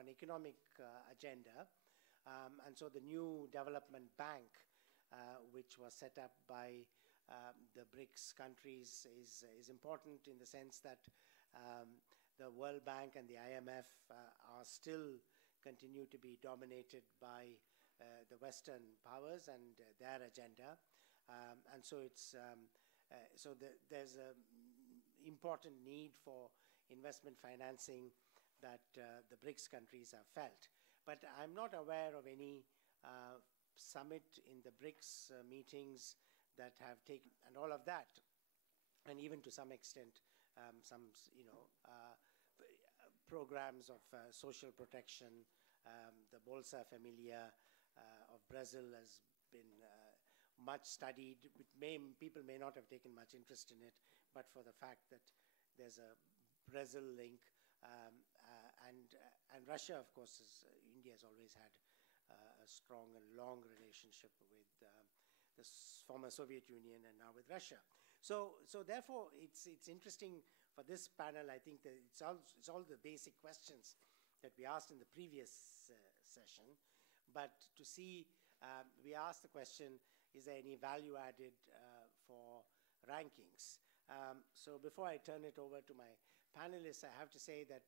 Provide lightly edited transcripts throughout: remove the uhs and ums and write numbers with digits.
an economic agenda. And so the new development bank, which was set up by the BRICS countries, is important in the sense that the World Bank and the IMF are still continue to be dominated by the Western powers and their agenda. And so there's an important need for investment financing that the BRICS countries have felt. But I'm not aware of any summit in the BRICS meetings that have taken, and all of that, and even to some extent, some programs of social protection. The Bolsa Familia of Brazil has been much studied. People may not have taken much interest in it, but for the fact that there's a Brazil link, and Russia, of course, India has always had a strong and long relationship with the former Soviet Union and now with Russia. So therefore, it's interesting for this panel. I think that it's all the basic questions that we asked in the previous session, but to see, we asked the question, is there any value added for rankings? So before I turn it over to my panelists, I have to say that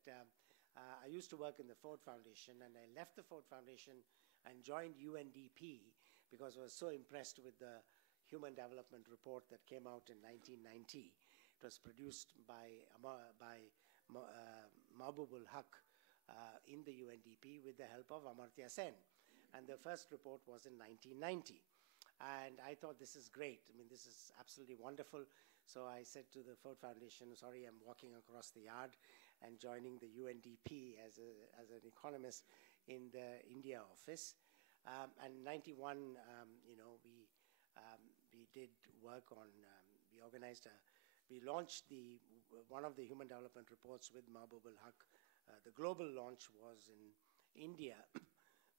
I used to work in the Ford Foundation, and I left the Ford Foundation and joined UNDP because I was so impressed with the Human Development Report that came out in 1990. It was produced by Mahbubul Haq in the UNDP with the help of Amartya Sen. And the first report was in 1990. And I thought, this is great. I mean, this is absolutely wonderful. So I said to the Ford Foundation, sorry, I'm walking across the yard and joining the UNDP as an economist in the India office. And 91, we did work on, we launched one of the Human Development Reports with Mahbubul Haq. The global launch was in India.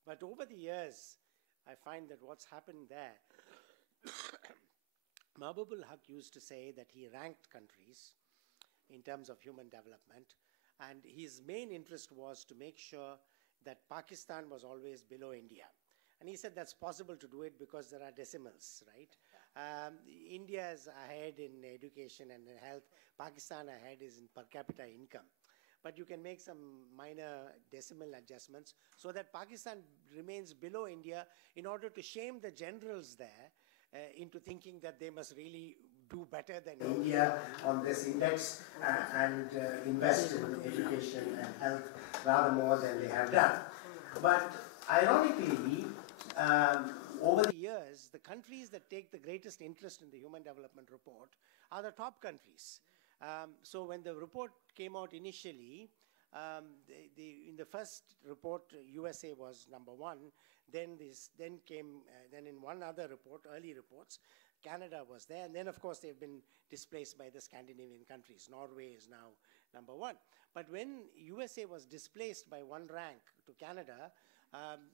But over the years, I find that what's happened there, Mahbubul Haq used to say that he ranked countries in terms of human development, and his main interest was to make sure that Pakistan was always below India. And he said that's possible to do it because there are decimals, right? India is ahead in education and in health. Pakistan ahead is in per capita income. But you can make some minor decimal adjustments so that Pakistan remains below India in order to shame the generals there into thinking that they must really do better than India on this index and invest in education and health rather more than they have done. But ironically, over the years, the countries that take the greatest interest in the Human Development Report are the top countries. So when the report came out initially, in the first report, USA was #1. Then in one other report, early reports, Canada was there. And then, of course, they've been displaced by the Scandinavian countries. Norway is now #1. But when USA was displaced by one rank to Canada,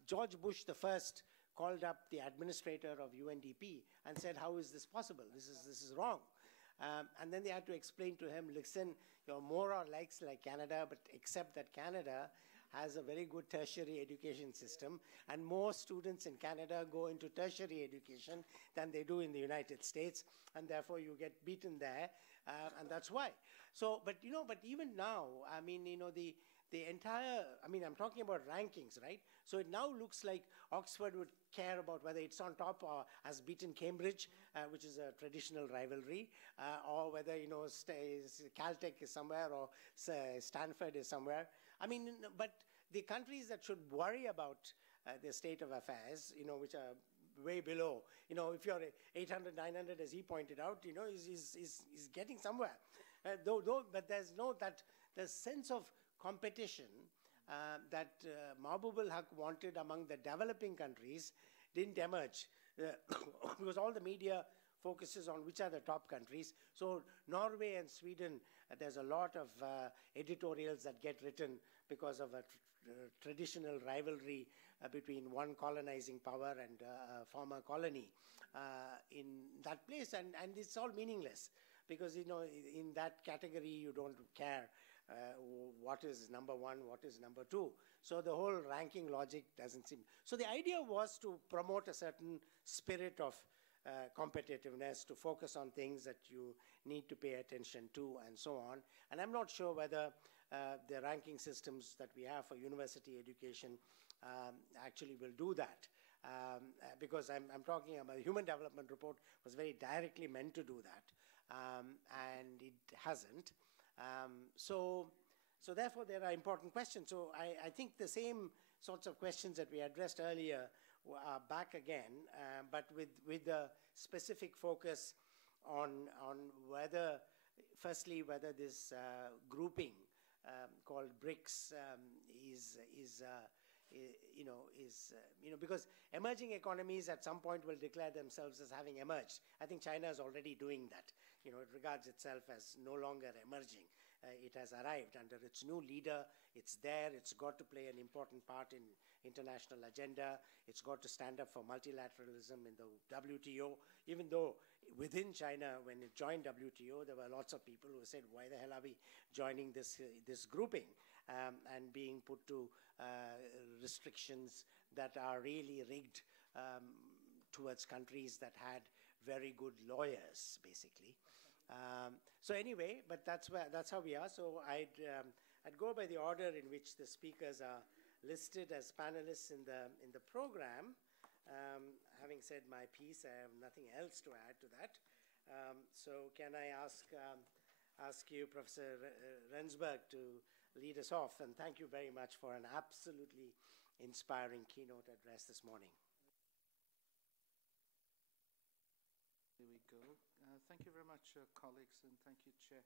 George Bush the first called up the administrator of UNDP and said, how is this possible? This is wrong. And then they had to explain to him, listen, you're more or less like Canada, but except that Canada has a very good tertiary education system, and more students in Canada go into tertiary education than they do in the United States, and therefore you get beaten there, and that's why. So, but even now, I mean, the entire, I mean, I'm talking about rankings, right? So it now looks like Oxford would care about whether it's on top or has beaten Cambridge, which is a traditional rivalry, or whether, Caltech is somewhere or Stanford is somewhere. I mean, but the countries that should worry about the state of affairs, which are way below, if you're 800, 900, as he pointed out, he's getting somewhere. But there's the sense of competition that Mahbubul Haq wanted among the developing countries didn't emerge because all the media focuses on which are the top countries. So Norway and Sweden, there's a lot of editorials that get written because of a traditional rivalry between one colonizing power and a former colony in that place, and it's all meaningless because in that category you don't care what is number one, what is number two. So the whole ranking logic doesn't seem. So the idea was to promote a certain spirit of competitiveness, to focus on things that you need to pay attention to, and so on. And I'm not sure whether the ranking systems that we have for university education actually will do that. Because I'm talking about a human development report was very directly meant to do that, and it hasn't. So therefore, there are important questions. So I think the same sorts of questions that we addressed earlier are back again, but with the specific focus on whether, firstly, whether this grouping called BRICS because emerging economies at some point will declare themselves as having emerged. I think China is already doing that. It regards itself as no longer emerging. It has arrived under its new leader. It's there. It's got to play an important part in international agenda. It's got to stand up for multilateralism in the WTO, even though within China, when it joined WTO, there were lots of people who said, why the hell are we joining this grouping, and being put to restrictions that are really rigged towards countries that had very good lawyers, basically. So anyway, but that's how we are. So I'd go by the order in which the speakers are listed as panelists in the program. Having said my piece, I have nothing else to add to that. So can I ask you, Professor Rensburg, to lead us off? And thank you very much for an absolutely inspiring keynote address this morning. Here we go. Thank you very much, colleagues, and thank you, Chair.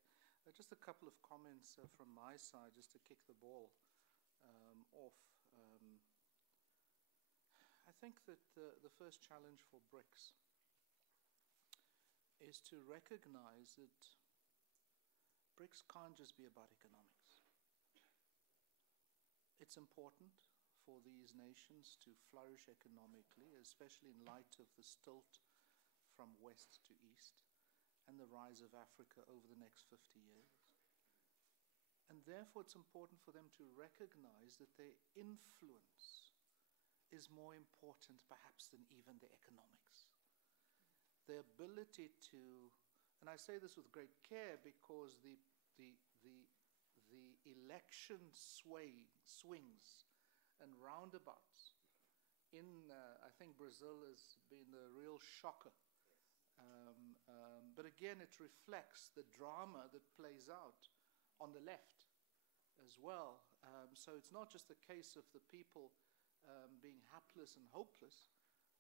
Just a couple of comments from my side, just to kick the ball off. I think that the first challenge for BRICS is to recognize that BRICS can't just be about economics. It's important for these nations to flourish economically, especially in light of the stilt from west to east and the rise of Africa over the next 50 years. And therefore, it's important for them to recognize that their influence is more important perhaps than even the economics. The ability to, and I say this with great care because the election swings and roundabouts in, I think Brazil has been the real shocker. But again, it reflects the drama that plays out on the left as well. So it's not just a case of the people being hapless and hopeless.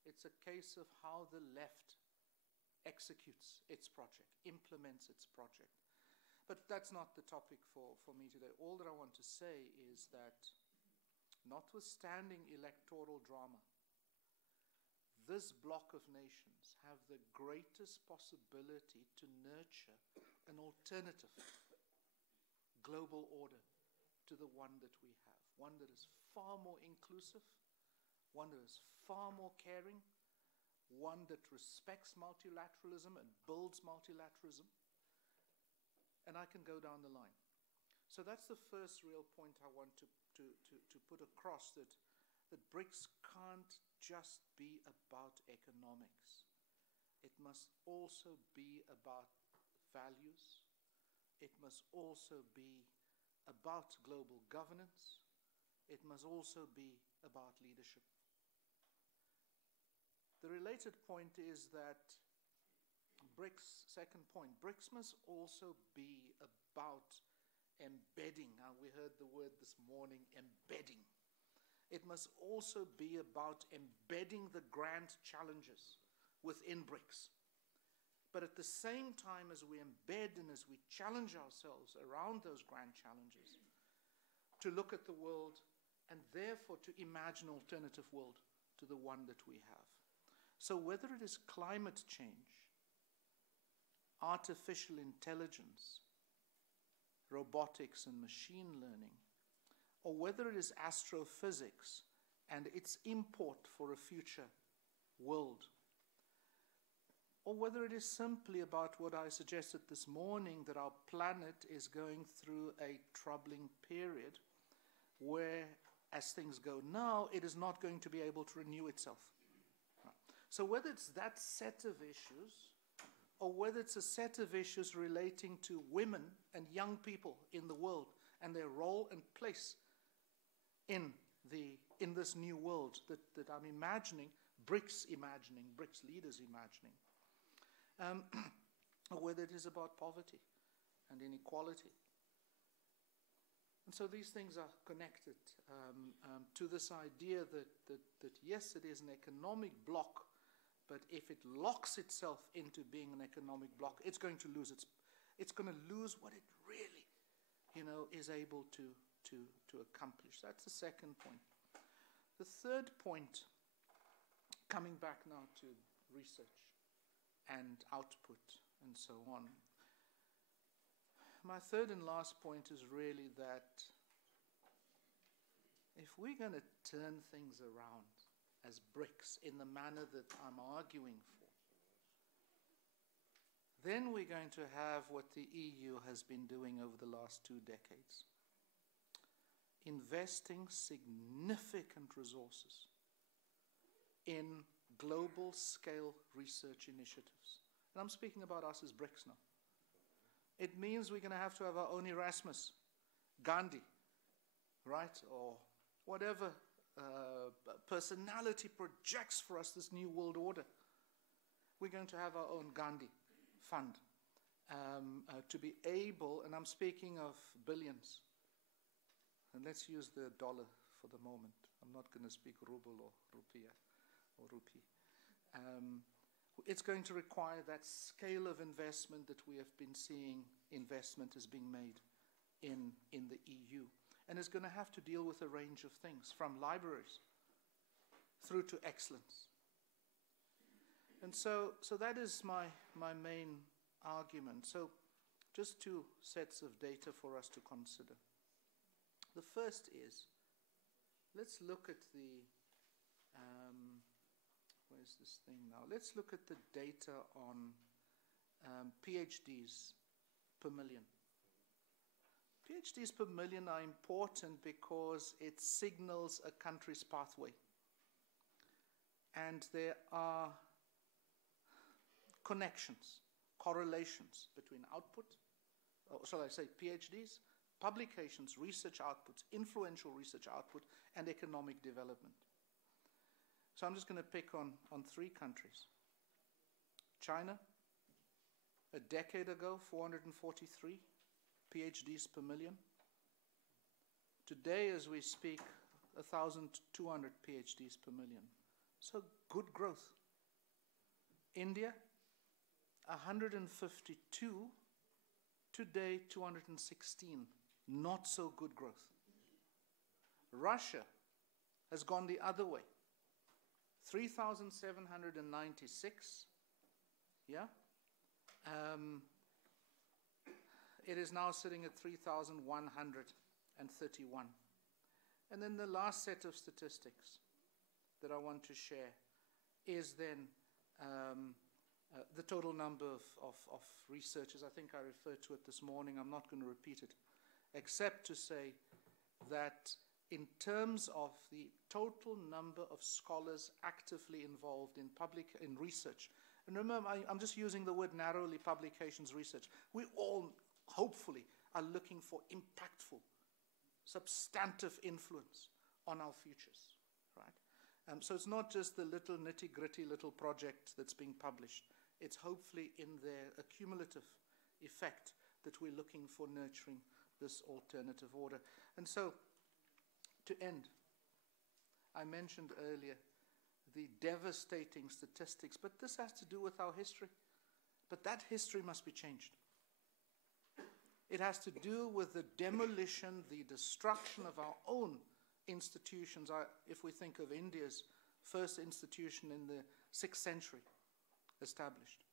It's a case of how the left executes its project, implements its project. But that's not the topic for me today. All that I want to say is that, notwithstanding electoral drama, this bloc of nations have the greatest possibility to nurture an alternative global order to the one that we have, one that is far more inclusive, one that is far more caring, one that respects multilateralism and builds multilateralism. And I can go down the line. So that's the first real point I want to put across, that BRICS can't just be about economics. It must also be about values. It must also be about global governance. It must also be about leadership. The related point is that BRICS, second point, BRICS must also be about embedding. Now, we heard the word this morning, embedding. It must also be about embedding the grand challenges within BRICS. But at the same time as we embed and as we challenge ourselves around those grand challenges, to look at the world and therefore to imagine an alternative world to the one that we have. So whether it is climate change, artificial intelligence, robotics and machine learning, or whether it is astrophysics and its import for a future world, or whether it is simply about what I suggested this morning, that our planet is going through a troubling period where, as things go now, it is not going to be able to renew itself. So whether it's that set of issues, or whether it's a set of issues relating to women and young people in the world and their role and place in this new world that I'm imagining, BRICS leaders imagining, or whether it is about poverty and inequality. And so these things are connected to this idea that yes, it is an economic bloc, but if it locks itself into being an economic bloc, it's going to lose it's going to lose what it really, is able to accomplish. That's the second point. The third point, coming back now to research and output and so on. My third and last point is really that if we're going to turn things around as BRICS in the manner that I'm arguing for, then we're going to have what the EU has been doing over the last 2 decades. Investing significant resources in global scale research initiatives. And I'm speaking about us as BRICS now. It means we're going to have our own Erasmus, Gandhi, right? Or whatever personality projects for us this new world order. We're going to have our own Gandhi fund to be able, and I'm speaking of billions, and let's use the dollar for the moment. I'm not going to speak ruble or rupiah or rupee. It's going to require that scale of investment that we have been seeing investment is being made in the EU. And it's going to have to deal with a range of things, from libraries through to excellence. And so that is my main argument. So just 2 sets of data for us to consider. The first is, let's look at the, where's this thing now? Let's look at the data on PhDs per million. PhDs per million are important because it signals a country's pathway. And there are connections, correlations between output, or shall I say PhDs, publications, research outputs, influential research output, and economic development. So I'm just going to pick on 3 countries. China, a decade ago, 443 PhDs per million. Today, as we speak, 1,200 PhDs per million. So good growth. India, 152. Today, 216. Not so good growth. Russia has gone the other way. 3,796. Yeah. It is now sitting at 3,131. And then the last set of statistics that I want to share is then the total number of researchers. I think I referred to it this morning. I'm not going to repeat it, except to say that in terms of the total number of scholars actively involved in research, and remember, I'm just using the word narrowly, publications research. We all, hopefully, are looking for impactful, substantive influence on our futures, right? So it's not just the little nitty-gritty little project that's being published. It's hopefully in their accumulative effect that we're looking for nurturing this alternative order. And so, to end, I mentioned earlier the devastating statistics, but this has to do with our history. But that history must be changed. It has to do with the demolition, the destruction of our own institutions. If we think of India's first institution in the 6th century, established,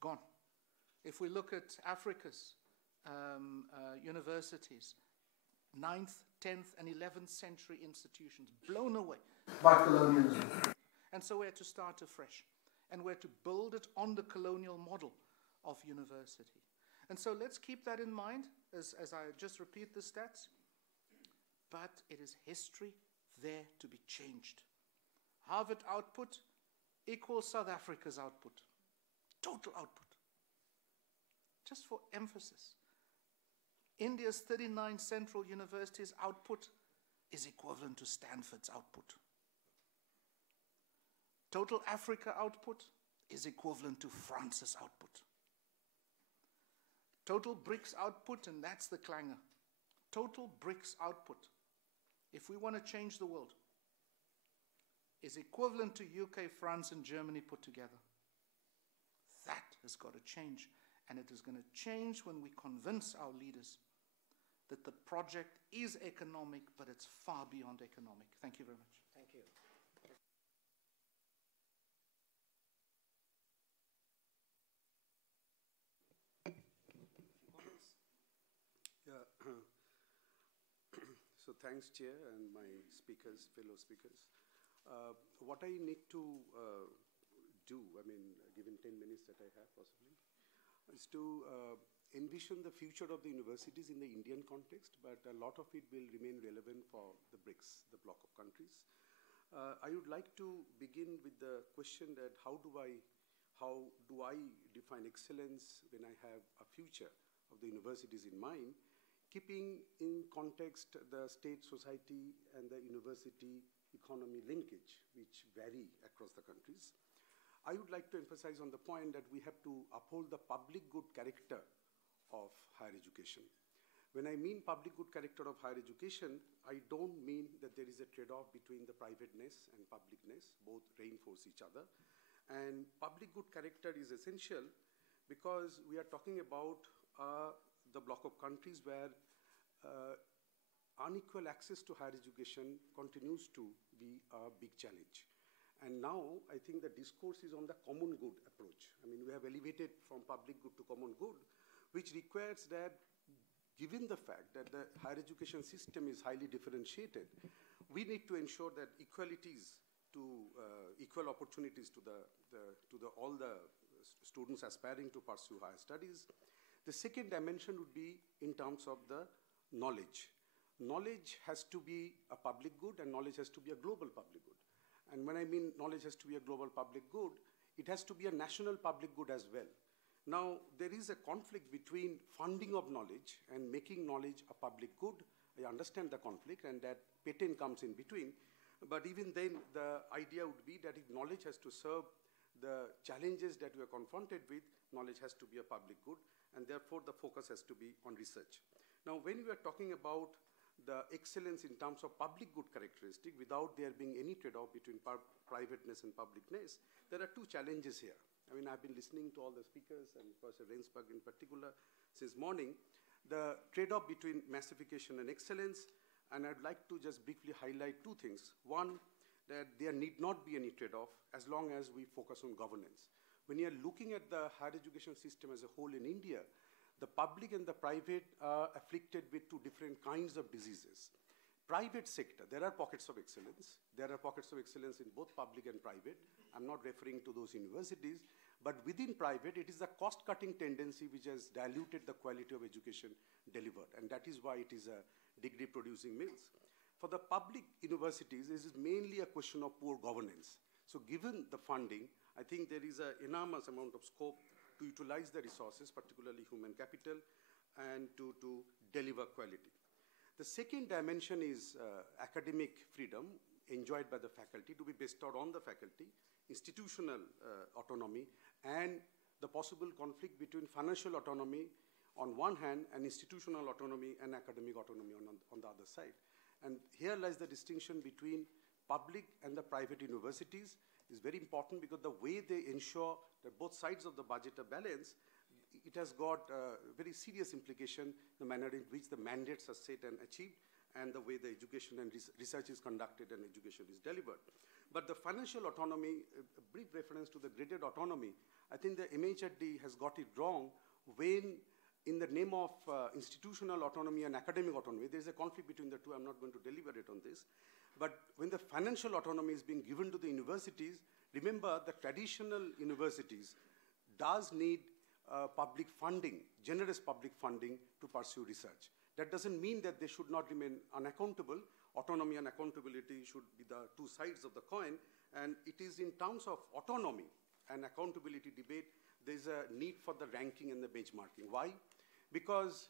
gone. If we look at Africa's universities, 9th, 10th, and 11th century institutions, blown away by colonialism. And so we had to start afresh. and we're to build it on the colonial model of university. And so let's keep that in mind as I just repeat the stats. But it is history there to be changed. Harvard output equals South Africa's output. Total output. Just for emphasis. India's 39 central universities' output is equivalent to Stanford's output. Total Africa output is equivalent to France's output. Total BRICS output, and that's the clangor. Total BRICS output, if we want to change the world, is equivalent to UK, France, and Germany put together. That has got to change, and it is going to change when we convince our leaders that the project is economic, but it's far beyond economic. Thank you very much. Thank you. Yeah. So thanks, Chair, and my speakers, fellow speakers. What I need to do, I mean, given 10 minutes that I have possibly, is to envision the future of the universities in the Indian context, but a lot of it will remain relevant for the BRICS, the bloc of countries. I would like to begin with the question that how do I define excellence when I have a future of the universities in mind, keeping in context the state, society, and the university economy linkage, which vary across the countries. I would like to emphasize on the point that we have to uphold the public good character of higher education. When I mean public good character of higher education, I don't mean that there is a trade-off between the privateness and publicness. Both reinforce each other. And public good character is essential because we are talking about the bloc of countries where unequal access to higher education continues to be a big challenge. And now I think the discourse is on the common good approach. I mean, we have elevated from public good to common good, which requires that, given the fact that the higher education system is highly differentiated, we need to ensure that equalities to equal opportunities to all the students aspiring to pursue higher studies. The second dimension would be in terms of the knowledge. Knowledge has to be a public good, and knowledge has to be a global public good. And when I mean knowledge has to be a global public good, it has to be a national public good as well. Now, there is a conflict between funding of knowledge and making knowledge a public good. I understand the conflict, and that patent comes in between. But even then, the idea would be that if knowledge has to serve the challenges that we are confronted with, knowledge has to be a public good, and therefore the focus has to be on research. Now, when we are talking about the excellence in terms of public good characteristic without there being any trade-off between privateness and publicness, there are two challenges here. I mean, I've been listening to all the speakers and Professor Rensburg in particular since morning. The trade-off between massification and excellence, and I'd like to just briefly highlight two things. One, that there need not be any trade-off as long as we focus on governance. When you're looking at the higher education system as a whole in India, the public and the private are afflicted with two different kinds of diseases. Private sector, there are pockets of excellence. There are pockets of excellence in both public and private. I'm not referring to those universities, but within private, it is the cost-cutting tendency which has diluted the quality of education delivered, and that is why it is a degree-producing mills. For the public universities, this is mainly a question of poor governance. So given the funding, I think there is an enormous amount of scope to utilize the resources, particularly human capital, and to deliver quality. The second dimension is academic freedom enjoyed by the faculty to be bestowed on the faculty, institutional autonomy, and the possible conflict between financial autonomy on one hand and institutional autonomy and academic autonomy on the other side. And here lies the distinction between public and the private universities is very important because the way they ensure that both sides of the budget are balanced, it has got a very serious implication, the manner in which the mandates are set and achieved, and the way the education and research is conducted and education is delivered. But the financial autonomy, a brief reference to the graded autonomy, I think the MHRD has got it wrong when in the name of institutional autonomy and academic autonomy, there is a conflict between the two. I'm not going to deliberate on this. But when the financial autonomy is being given to the universities, remember the traditional universities does need public funding, generous public funding to pursue research. That doesn't mean that they should not remain unaccountable. Autonomy and accountability should be the two sides of the coin. And it is in terms of autonomy and accountability debate, there's a need for the ranking and the benchmarking. Why? Because,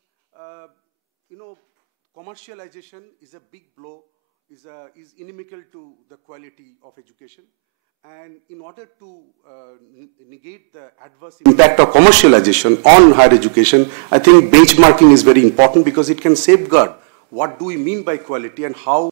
commercialization is a big blow, is inimical to the quality of education. And in order to negate the adverse impact of commercialization on higher education, I think benchmarking is very important because it can safeguard what do we mean by quality and how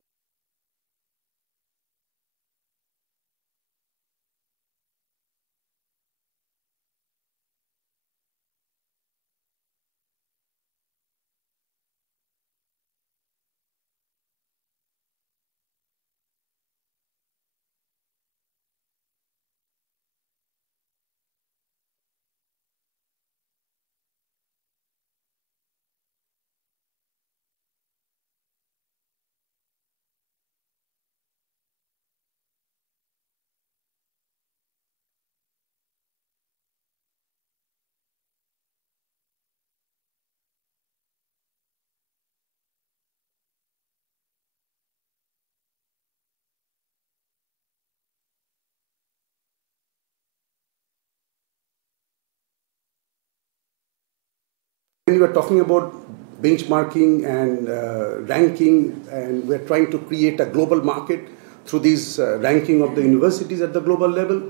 when you are talking about benchmarking and ranking, and we're trying to create a global market through this ranking of the universities at the global level,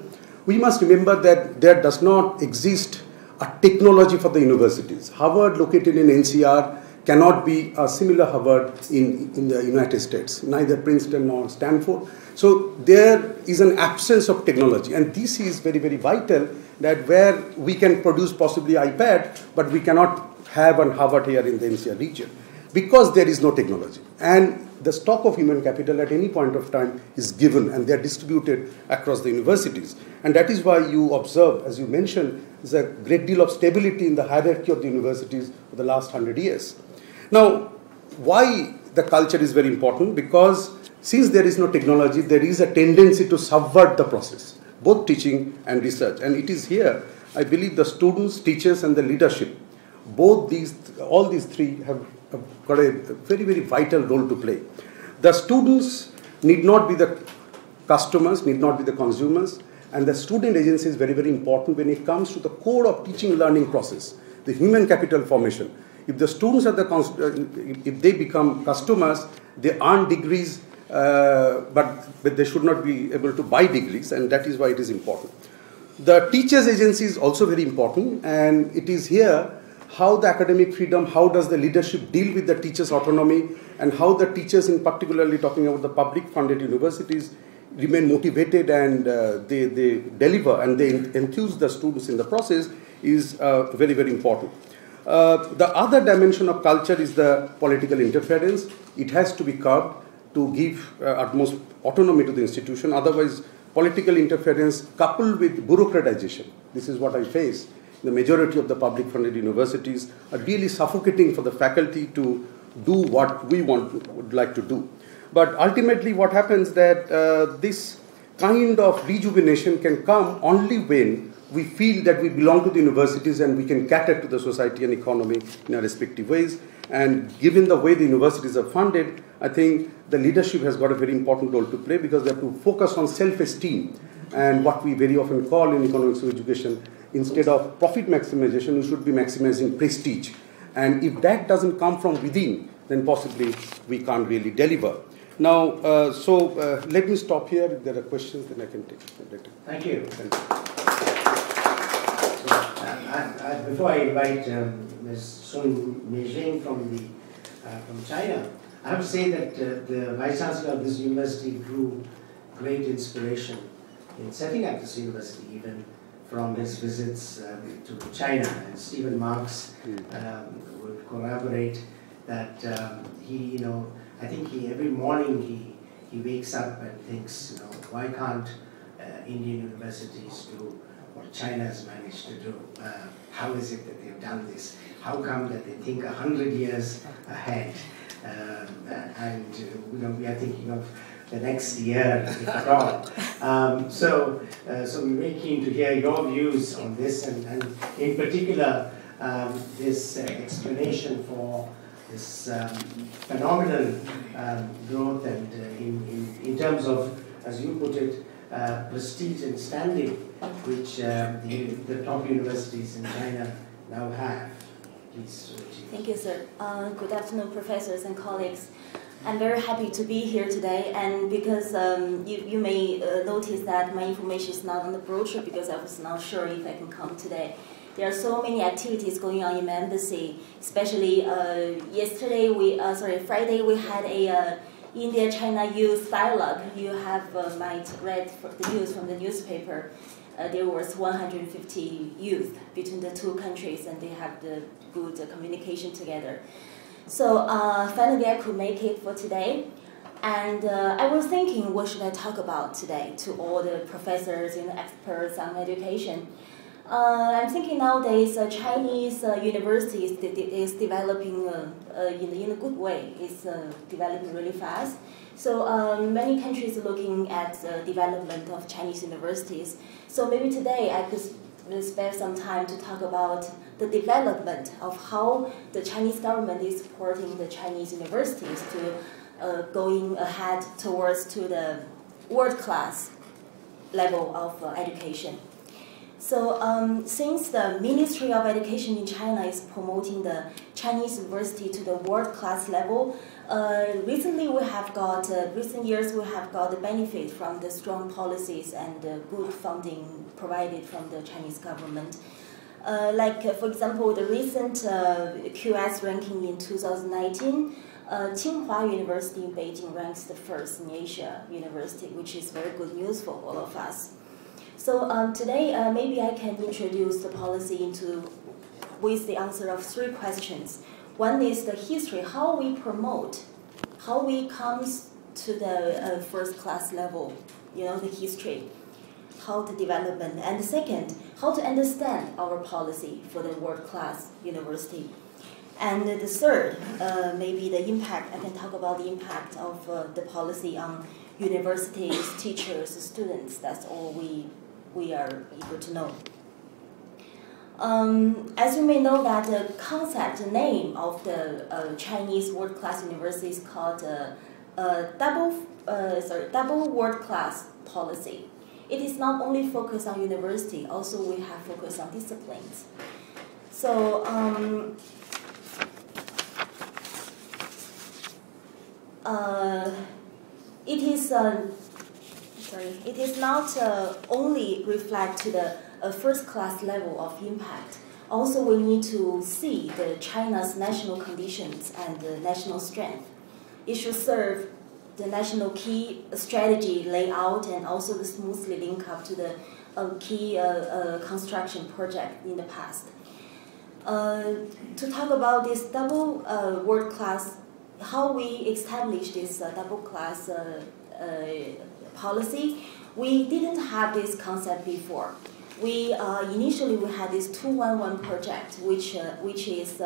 we must remember that there does not exist a technology for the universities. Harvard, located in NCR, cannot be a similar Harvard in the United States, neither Princeton nor Stanford. So there is an absence of technology, and this is very, very vital, that where we can produce possibly iPad, but we cannot have an Harvard here in the NCR region, because there is no technology. And the stock of human capital at any point of time is given, and they are distributed across the universities. And that is why you observe, as you mentioned, there's a great deal of stability in the hierarchy of the universities for the last 100 years. Now, why the culture is very important? Because since there is no technology, there is a tendency to subvert the process, both teaching and research. And it is here, I believe, the students, teachers, and the leadership, all these three have got a very, very vital role to play. The students need not be the customers, need not be the consumers, and the student agency is very, very important when it comes to the core of teaching learning process, the human capital formation. If the students are if they become customers, they earn degrees, but they should not be able to buy degrees, and that is why it is important. The teachers agency is also very important, and it is here how the academic freedom, how does the leadership deal with the teachers' autonomy, and how the teachers, in particularly talking about the public funded universities, remain motivated and they deliver and they enthuse the students in the process is very, very important. The other dimension of culture is the political interference. It has to be curbed to give utmost autonomy to the institution. Otherwise, political interference coupled with bureaucratization, this is what I face. The majority of the public funded universities are really suffocating for the faculty to do what we would like to do. But ultimately what happens that this kind of rejuvenation can come only when we feel that we belong to the universities and we can cater to the society and economy in our respective ways. And given the way the universities are funded, I think the leadership has got a very important role to play, because they have to focus on self-esteem and what we very often call in economics of education, instead of profit maximization, we should be maximizing prestige. And if that doesn't come from within, then possibly we can't really deliver. Now, let me stop here. If there are questions, then I can take it. Thank you. Thank you. So, before I invite Ms. Sun Meijing from China, I have to say that the Vice Chancellor of this university drew great inspiration in setting up this university, even from his visits to China. And Stephen Marks would corroborate that I think every morning he wakes up and thinks, why can't Indian universities do what China has managed to do? How is it that they've done this? How come that they think 100 years ahead? We are thinking of the next year, if at all. So we're very keen to hear your views on this, and in particular, this explanation for this phenomenal growth and in terms of, as you put it, prestige and standing, which the top universities in China now have. Please, thank you, sir. Good afternoon, professors and colleagues. I'm very happy to be here today, and because you may notice that my information is not on the brochure because I was not sure if I can come today. There are so many activities going on in my embassy, especially Friday we had a India-China youth dialogue. You have might read the news from the newspaper. There was 150 youth between the two countries, and they have the good communication together. So finally I could make it for today. And I was thinking, what should I talk about today to all the professors and experts on education? I'm thinking nowadays Chinese universities is developing in a good way. It's developing really fast. So many countries are looking at the development of Chinese universities. So maybe today I could spend some time to talk about the development of how the Chinese government is supporting the Chinese universities to going ahead towards to the world-class level of education. So since the Ministry of Education in China is promoting the Chinese university to the world-class level, recent years we have got the benefit from the strong policies and the good funding provided from the Chinese government. For example, the recent QS ranking in 2019, Tsinghua University in Beijing ranks the first in Asia university, which is very good news for all of us. So today, maybe I can introduce the policy with the answer of 3 questions. One is the history, how we promote, how we come to the first-class level, the history, how the development. And the second, how to understand our policy for the world-class university. And the third, maybe the impact. I can talk about the impact of the policy on universities, teachers, students. That's all we are eager to know. As you may know, that the concept, the name of the Chinese world-class university is called double world-class policy. It is not only focused on university, also we have focused on disciplines. So it is not only reflect to the first-class level of impact. Also, we need to see the China's national conditions and the national strength. It should serve the national key strategy layout and also the smoothly link up to the key construction project in the past. To talk about this double world-class, how we establish this double-class policy, we didn't have this concept before. We initially we had this 211 project, which is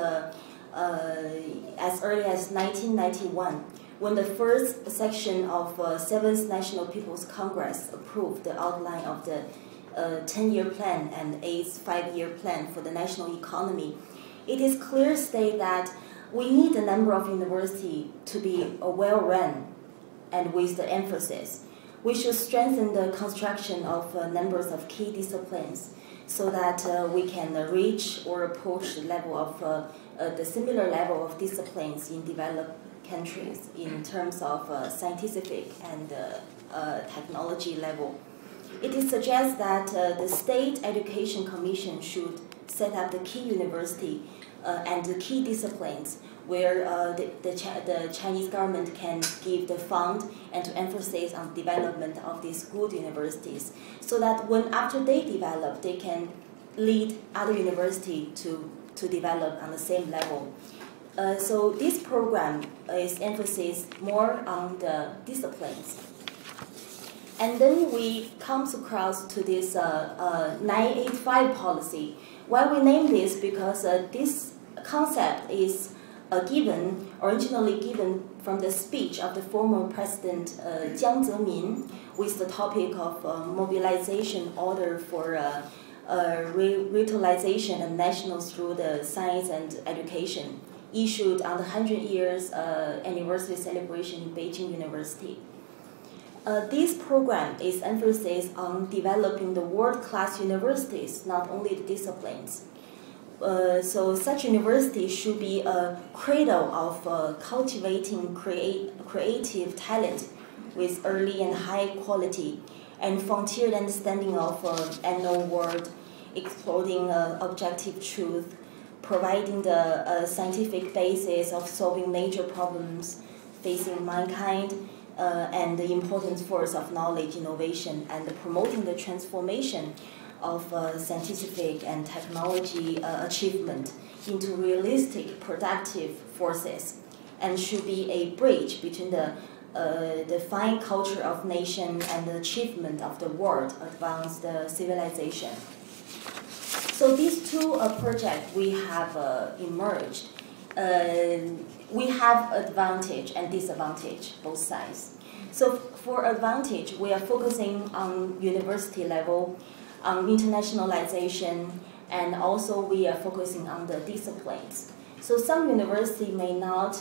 as early as 1991, when the first section of 7th National People's Congress approved the outline of the 10-year plan and 8th 5-year plan for the national economy. It is clear state that we need a number of universities to be well-run and with the emphasis. We should strengthen the construction of numbers of key disciplines so that we can reach or approach the level of the similar level of disciplines in developed countries in terms of scientific and technology level. It is suggested that the State Education Commission should set up the key university and the key disciplines where the Chinese government can give the fund and to emphasize on development of these good universities, so that when after they develop, they can lead other universities to develop on the same level. So this program is emphasis more on the disciplines. And then we come across to this 985 policy. Why we name this? Because this concept is originally given from the speech of the former President Jiang Zemin with the topic of mobilization order for revitalization and national through the science and education, issued on the 100 years anniversary celebration in Beijing University. This program is emphasis on developing the world-class universities, not only the disciplines. So such universities should be a cradle of cultivating creative talent with early and high quality and frontier understanding of unknown world, exploring objective truth, providing the scientific basis of solving major problems facing mankind, and the important force of knowledge, innovation, and promoting the transformation of scientific and technology achievement into realistic, productive forces, and should be a bridge between the fine culture of nation and the achievement of the world advanced civilization. So these two projects we have emerged. We have advantage and disadvantage, both sides. So for advantage, we are focusing on university level, on internationalization, and also we are focusing on the disciplines. So some university may not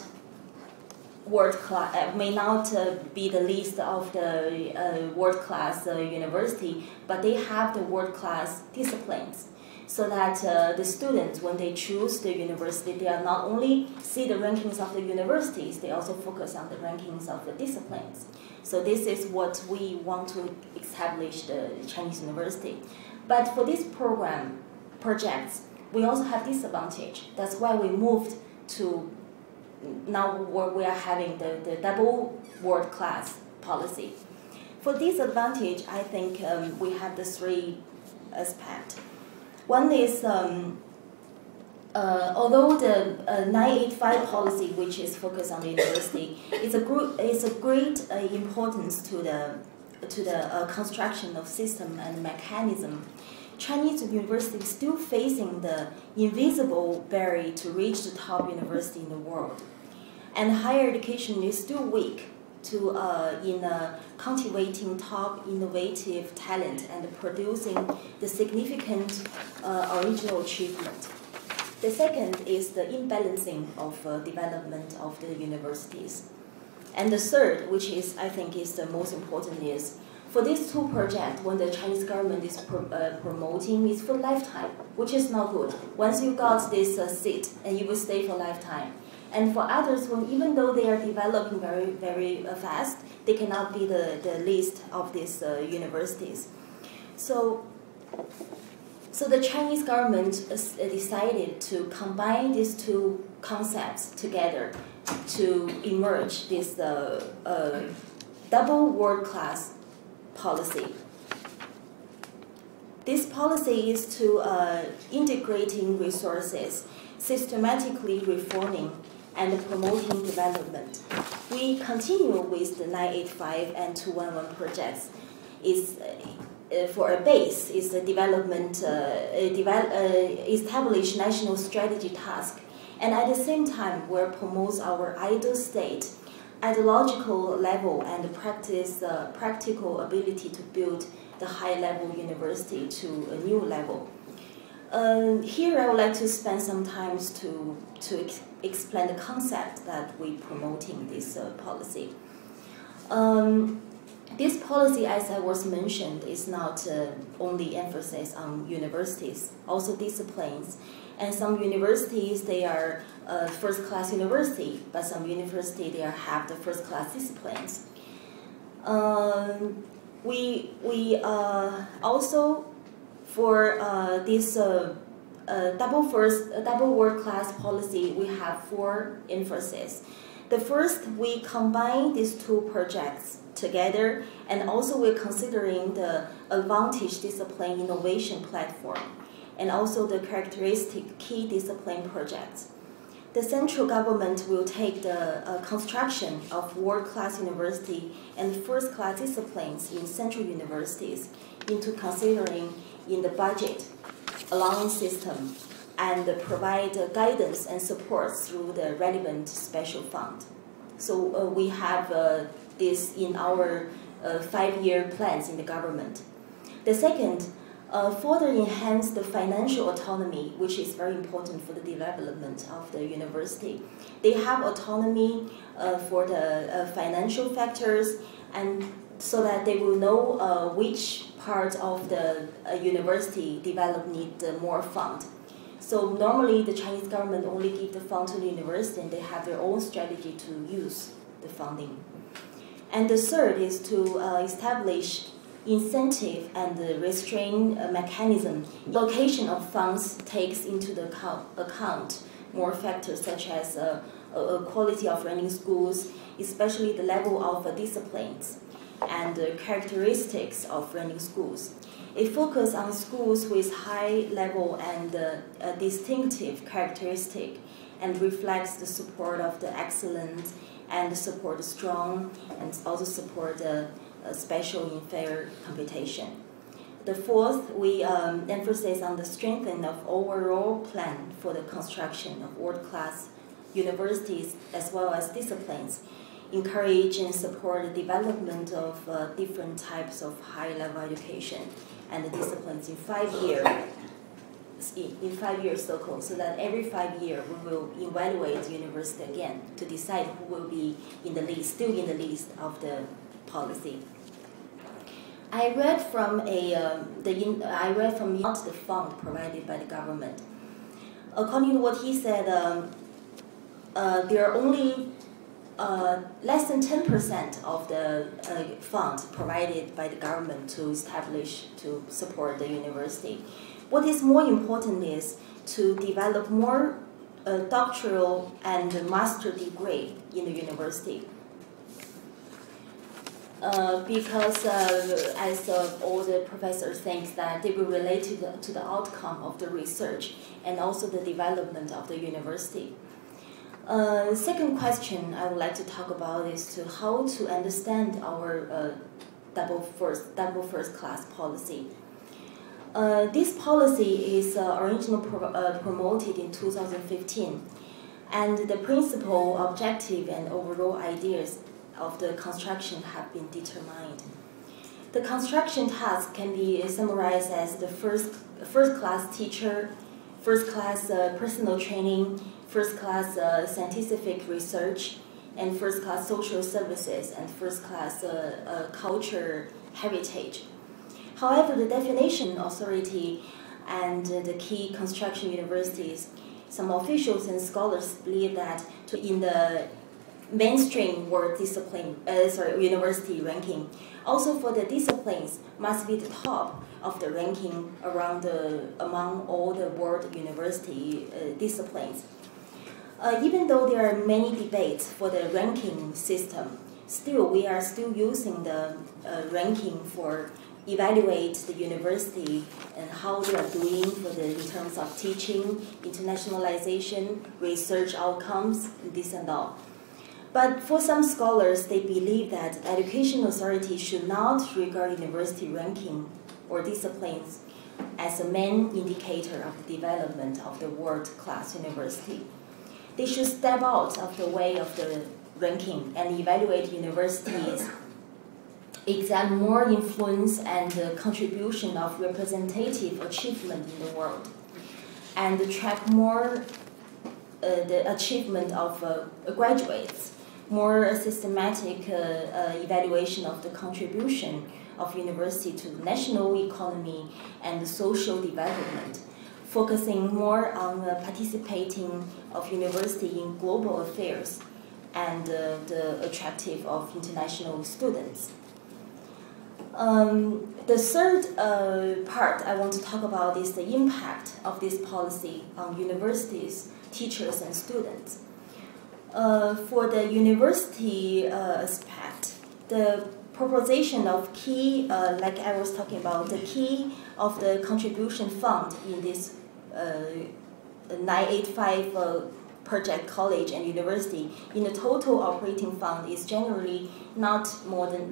be the least of the world-class university, but they have the world-class disciplines. So that the students, when they choose the university, they are not only see the rankings of the universities, they also focus on the rankings of the disciplines. So this is what we want to establish the Chinese university. But for this projects, we also have disadvantage. That's why we moved to now where we are having the double world-class policy. For disadvantage, I think we have the three aspects. One is, although the 985 policy, which is focused on the university, is a great importance to the construction of system and mechanism, Chinese university is still facing the invisible barrier to reach the top university in the world, and higher education is still weak in cultivating top innovative talent and producing the significant original achievement. The second is the imbalancing of development of the universities. And the third, which is I think is the most important, is for these two projects, when the Chinese government is promoting, is for lifetime, which is not good. Once you got this seat, and you will stay for lifetime. And for others, even though they are developing very, very fast, they cannot be the least of these universities. So the Chinese government decided to combine these two concepts together to emerge this double world-class policy. This policy is to integrating resources, systematically reforming, and promoting development. We continue with the 985 and 211 projects. For a base is the development, establish national strategy task, and at the same time we promote our ideal state, ideological level, and practice practical ability to build the high-level university to a new level. Here I would like to spend some time to explain the concept that we're promoting this policy. This policy, as I was mentioned, is not only emphasis on universities, also disciplines. And some universities, they are first-class university, but some universities, they have the first-class disciplines. We also, for this double world-class policy, we have 4 emphases. The first, we combine these 2 projects together, and also we're considering the advantage discipline innovation platform, and also the characteristic key discipline projects. The central government will take the construction of world-class university and first-class disciplines in central universities into considering in the budget allowance system, and provide guidance and support through the relevant special fund. So we have this in our 5-year plans in the government. The second, further enhance the financial autonomy, which is very important for the development of the university. They have autonomy for the financial factors, and so that they will know which part of the university development need more fund. So normally the Chinese government only give the fund to the university, and they have their own strategy to use the funding. And the third is to establish incentive and restraint mechanism. Location of funds takes into the account more factors such as quality of running schools, especially the level of disciplines and characteristics of running schools. It focuses on schools with high level and distinctive characteristic, and reflects the support of the excellent and support the strong, and also support the special in fair computation. The fourth, we emphasize on the strengthening of overall plan for the construction of world-class universities as well as disciplines, encourage and support the development of different types of high-level education and the disciplines in 5 years. In 5 years cycle, so that every 5 years we will evaluate the university again to decide who will be in the list, still in the list of the policy. I read from not the fund provided by the government. According to what he said, there are only less than 10% of the fund provided by the government to support the university. What is more important is to develop more doctoral and master degree in the university. Because as all the professors think that they will relate to the outcome of the research and also the development of the university. Second question I would like to talk about is to how to understand our double first class policy. This policy is originally promoted in 2015, and the principal, objective, and overall ideas of the construction have been determined. The construction task can be summarized as the first-class teacher, first-class personal training, first-class scientific research, and first-class social services, and first-class culture heritage. However, the definition authority and the key construction universities, some officials and scholars believe that in the mainstream world discipline, university ranking, also for the disciplines must be the top of the ranking among all the world university disciplines. Even though there are many debates for the ranking system, still we are still using the ranking for evaluate the university and how they are doing in terms of teaching, internationalization, research outcomes, this and all. But for some scholars, they believe that education authority should not regard university ranking or disciplines as a main indicator of the development of the world-class university. They should step out of the way of the ranking and evaluate universities, examine more influence and the contribution of representative achievement in the world, and track more the achievement of graduates, more systematic evaluation of the contribution of university to the national economy and the social development, focusing more on participating of university in global affairs and the attractive of international students. The third part I want to talk about is the impact of this policy on universities, teachers, and students. For the university aspect, the proposition of key, like I was talking about, the key of the contribution fund in this 985 project college and university in the total operating fund is generally not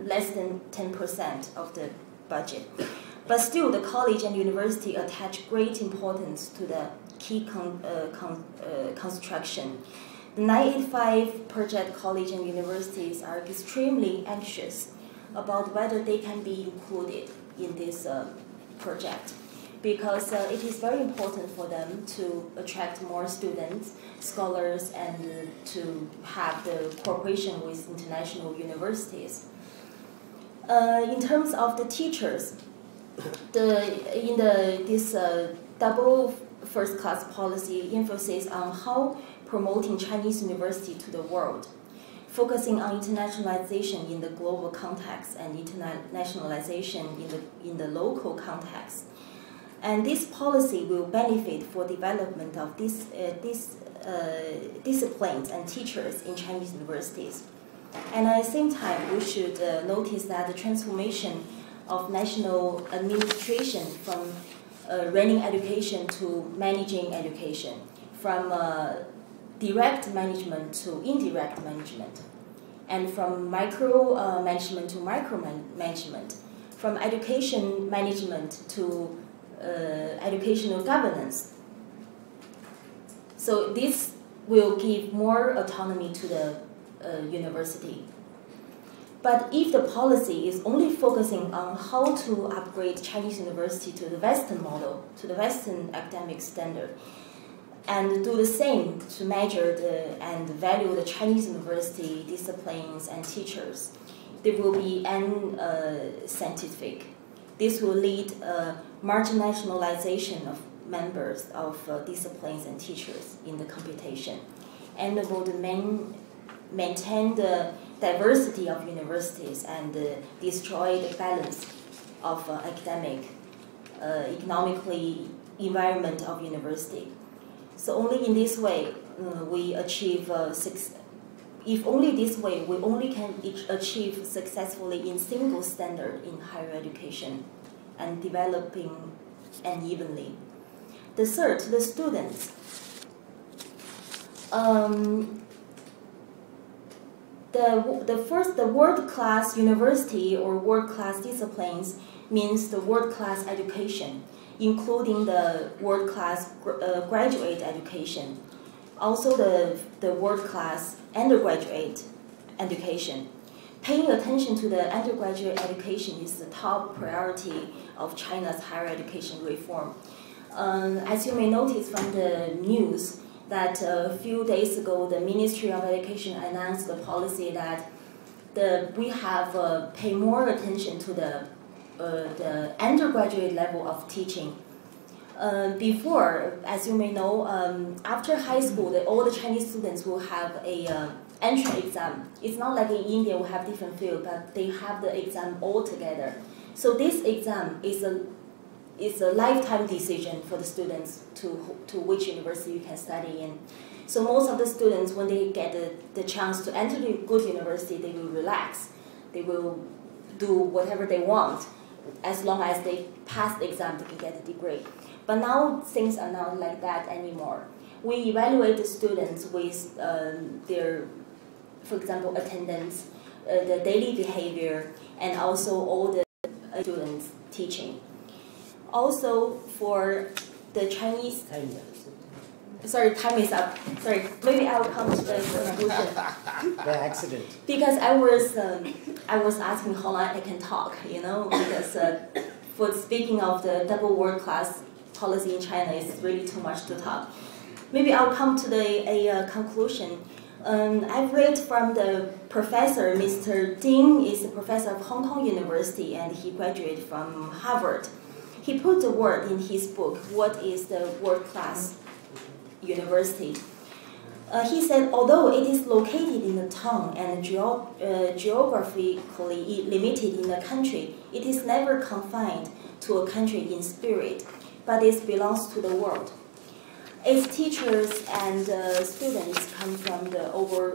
less than 10% of the budget. But still, the college and university attach great importance to the key construction The 985 project college and universities are extremely anxious about whether they can be included in this project, because it is very important for them to attract more students, scholars, and to have the cooperation with international universities. In terms of the teachers, this double first-class policy emphasis on how promoting Chinese university to the world, focusing on internationalization in the global context and internationalization in the local context. And this policy will benefit for development of these disciplines and teachers in Chinese universities. And at the same time, we should notice that the transformation of national administration from running education to managing education, from direct management to indirect management, and from micro management to micro management, from education management to educational governance. So this will give more autonomy to the university. But if the policy is only focusing on how to upgrade Chinese university to the Western model, to the Western academic standard, and do the same to measure and value the Chinese university disciplines and teachers, there will be unscientific. This will lead marginalization of members of disciplines and teachers in the computation, and would maintain the diversity of universities and destroy the balance of academic, economically environment of university. So only in this way we achieve if only this way we only can achieve successfully in single standard in higher education and developing unevenly. The third, the students. The world-class university or world-class disciplines means the world-class education, including the world-class graduate education, also the world-class undergraduate education. Paying attention to the undergraduate education is the top priority of China's higher education reform. As you may notice from the news, that a few days ago the Ministry of Education announced the policy that we have pay more attention to the undergraduate level of teaching. Before, as you may know, after high school, all the Chinese students will have a entrance exam. It's not like in India we have different fields, but they have the exam all together. So this exam is a lifetime decision for the students to which university you can study in. So most of the students, when they get the chance to enter a good university, they will relax. They will do whatever they want. As long as they pass the exam, they can get a degree. But now things are not like that anymore. We evaluate the students with their, for example, attendance, the daily behavior, and also all the students teaching. Also, for the Chinese... Sorry, time is up. Sorry, maybe I will come to the conclusion. By accident. Because I was asking how long I can talk, you know, because for speaking of the double world-class policy in China, is really too much to talk. Maybe I'll come to a conclusion. I've read from the professor, Mr. Ding is a professor of Hong Kong University, and he graduated from Harvard. He put the word in his book, What is the World-Class University? He said, although it is located in a town and geographically limited in a country, it is never confined to a country in spirit, but it belongs to the world. Its teachers and students come from all over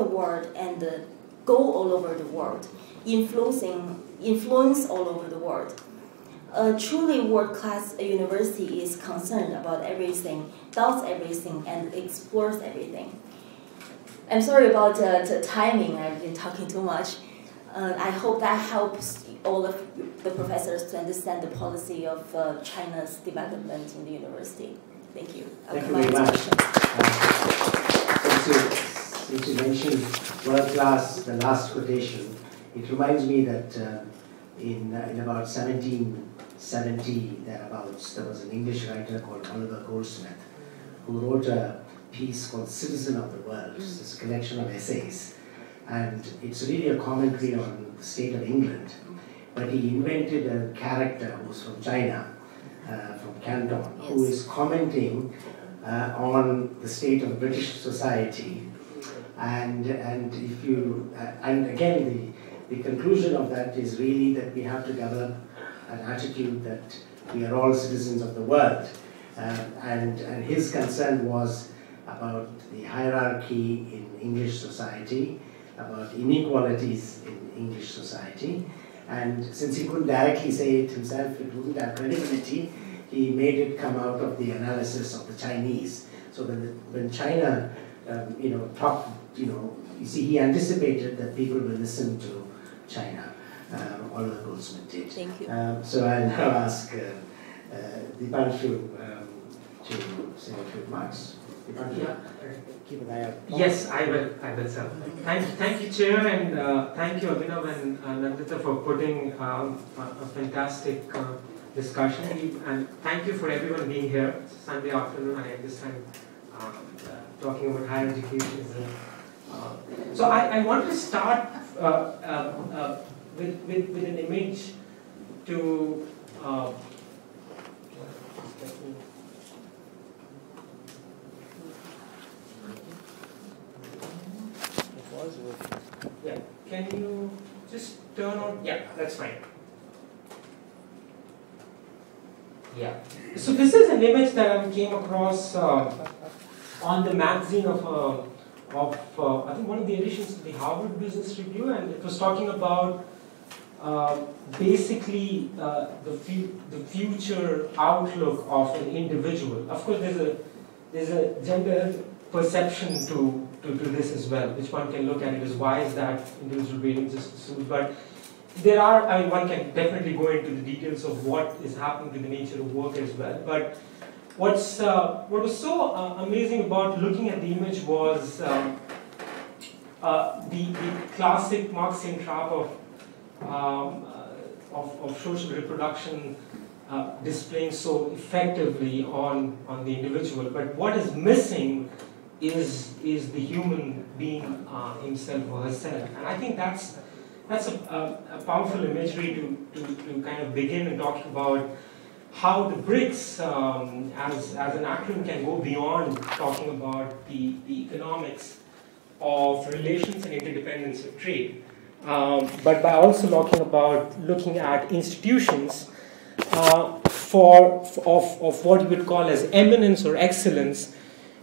the world and go all over the world, influence all over the world. A truly world-class university is concerned about everything, does everything, and explores everything. I'm sorry about the timing, I've been talking too much. I hope that helps all of the professors to understand the policy of China's development in the university. Thank you. Thank you very much. since you mentioned world class, the last quotation, it reminds me that in about 1770 thereabouts, there was an English writer called Oliver Goldsmith who wrote a piece called Citizen of the World. It's this collection of essays, and it's really a commentary on the state of England. But he invented a character who's from China, from Canton, who is commenting on the state of British society, and if you and again the conclusion of that is really that we have to develop an attitude that we are all citizens of the world, and his concern was about the hierarchy in English society, about inequalities in English society, and since he couldn't directly say it himself, it wouldn't have credibility. He made it come out of the analysis of the Chinese. So when China, talked, you see, he anticipated that people will listen to China. Oliver Goldsmith did. Thank you. So I'll now ask Dipanshu to say a few remarks. Dipanshu, keep an eye out. Yes, I will, sir. Thank you, Chair, and thank you, Abhinav and Nandita, for putting a fantastic discussion, and thank you for everyone being here. It's Sunday afternoon, and I understand talking about higher education is so I wanted to start with an image to yeah, can you just turn on? Yeah, that's fine. Yeah. So this is an image that I came across on the magazine of I think one of the editions of the Harvard Business Review, and it was talking about basically the future outlook of an individual. Of course, there's a gender perception to this as well, which one can look at it as why is that individual rating just assumed, but there are, I mean, one can definitely go into the details of what is happening to the nature of work as well. But what was so amazing about looking at the image was the classic Marxian trap of social reproduction displaying so effectively on the individual. But what is missing is the human being himself or herself, and I think that's a powerful imagery to kind of begin and talk about how the BRICS as an acronym can go beyond talking about the economics of relations and interdependence of trade, but by also looking at institutions of what you would call as eminence or excellence,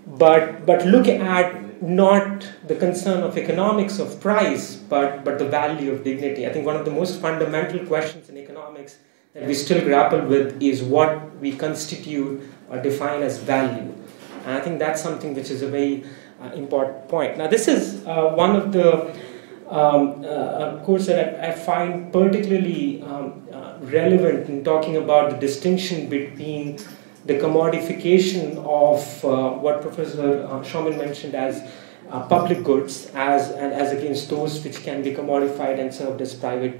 but look at not the concern of economics of price, but the value of dignity. I think one of the most fundamental questions in economics that we still grapple with is what we constitute or define as value. And I think that's something which is a very important point. Now, this is one of the course that I find particularly relevant in talking about the distinction between the commodification of what Professor Shauman mentioned as public goods as against those which can be commodified and served as private.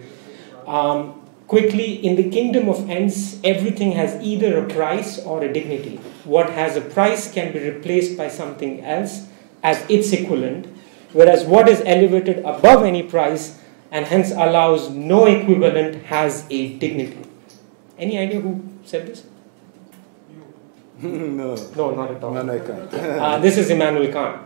Quickly, in the kingdom of ends, everything has either a price or a dignity. What has a price can be replaced by something else as its equivalent, whereas what is elevated above any price and hence allows no equivalent has a dignity. Any idea who said this? No, not at all. No, I can't. This is Immanuel Kant,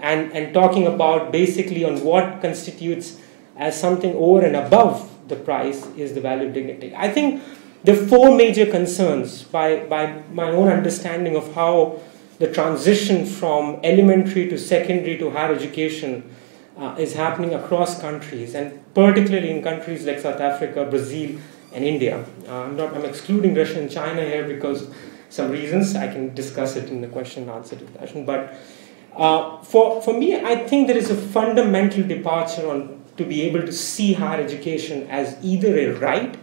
and talking about basically on what constitutes as something over and above the price is the value of dignity. I think there are four major concerns by my own understanding of how the transition from elementary to secondary to higher education is happening across countries, and particularly in countries like South Africa, Brazil, and India. I'm excluding Russia and China here because some reasons. I can discuss it in the question and answer discussion. But for me, I think there is a fundamental departure to be able to see higher education as either a right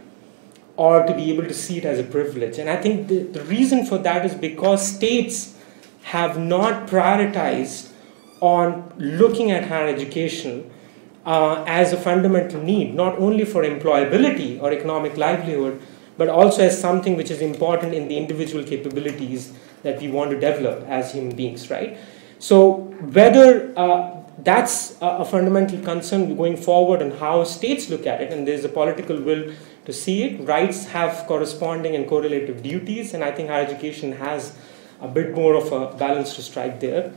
or to be able to see it as a privilege. And I think the reason for that is because states have not prioritized on looking at higher education as a fundamental need, not only for employability or economic livelihood, but also as something which is important in the individual capabilities that we want to develop as human beings, right? So whether that's a fundamental concern going forward and how states look at it, and there's a political will to see it, rights have corresponding and correlative duties, and I think higher education has a bit more of a balance to strike there.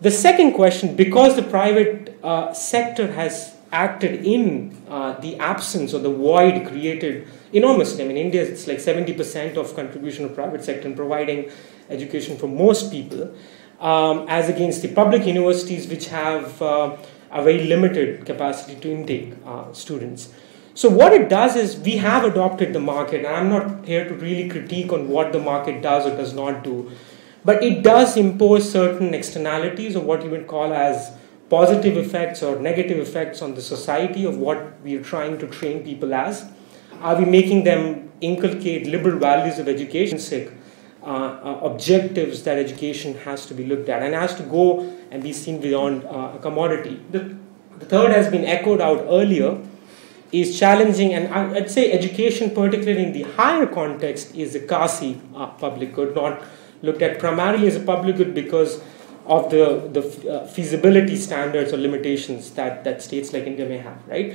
The second question, because the private sector has acted in the absence or the void created enormously. I mean, India, it's like 70% of contribution of private sector in providing education for most people, as against the public universities, which have a very limited capacity to intake students. So what it does is we have adopted the market, and I'm not here to really critique on what the market does or does not do, but it does impose certain externalities, or what you would call as positive effects or negative effects on the society of what we are trying to train people as. Are we making them inculcate liberal values of education, objectives that education has to be looked at and has to go and be seen beyond a commodity? The third has been echoed out earlier, is challenging, and I'd say education, particularly in the higher context, is a quasi public good, not looked at primarily as a public good because of the feasibility standards or limitations that states like India may have, right?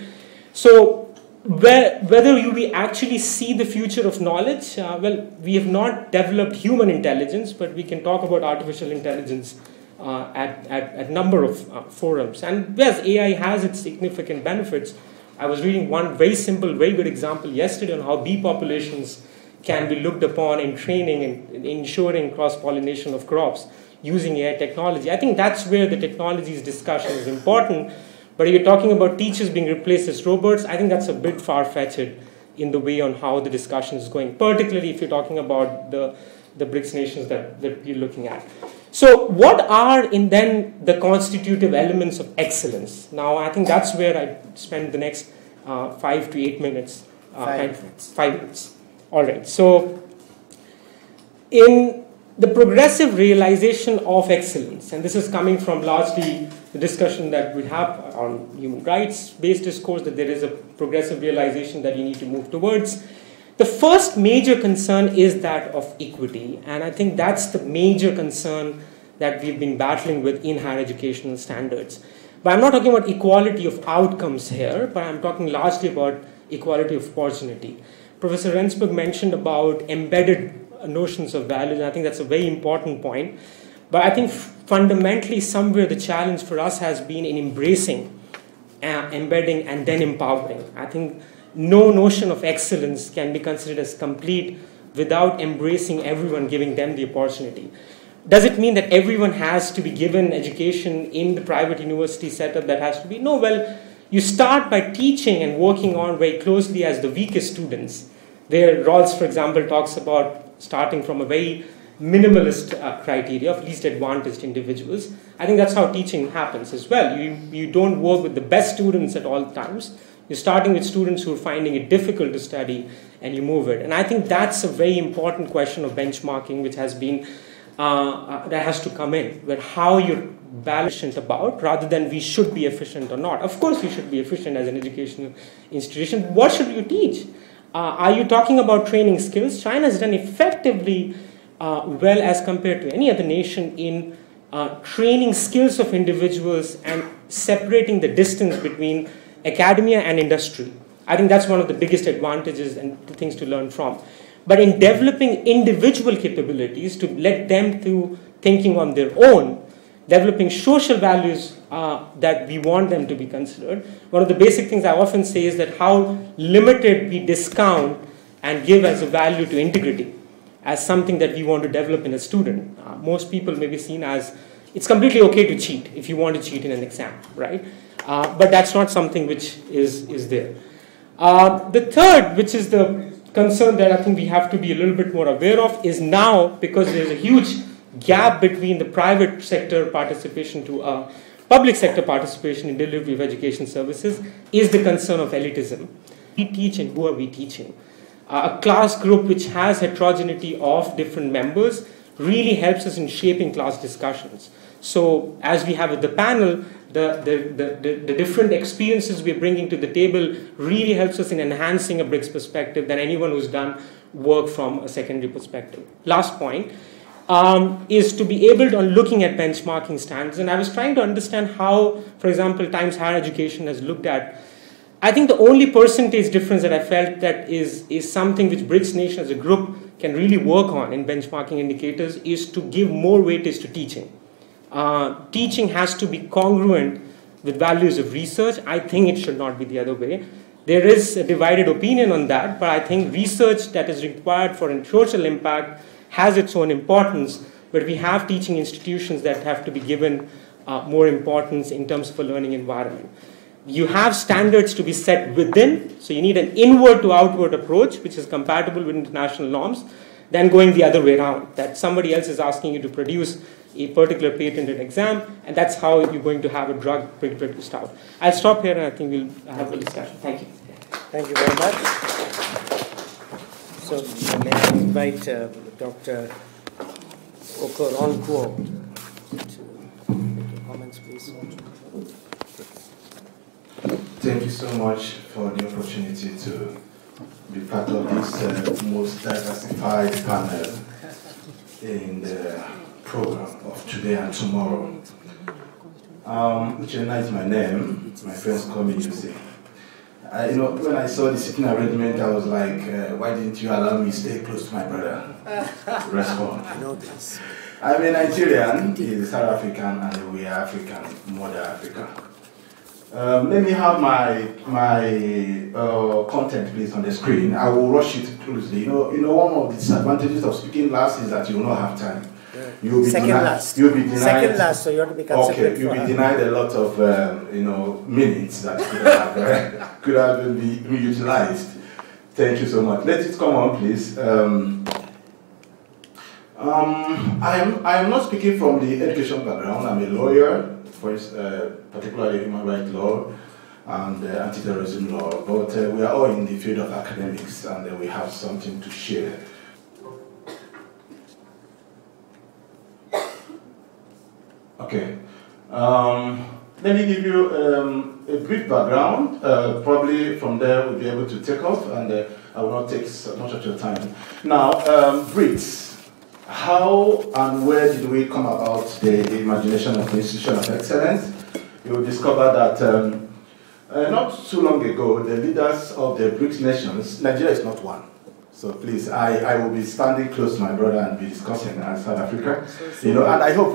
So whether we actually see the future of knowledge, well, we have not developed human intelligence, but we can talk about artificial intelligence at a number of forums. And yes, AI has its significant benefits. I was reading one very simple, very good example yesterday on how bee populations can be looked upon in training and ensuring cross-pollination of crops using AI technology. I think that's where the technologies discussion is important. But if you're talking about teachers being replaced as robots, I think that's a bit far-fetched in the way on how the discussion is going, particularly if you're talking about the BRICS nations that we're looking at. So what are then the constitutive elements of excellence? Now, I think that's where I spend the next 5 to 8 minutes. 5 minutes. 5 minutes. All right. So in the progressive realization of excellence, and this is coming from largely the discussion that we have on human rights-based discourse, that there is a progressive realization that you need to move towards. The first major concern is that of equity, and I think that's the major concern that we've been battling with in higher educational standards. But I'm not talking about equality of outcomes here, but I'm talking largely about equality of opportunity. Professor Rendsburg mentioned about embedded notions of value, and I think that's a very important point. But I think fundamentally somewhere the challenge for us has been in embracing, embedding, and then empowering. I think no notion of excellence can be considered as complete without embracing everyone, giving them the opportunity. Does it mean that everyone has to be given education in the private university setup that has to be? No, well, you start by teaching and working on very closely as the weakest students. There, Rawls, for example, talks about starting from a very minimalist criteria of least advantaged individuals. I think that's how teaching happens as well. You don't work with the best students at all times. You're starting with students who are finding it difficult to study, and you move it. And I think that's a very important question of benchmarking, which has been, that has to come in, where how you're balanced about, rather than we should be efficient or not. Of course, you should be efficient as an educational institution. What should you teach? Are you talking about training skills? China has done effectively well as compared to any other nation in training skills of individuals and separating the distance between academia and industry. I think that's one of the biggest advantages and the things to learn from. But in developing individual capabilities to let them to thinking on their own, developing social values that we want them to be considered, one of the basic things I often say is that how limited we discount and give as a value to integrity as something that we want to develop in a student. Most people may be seen as, it's completely okay to cheat if you want to cheat in an exam, right? But that's not something which is there. The third, which is the concern that I think we have to be a little bit more aware of, is now, because there's a huge gap between the private sector participation to public sector participation in delivery of education services, is the concern of elitism. We teach, and who are we teaching? A class group which has heterogeneity of different members really helps us in shaping class discussions. So as we have with the panel, the different experiences we're bringing to the table really helps us in enhancing a BRICS perspective than anyone who's done work from a secondary perspective. Last point is to be able to looking at benchmarking standards. And I was trying to understand how, for example, Times Higher Education has looked at. I think the only percentage difference that I felt that is something which BRICS nation as a group can really work on in benchmarking indicators is to give more weightage to teaching. Teaching has to be congruent with values of research. I think it should not be the other way. There is a divided opinion on that, but I think research that is required for a social impact has its own importance, but we have teaching institutions that have to be given more importance in terms of a learning environment. You have standards to be set within, so you need an inward to outward approach, which is compatible with international norms, than going the other way around, that somebody else is asking you to produce a particular patented exam, and that's how you're going to have a drug produced out. I'll stop here, and I think we'll have a discussion. Thank you. Thank you very much. So may I invite Dr. Okoronkwo to make your comments, please. Thank you so much for the opportunity to be part of this most diversified panel in the program of today and tomorrow. Uchenna is my name. My friends call me Yusuf. When I saw the sitting arrangement, I was like, why didn't you allow me to stay close to my brother? Respond. I know this. I'm a Nigerian, he's South African, and we are African, Mother Africa. Let me have my content, please, on the screen. I will rush it closely. One of the disadvantages of speaking last is that you will not have time. You'll be Second last. You'll be denied. Second last, so you have to be considerate. Okay, you'll be denied a lot of minutes that could have been utilized. Thank you so much. Let it come on, please. I am not speaking from the education background. I'm a lawyer, particularly human rights law and anti-terrorism law. But we are all in the field of academics, and we have something to share. Okay. Let me give you a brief background. Probably from there we'll be able to take off, and I will not take so much of your time. Now, BRICS. How and where did we come about the imagination of the Institution of Excellence? You will discover that not too long ago, the leaders of the BRICS nations, Nigeria is not one. So please, I will be standing close to my brother and be discussing as South Africa. And I hope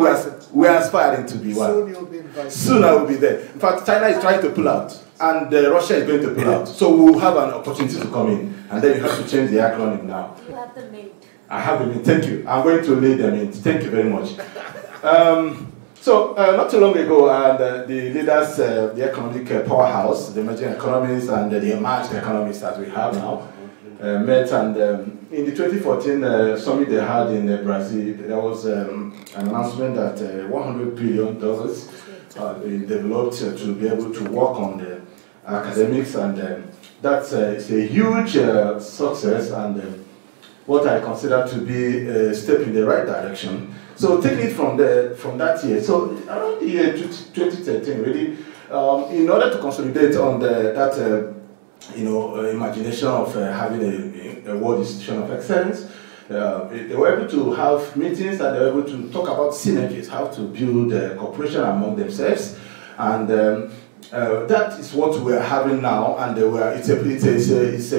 we are aspiring to be one. Soon you'll be invited. Soon I will be there. In fact, China is trying to pull out, and Russia is going to pull out. So we will have an opportunity to come in, and then you have to change the acronym now. You have the mate. I have them in. Thank you. I'm going to lead them in. Thank you very much. So not too long ago, the leaders, the economic powerhouse, the emerging economies and the emerged economies that we have now, met, and in the 2014 summit they had in Brazil, there was an announcement that $100 billion been developed to be able to work on the academics, and that's it's a huge success, and what I consider to be a step in the right direction. So take it from that year. So around the year 2013, really, in order to consolidate on that imagination of having a world institution of excellence, they were able to have meetings, and they were able to talk about synergies, how to build cooperation among themselves, and that is what we are having now. And it's a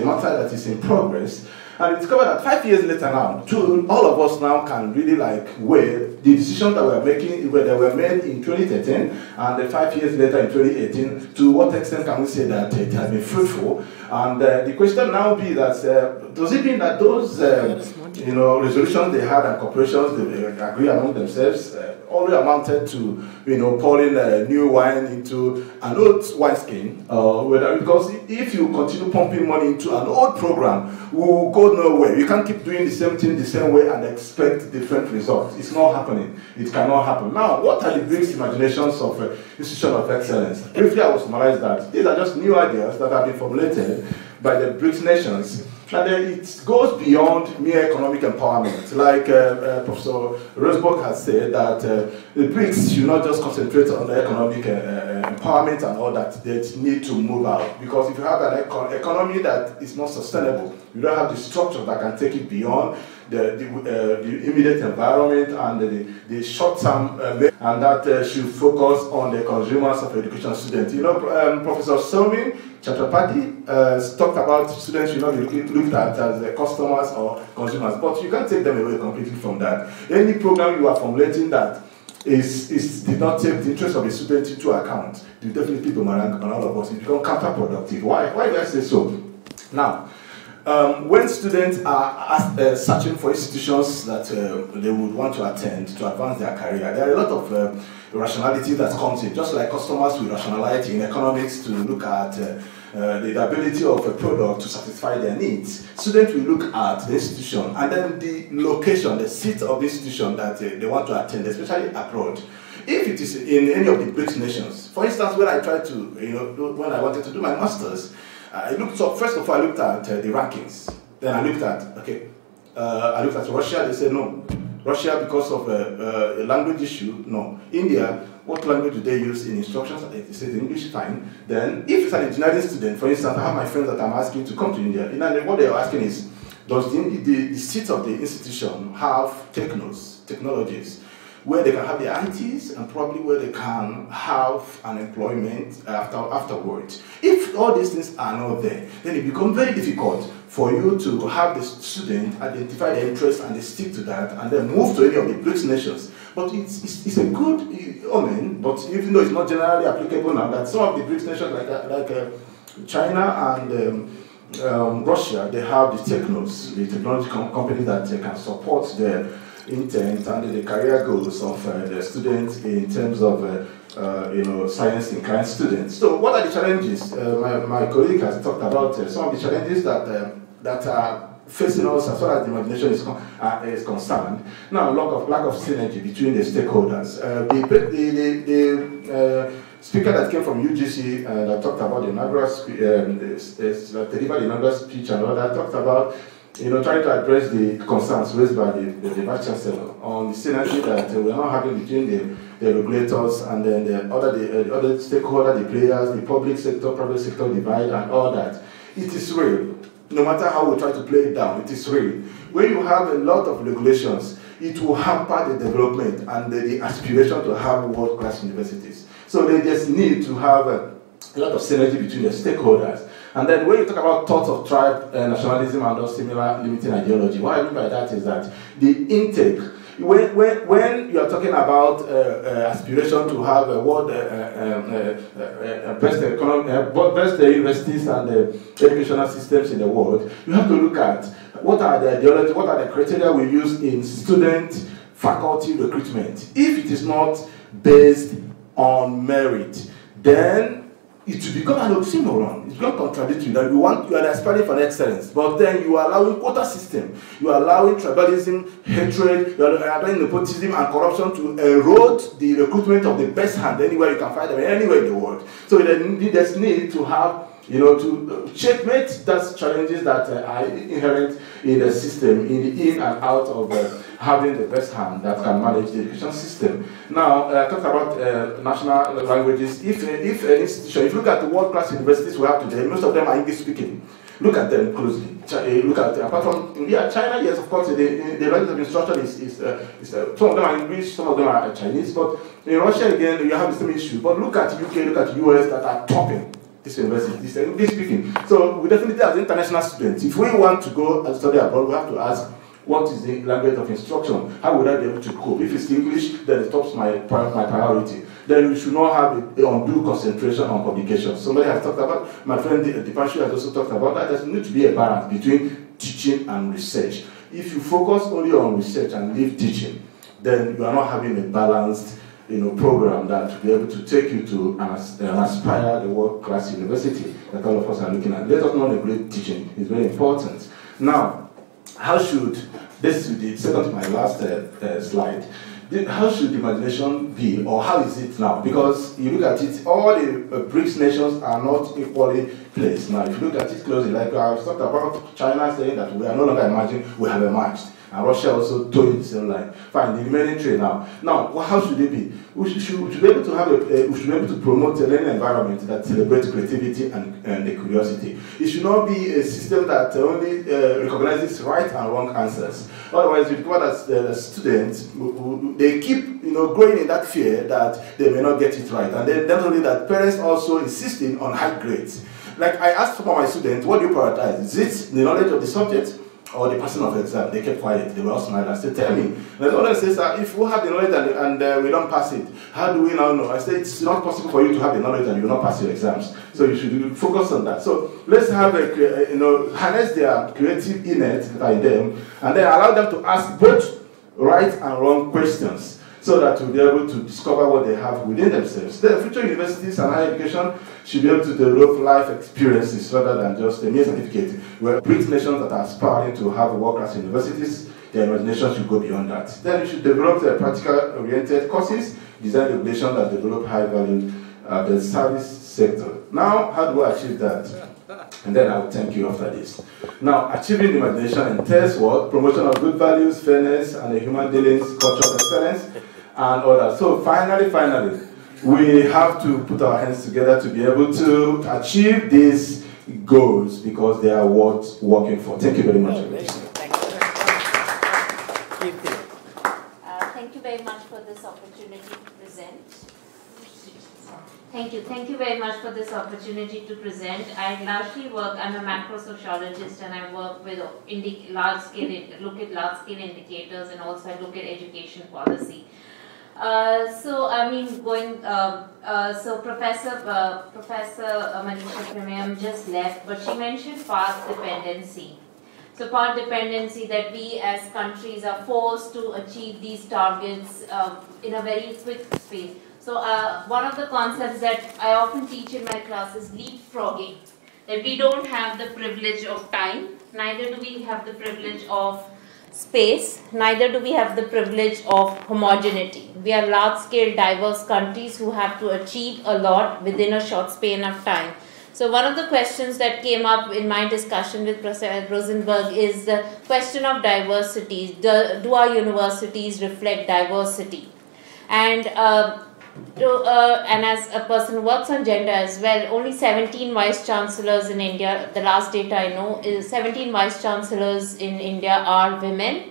matter that is in progress. And it's discovered that 5 years later now, all of us now can really weigh the decisions that we are making, that were made in 2013, and 5 years later in 2018, to what extent can we say that it has been fruitful? And the question now be that, does it mean that those resolutions they had and corporations they agree among themselves only amounted to pouring new wine into an old wineskin? Because if you continue pumping money into an old program, we will go nowhere. You can't keep doing the same thing the same way and expect different results. It's not happening. It cannot happen. Now, what are the BRICS imaginations of Institution of Excellence? Briefly, I will summarize that. These are just new ideas that have been formulated by the BRICS nations And it goes beyond mere economic empowerment. Like Professor Rosberg has said, that the BRICS should not just concentrate on the economic empowerment and all that. They need to move out. Because if you have an economy that is not sustainable, you don't have the structure that can take it beyond the immediate environment and the short-term, and that should focus on the consumers of education students. You know, Professor Somin Chatrapati talked about students should not be looked at as customers or consumers, but you can't take them away completely from that. Any program you are formulating that did not take the interest of the student into account, you definitely boomerang on all of us. It becomes counterproductive. Why do I say so? Now, when students are searching for institutions that they would want to attend to advance their career, there are a lot of rationality that comes in, just like customers will rationality in economics to look at the ability of a product to satisfy their needs. Students will look at the institution and then the location, the seat of the institution that they want to attend, especially abroad. If it is in any of the BRICS nations, for instance, when I tried to, when I wanted to do my master's, first of all, I looked at the rankings. Then I looked at, I looked at Russia. They said no. Russia, because of a language issue, no. India, what language do they use in instructions? They say English, fine. Then, if it's an engineering student, for instance, I have my friends that I'm asking to come to India. And what they're asking is, does the seat of the institution have technologies, where they can have their ITs and probably where they can have an employment afterwards. If all these things are not there, then it becomes very difficult for you to have the student identify their interests and they stick to that and then move to any of the BRICS nations. But it's a good omen, but even though it's not generally applicable now, that some of the BRICS nations like China and Russia, they have the technology companies that can support their intent and the career goals of the students in terms of science inclined students. So what are the challenges? My colleague has talked about some of the challenges that are facing us as far as the imagination is concerned. Now, lack of synergy between the stakeholders. The speaker that came from UGC that talked about the inaugural delivered the inaugural speech and all that, talked about trying to address the concerns raised by the Vice Chancellor on the synergy that we're not having between the regulators and then the other stakeholders, the players, the public sector, private sector divide and all that. It is real. No matter how we try to play it down, it is real. When you have a lot of regulations, it will hamper the development and the aspiration to have world-class universities. So they just need to have a lot of synergy between the stakeholders. And then when you talk about thoughts of tribe, nationalism, and those similar limiting ideology, what I mean by that is that the intake, when you are talking about aspiration to have a world best universities and educational systems in the world, you have to look at what are the ideology, what are the criteria we use in student faculty recruitment. If it is not based on merit, then it will become an oxymoron. It's not contradictory that you are aspiring for excellence, but then you are allowing quota system, you are allowing tribalism, hatred, you are allowing nepotism and corruption to erode the recruitment of the best hand anywhere you can find them, anywhere in the world. So there's need to have, to checkmate those challenges that are inherent in the system, in the in and out of having the best hand that can manage the education system. Now, talk about national languages. If an institution, if you look at the world-class universities we have today, most of them are English-speaking. Look at them closely. Look at apart from China, yes, of course, the language of instruction is some of them are English, some of them are Chinese. But in Russia, again, you have the same issue. But look at UK, look at US that are topping this university, this English speaking. So we definitely, as international students, if we want to go and study abroad, we have to ask, what is the language of instruction? How would I be able to cope? If it's English, then it stops my priority. Then we should not have undue concentration on publication. Somebody has talked about, my friend Dipanshu has also talked about that. There needs to be a balance between teaching and research. If you focus only on research and leave teaching, then you are not having a balanced program that will be able to take you to an aspire the world-class university that all of us are looking at. Let us not neglect teaching. It's very important. Now, how should, this is the second to my last slide, how should the imagination be, or how is it now? Because you look at it, all the BRICS nations are not equally placed. Now, if you look at it closely, like I was talking about China saying that we are no longer emerging, we have emerged. And Russia also told the same line. Fine, the remaining three now. Now, how should it be? We should be able to have we should be able to promote a learning environment that celebrates creativity and the curiosity. It should not be a system that only recognizes right and wrong answers. Otherwise, you discover that the students they keep growing in that fear that they may not get it right, and then not only that, parents also insisting on high grades. Like I asked some of my students, what do you prioritize? Is it the knowledge of the subject or the person of exam? They kept quiet. They were all smiling. I said, tell me. And the other says, if we have the knowledge and we don't pass it, how do we now know? I said, it's not possible for you to have the knowledge and you will not pass your exams. So you should focus on that. So let's have harness their creative innate that are in them, and then allow them to ask both right and wrong questions, so that we'll be able to discover what they have within themselves. The future universities and higher education should be able to develop life experiences rather than just a mere certificate. We're BRICS nations that are aspiring to have world-class universities. Their imagination should go beyond that. Then we should develop practical-oriented courses, design regulations that develop high-value the service sector. Now, how do I achieve that? And then I'll thank you after this. Now, achieving the imagination entails what? Promotion of good values, fairness, and the human dealings, cultural excellence, and all that. So finally, we have to put our hands together to be able to achieve these goals because they are worth working for. Thank you very much. Thank you very much for this opportunity to present. Thank you very much for this opportunity to present. I'm a macro sociologist, and I work with look at large-scale indicators, and also I look at education policy. So Professor Manisha Premyam just left, but she mentioned path dependency. So path dependency, that we as countries are forced to achieve these targets in a very quick space. So one of the concepts that I often teach in my class is leapfrogging, that we don't have the privilege of time, neither do we have the privilege of space, neither do we have the privilege of homogeneity. We are large-scale, diverse countries who have to achieve a lot within a short span of time. So one of the questions that came up in my discussion with Professor Rosenberg is the question of diversity. Do our universities reflect diversity? And as a person who works on gender as well, only 17 vice chancellors in India, the last data I know is 17 vice chancellors in India are women,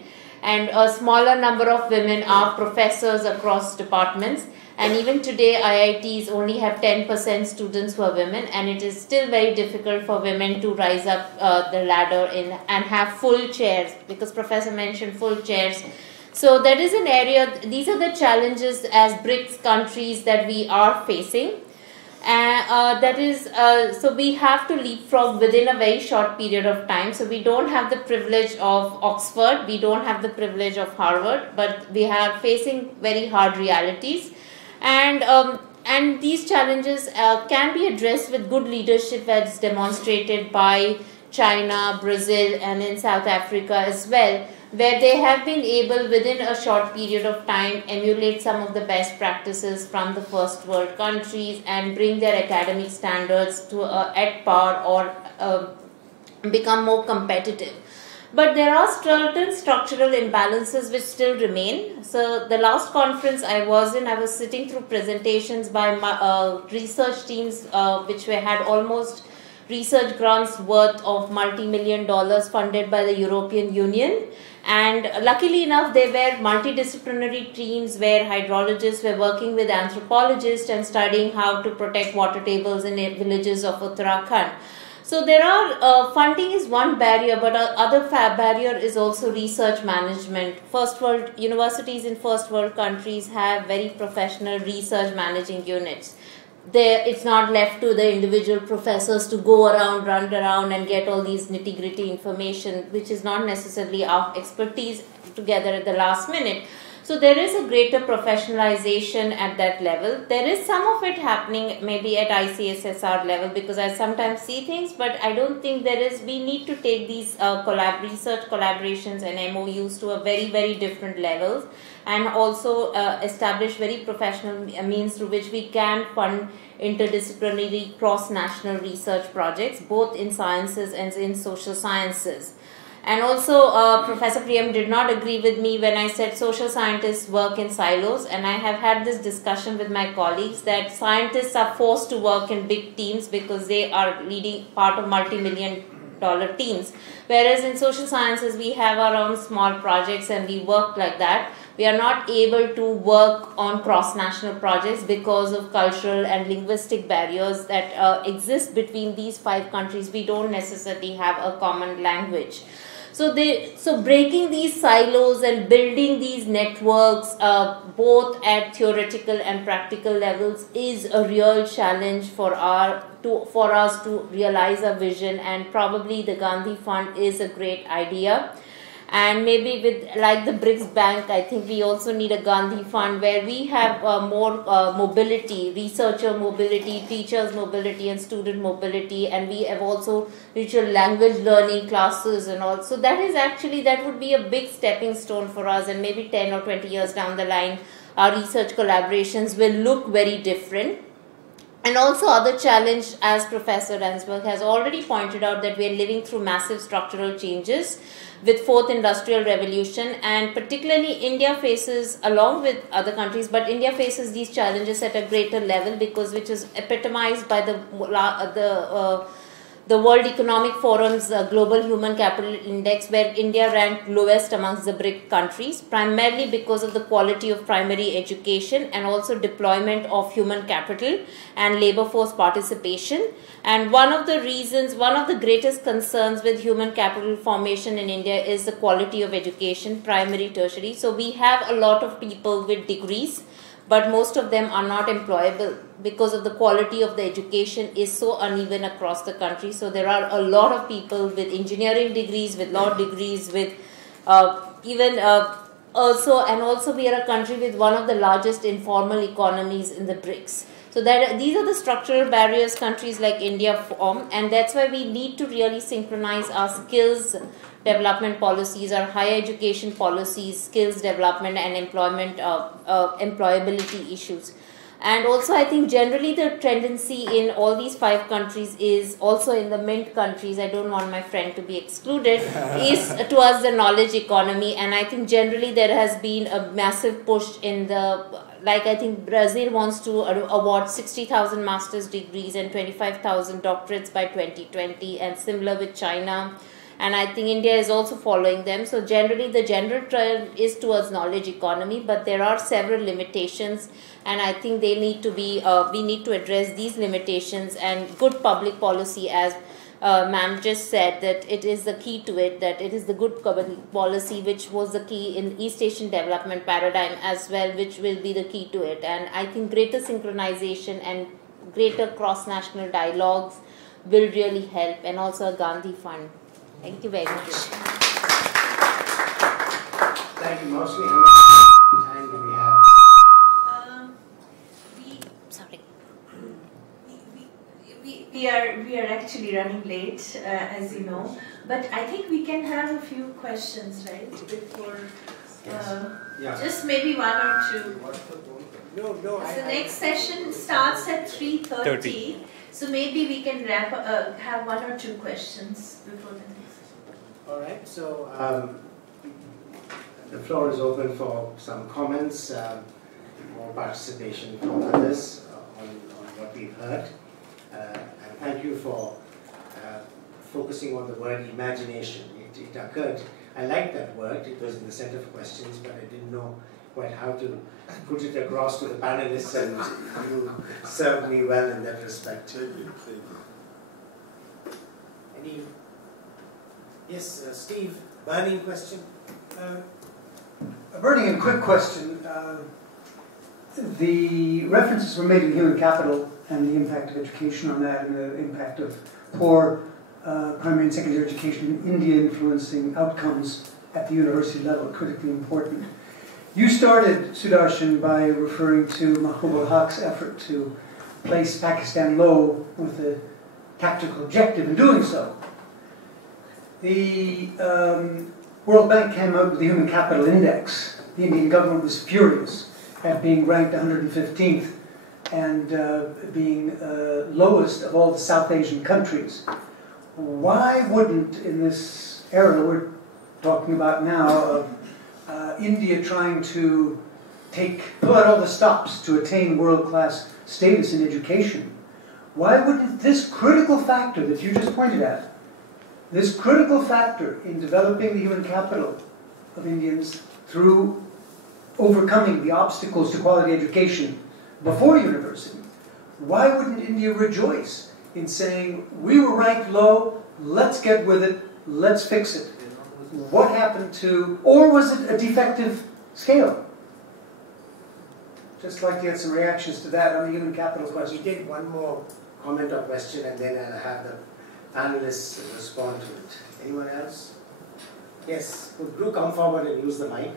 and a smaller number of women are professors across departments. And even today, IITs only have 10% students who are women, and it is still very difficult for women to rise up the ladder and have full chairs, because Professor mentioned full chairs. So that is an area, these are the challenges as BRICS countries that we are facing. So we have to leapfrog within a very short period of time. So we don't have the privilege of Oxford, we don't have the privilege of Harvard, but we are facing very hard realities. And these challenges can be addressed with good leadership, as demonstrated by China, Brazil, and in South Africa as well, where they have been able within a short period of time emulate some of the best practices from the first world countries and bring their academic standards to at par or become more competitive. But there are certain structural imbalances which still remain. So the last conference I was in, I was sitting through presentations by research teams which had almost research grants worth of multi-million dollars funded by the European Union. And luckily enough, they were multidisciplinary teams where hydrologists were working with anthropologists and studying how to protect water tables in villages of Uttarakhand. So there are, funding is one barrier, but other barrier is also research management. First world universities in first world countries have very professional research managing units. It's not left to the individual professors to go around, run around and get all these nitty-gritty information, which is not necessarily our expertise together at the last minute. So there is a greater professionalization at that level. There is some of it happening maybe at ICSSR level, because I sometimes see things, but I don't think there is, we need to take these research collaborations and MOUs to a very, very different levels, and also establish very professional means through which we can fund interdisciplinary cross-national research projects, both in sciences and in social sciences. And also, Professor Priyam did not agree with me when I said social scientists work in silos, and I have had this discussion with my colleagues that scientists are forced to work in big teams because they are leading part of multi-million-dollar teams. Whereas in social sciences, we have our own small projects and we work like that. We are not able to work on cross-national projects because of cultural and linguistic barriers that exist between these 5 countries. We don't necessarily have a common language. So breaking these silos and building these networks, both at theoretical and practical levels, is a real challenge for us to realize our vision. And probably the Gandhi Fund is a great idea. And maybe with like the BRICS Bank, I think we also need a Gandhi Fund where we have more mobility, researcher mobility, teachers mobility, and student mobility. And we have also virtual language learning classes and all. So that would be a big stepping stone for us. And maybe 10 or 20 years down the line, our research collaborations will look very different. And also other challenge, as Professor Ransberg has already pointed out, that we are living through massive structural changes with 4th industrial revolution, and particularly India faces, along with other countries, but India faces these challenges at a greater level, because which is epitomized by the World Economic Forum's Global Human Capital Index, where India ranked lowest amongst the BRIC countries, primarily because of the quality of primary education and also deployment of human capital and labor force participation. And one of the greatest concerns with human capital formation in India is the quality of education, primary, tertiary. So we have a lot of people with degrees, but most of them are not employable because of the quality of the education is so uneven across the country. So there are a lot of people with engineering degrees, with law degrees, with also we are a country with one of the largest informal economies in the BRICS. So these are the structural barriers countries like India form, and that's why we need to really synchronize our skills development policies, our higher education policies, skills development and employment, employability issues. And also I think generally the tendency in all these 5 countries is also in the Mint countries, I don't want my friend to be excluded, is towards the knowledge economy. And I think generally there has been a massive push in like I think Brazil wants to award 60,000 master's degrees and 25,000 doctorates by 2020, and similar with China. And I think India is also following them. So generally the general trend is towards knowledge economy, but there are several limitations, and I think they need to be, we need to address these limitations, and good public policy, as ma'am just said, that it is the key to it, that it is the good public policy which was the key in East Asian development paradigm as well, which will be the key to it. And I think greater synchronization and greater cross-national dialogues will really help, and also a Gandhi Fund. Thank you very much. Thank you, Mostly. How much time do we have? We are actually running late, as you know. But I think we can have a few questions, right? Before, just maybe 1 or 2. No. So the next session starts at 3:30. So maybe we can have 1 or 2 questions before the next session. All right. So the floor is open for some comments, more participation from others on what we've heard. And thank you for focusing on the word imagination. It occurred. I like that word. It was in the center of questions, but I didn't know quite how to put it across to the panelists, and you served me well in that respect. Any? Yes, Steve, burning question? A burning and quick question. The references were made in human capital and the impact of education on that, and the impact of poor primary and secondary education in India influencing outcomes at the university level, critically important. You started, Sudarshan, by referring to Mahbub ul-Haq's effort to place Pakistan low with a tactical objective in doing so. The World Bank came out with the Human Capital Index. The Indian government was furious at being ranked 115th and being lowest of all the South Asian countries. Why wouldn't, in this era we're talking about now, of India trying to pull out all the stops to attain world-class status in education, why wouldn't this critical factor that you just pointed at, this critical factor in developing the human capital of Indians through overcoming the obstacles to quality education before university, why wouldn't India rejoice in saying, we were ranked low, let's get with it, let's fix it? What happened to, or was it a defective scale? Just like to get some reactions to that on the human capital question. We take one more comment or question and then I'll have the panelists respond to it. Anyone else? Yes, would Drew come forward and use the mic?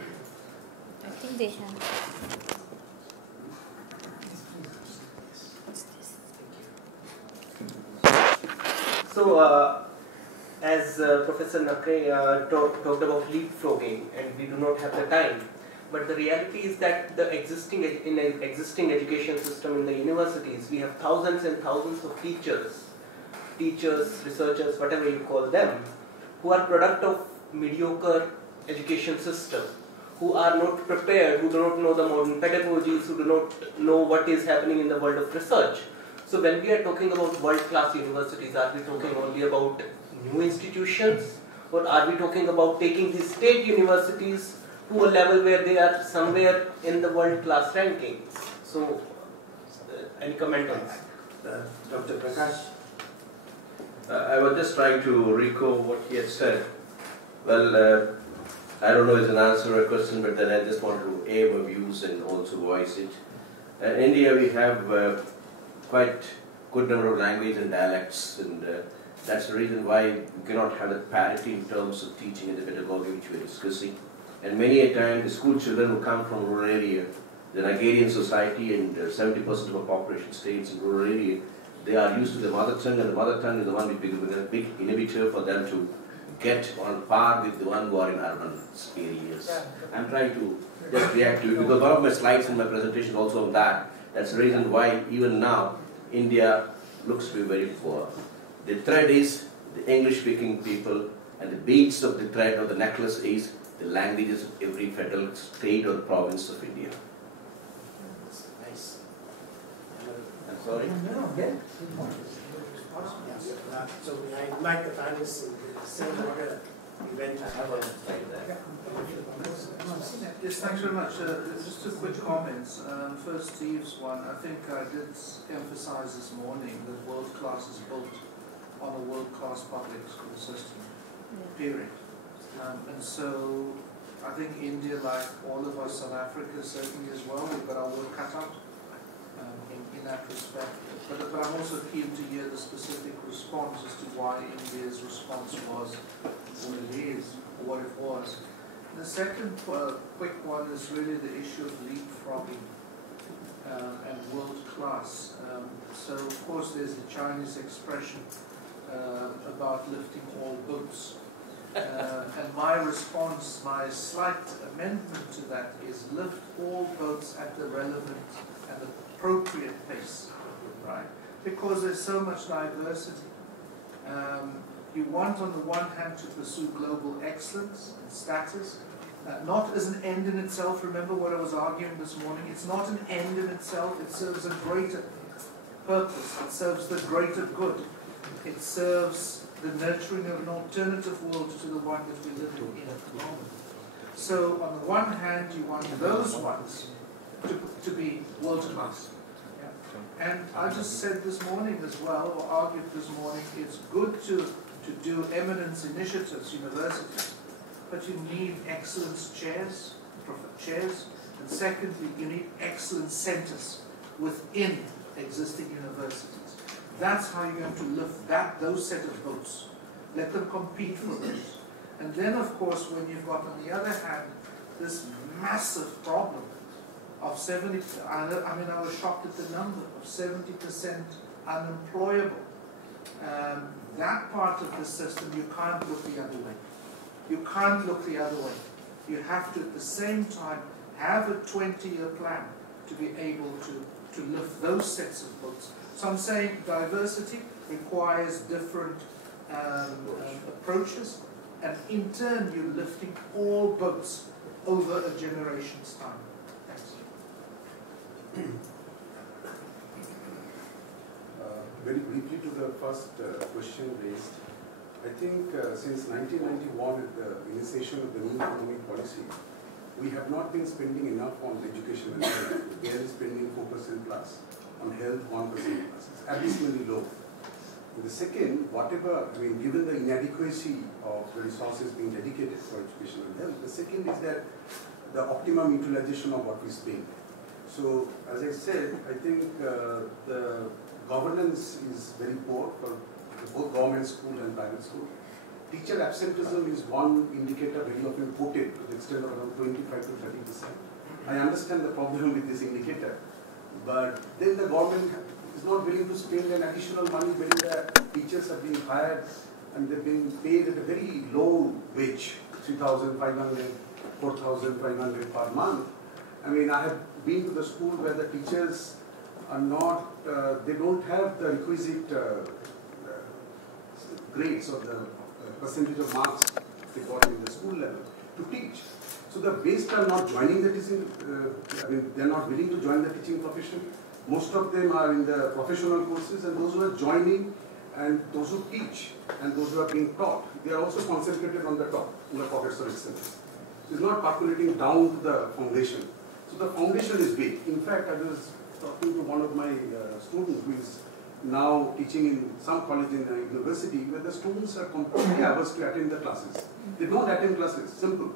I think they have. So, as Professor Nakre talked about leapfrogging, and we do not have the time, but the reality is that in the existing education system in the universities, we have thousands and thousands of teachers, researchers, whatever you call them, who are product of mediocre education system, who are not prepared, who do not know the modern pedagogies, who do not know what is happening in the world of research. So when we are talking about world-class universities, are we talking only about new institutions, or are we talking about taking these state universities to a level where they are somewhere in the world-class ranking? So, any comment on that? Dr. Prakash? I was just trying to recall what he had said. Well, I don't know if it's an answer or a question, but then I just wanted to air my views and also voice it. In India, we have quite good number of languages and dialects, and that's the reason why we cannot have the parity in terms of teaching and the pedagogy which we're discussing. And many a time, the school children who come from rural area, the Nigerian society, and 70% of our population stays in rural area, they are used to the mother tongue, and the mother tongue is the one which becomes a big inhibitor for them to get on par with the one who are in urban areas. I'm trying to just react to it because one of my slides in my presentation is also on that. That's the reason why even now India looks to be very poor. The thread is the English-speaking people, and the beads of the thread or the necklace is the languages of every federal state or province of India. Nice. I'm sorry? No, yeah. So I invite the panelists in the same order we went. Yes, thanks very much. Just two quick comments. First, Steve's one. I think I did emphasize this morning that world class is built on a world-class public school system, period. And so I think India, like all of us, South Africa certainly as well, we've got our work cut out in that respect. But I'm also keen to hear the specific response as to why India's response was what it is, or what it was. The second quick one is really the issue of leapfrogging and world class. So of course there's the Chinese expression about lifting all boats. And my response, my slight amendment to that is lift all boats at the relevant and appropriate pace, right? Because there's so much diversity. You want on the one hand to pursue global excellence and status, not as an end in itself. Remember what I was arguing this morning? It's not an end in itself. It serves a greater purpose. It serves the greater good. It serves the nurturing of an alternative world to the one that we live in at the moment. So on the one hand, you want those ones to be world class. Yeah. And I just said this morning as well, or argued this morning, it's good to do eminence initiatives, universities, but you need excellence chairs, and secondly, you need excellence centers within existing universities. That's how you're going to lift those set of boats. Let them compete for those. And then, of course, when you've got, on the other hand, this massive problem of 70, I mean, I was shocked at the number of 70% unemployable. That part of the system, you can't look the other way. You can't look the other way. You have to, at the same time, have a 20-year plan to be able to lift those sets of boats. So I'm saying diversity requires different approaches, and in turn, you're lifting all boats over a generation's time. Thanks. Very briefly to the first question raised, I think since 1991, at the initiation of the new economic policy, we have not been spending enough on education and health. We are spending 4% plus, on health 1% plus. It's abysmally low. And the second, whatever, I mean, given the inadequacy of the resources being dedicated for education and health, the second is that the optimum utilization of what we spend. So, as I said, I think the governance is very poor for both government school and private school. Teacher absenteeism is one indicator very often quoted to the extent of around 25 to 30%. I understand the problem with this indicator, but then the government is not willing to spend an additional money when the teachers are being hired and they're being paid at a very low wage, 3,500, 4,500 per month. I mean, I have been to the school where the teachers are not, they don't have the requisite grades or the percentage of marks they got in the school level to teach. So the best are not joining the teaching, I mean, they're not willing to join the teaching profession. Most of them are in the professional courses, and those who are joining and those who teach and those who are being taught, they are also concentrated on the top, in the pockets of excellence. So it's not percolating down to the foundation. So the foundation is big. In fact, I was talking to one of my students who is now teaching in some college in the university, where the students are completely averse to attend the classes. They don't attend classes, simple.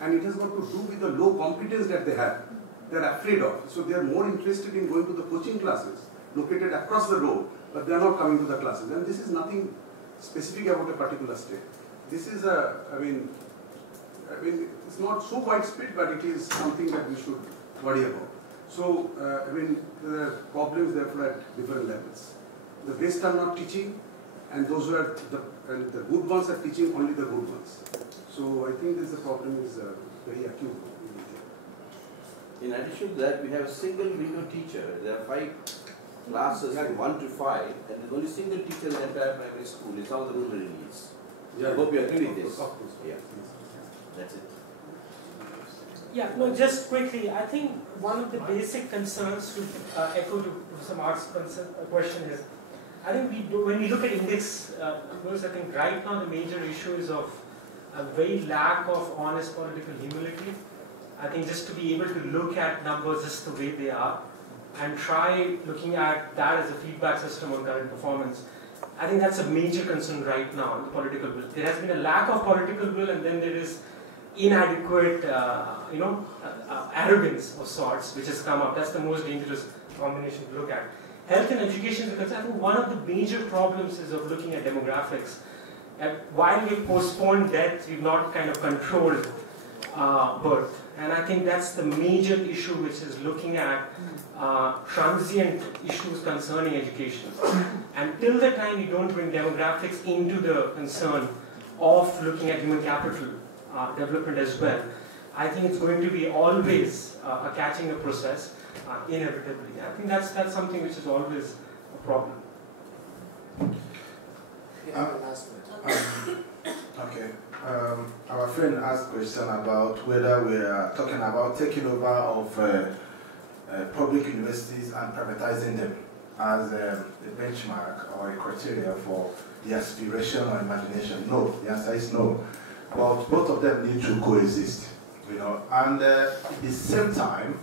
And it has got to do with the low competence that they have. They're afraid of. So they are more interested in going to the coaching classes located across the road, but they are not coming to the classes. And this is nothing specific about a particular state. This is I mean, it's not so widespread, but it is something that we should worry about. So, I mean, there are problems therefore at different levels. The best are not teaching, and those who are the good ones are teaching only the good ones. So I think this problem is very acute. In addition to that, we have a single window teacher. There are 5 classes, 1 to 5, and there's only single teacher in the entire primary school. It's all the rural needs. Yeah, I hope you agree with this. Of course. Yeah, that's it. Yeah, no, just quickly, I think one of the basic concerns to echo to Professor Mark's question is, I think when we look at index, I think right now the major issue is of a very lack of honest political humility. I think just to be able to look at numbers just the way they are and try looking at that as a feedback system on current performance, I think that's a major concern right now in the political will. There has been a lack of political will, and then there is inadequate, arrogance of sorts which has come up. That's the most dangerous combination to look at. Health and education, because I think one of the major problems is of looking at demographics. While we've postponed death, we've not kind of controlled birth. And I think that's the major issue, which is looking at transient issues concerning education. And till the time we don't bring demographics into the concern of looking at human capital development as well, I think it's going to be always a catching up process, inevitably. I think that's something which is always a problem. Okay. Our friend asked a question about whether we are talking about taking over of public universities and privatizing them as a benchmark or a criteria for the aspiration or imagination. No, the answer is no. But both of them need to coexist, And at the same time,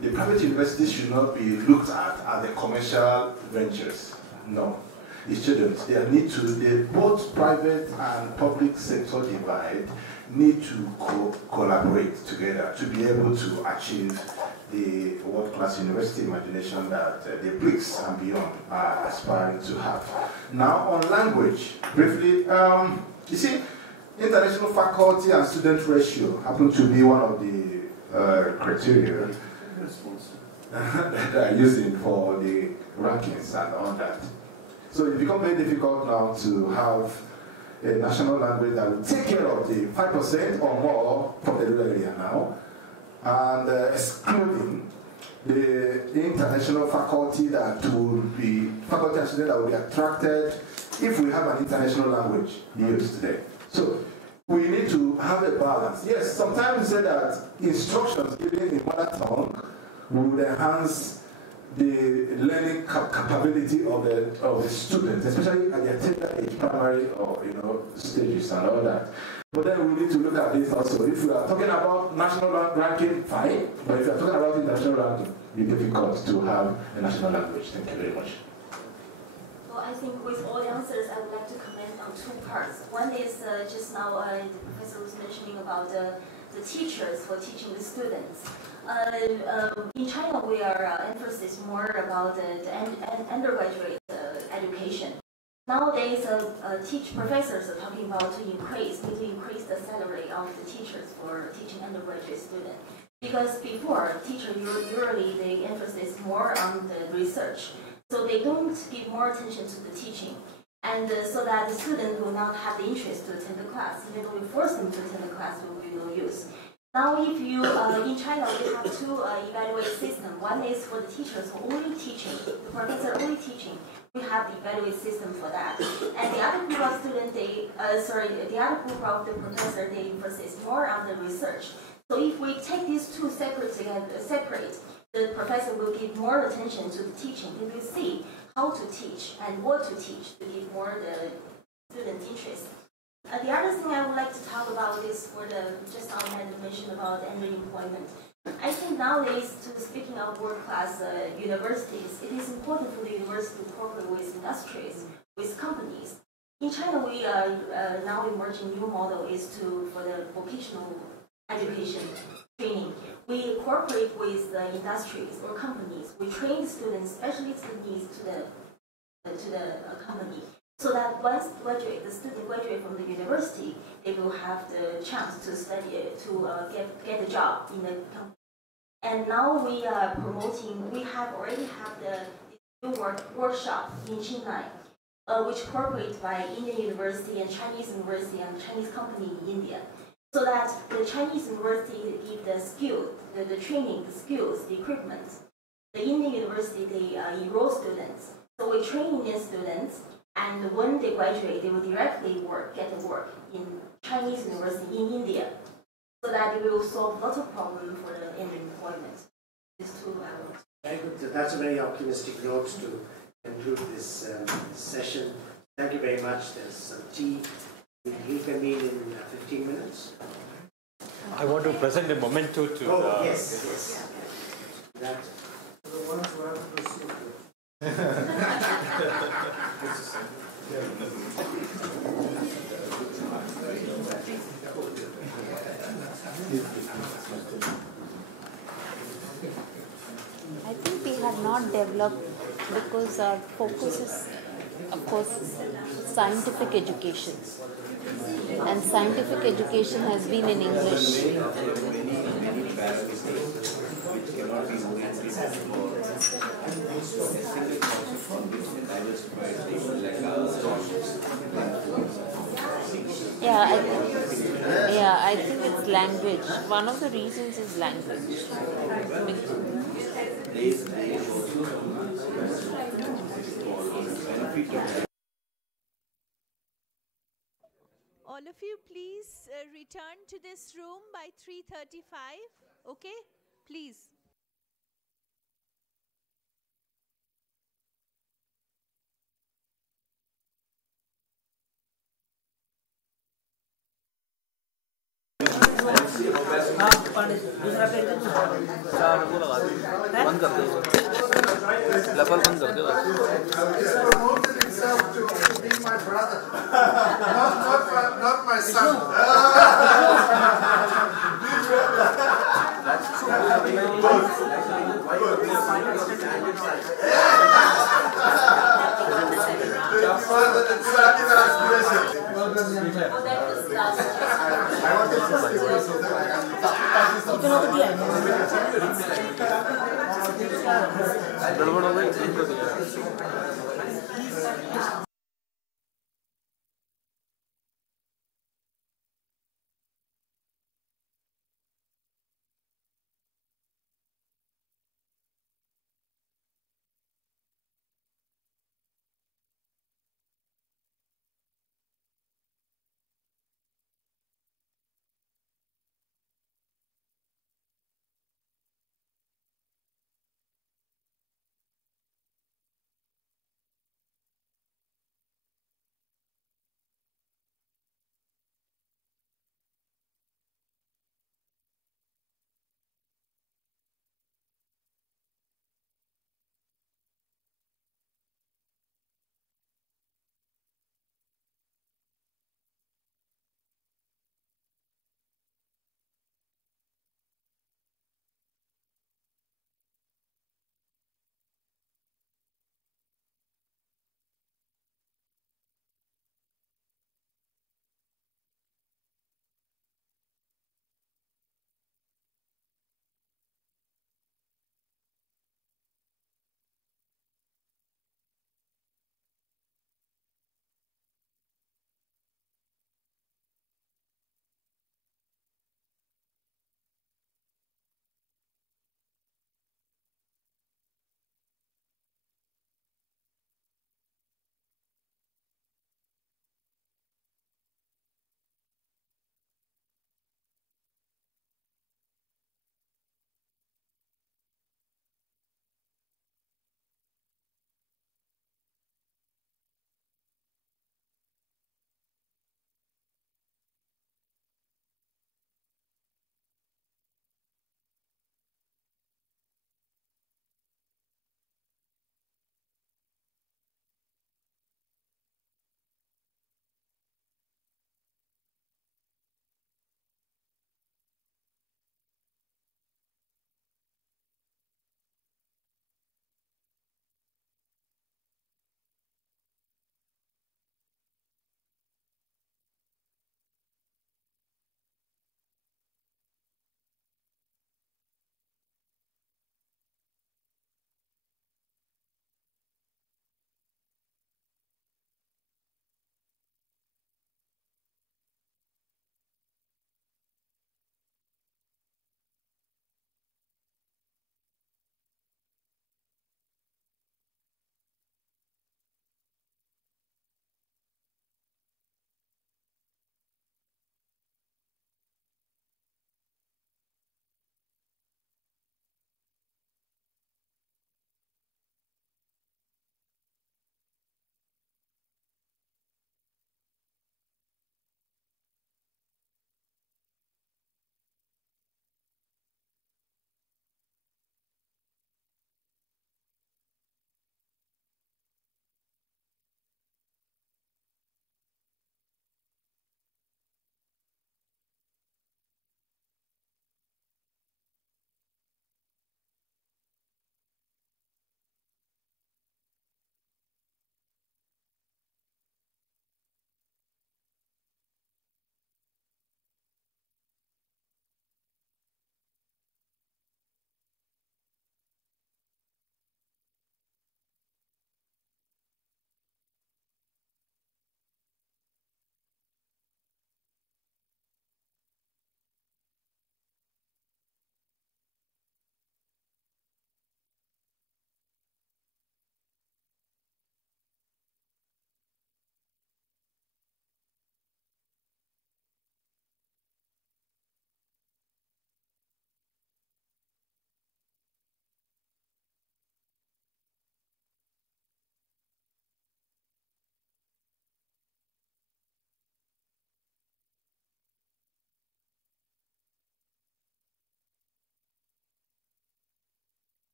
the private universities should not be looked at as a commercial ventures. No. It shouldn't. Both private and public sector divide need to collaborate together to be able to achieve the world-class university imagination that the BRICS and beyond are aspiring to have. Now, on language, briefly, you see, international faculty and student ratio happen to be one of the criteria that they are using for the rankings and all that. So it becomes very difficult now to have a national language that will take care of the 5% or more from the rural area now, and excluding the international faculty that will be, faculty and students that will be attracted if we have an international language used today. So we need to have a balance. Yes, sometimes we say that instructions given in mother tongue would enhance the learning capability of the students, especially at their tender age, primary or stages and all that. But then we need to look at this also. If we are talking about national ranking, fine. But if we are talking about international ranking, it's difficult to have a national language. Thank you very much. Well, I think with all the answers, I would like to comment on two parts. One is just now the professor was mentioning about the teachers for teaching the students. In China, we are emphasis more about the undergraduate education. Nowadays, professors are talking about to increase the salary of the teachers for teaching undergraduate students. Because before, teachers usually they emphasize more on the research, so they don't give more attention to the teaching, and so that the student will not have the interest to attend the class. Even though we force them to attend the class, will be no use. Now, if you in China, we have two evaluate systems. One is for the teachers who only teaching, the professor only teaching. We have the evaluate system for that. And the other group of students, the other group of the professor, they emphasize more on the research. So if we take these two separate, the professor will give more attention to the teaching. They will see how to teach and what to teach to give more the students' interest. The other thing I would like to talk about is for just now I had mentioned about underemployment. I think nowadays, speaking of world-class universities, it is important for the university to cooperate with industries, with companies. In China, we are now emerging new model is for the vocational education training. We cooperate with the industries or companies. We train the students, especially the needs to the company, so that once the student graduate from the university, they will have the chance to study get a job in the company. And now we are promoting. We already have the new workshop in Xinghai, which cooperated by Indian University and Chinese University and Chinese company in India, so that the Chinese university give the skill, the training, the skills, the equipment. The Indian university, they enroll students. So we train Indian students, and when they graduate, they will directly get work in Chinese university in India, so that it will solve lots of problems for the underemployment. These two elements. Very good. That's a very optimistic note to conclude this session. Thank you very much. There's some tea. We reconvene in 15 minutes. I want to present a memento to the... Yes. That. I think we have not developed because our focus is, of course, scientific education. And scientific education has been in English. I think it's language. One of the reasons is language. All of you, please return to this room by 3:35. Okay? Please. दूसरा page चार वो लगा दो बंद कर दो level बंद कर दो not my son. That's true. Good. गड़बड़ हो गई, चेंज कर दिया।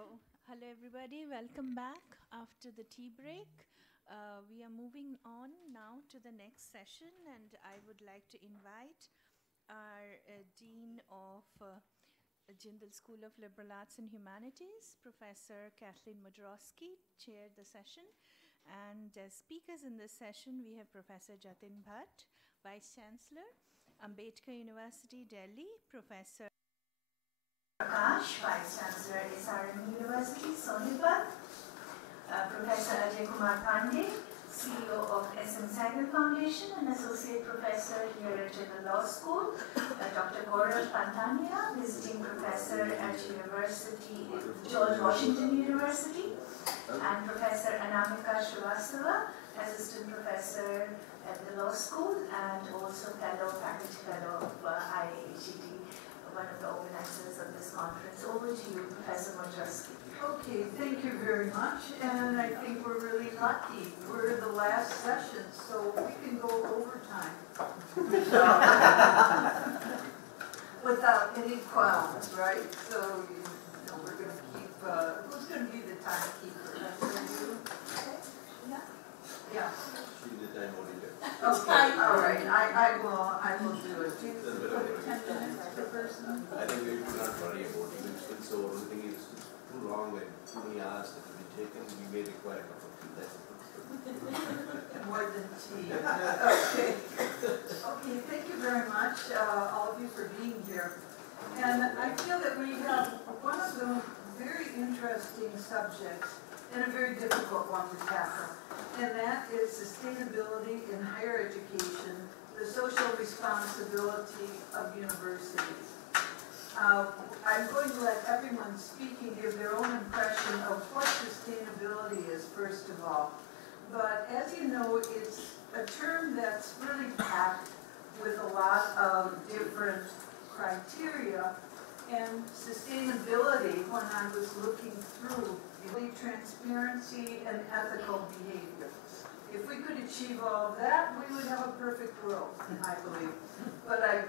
Hello everybody, welcome back after the tea break. We are moving on now to the next session, and I would like to invite our Dean of Jindal School of Liberal Arts and Humanities, Professor Kathleen Modrowski, chaired the session. And as speakers in this session, we have Professor Jatin Bhatt, Vice Chancellor, Ambedkar University, Delhi, Professor Prakash, Vice Chancellor, SRM University, Sonipat, Professor Ajay Kumar Pandey, CEO of SM Sehgal Foundation and Associate Professor here at Jindal Law School, Dr. Gaurav Pantania, Visiting Professor at George Washington University, and Professor Anamika Srivastava, Assistant Professor at the Law School and also Faculty Fellow of IAHED, one of the organizers of this conference. Over to you, Professor Modrowski. Okay, thank you very much, and I think we're really lucky. We're the last session, so we can go overtime without any qualms, right? So we're going to keep. Who's going to be the timekeeper? You? Yeah. She's the time auditor. Okay, all right. I will do it. 10 minutes per person. I think we should not worry about it. Since the whole thing is too long and too many hours that will be taken, we may require a cup of tea. That's More than tea. Okay. Okay, thank you very much, all of you, for being here. And I feel that we have one of the very interesting subjects and a very difficult one to tackle, and that is sustainability in higher education, the social responsibility of universities. I'm going to let everyone speaking give their own impression of what sustainability is, first of all. But as you know, it's a term that's really packed with a lot of different criteria. And sustainability, when I was looking through, really transparency and ethical behavior. If we could achieve all of that, we would have a perfect world, I believe. But I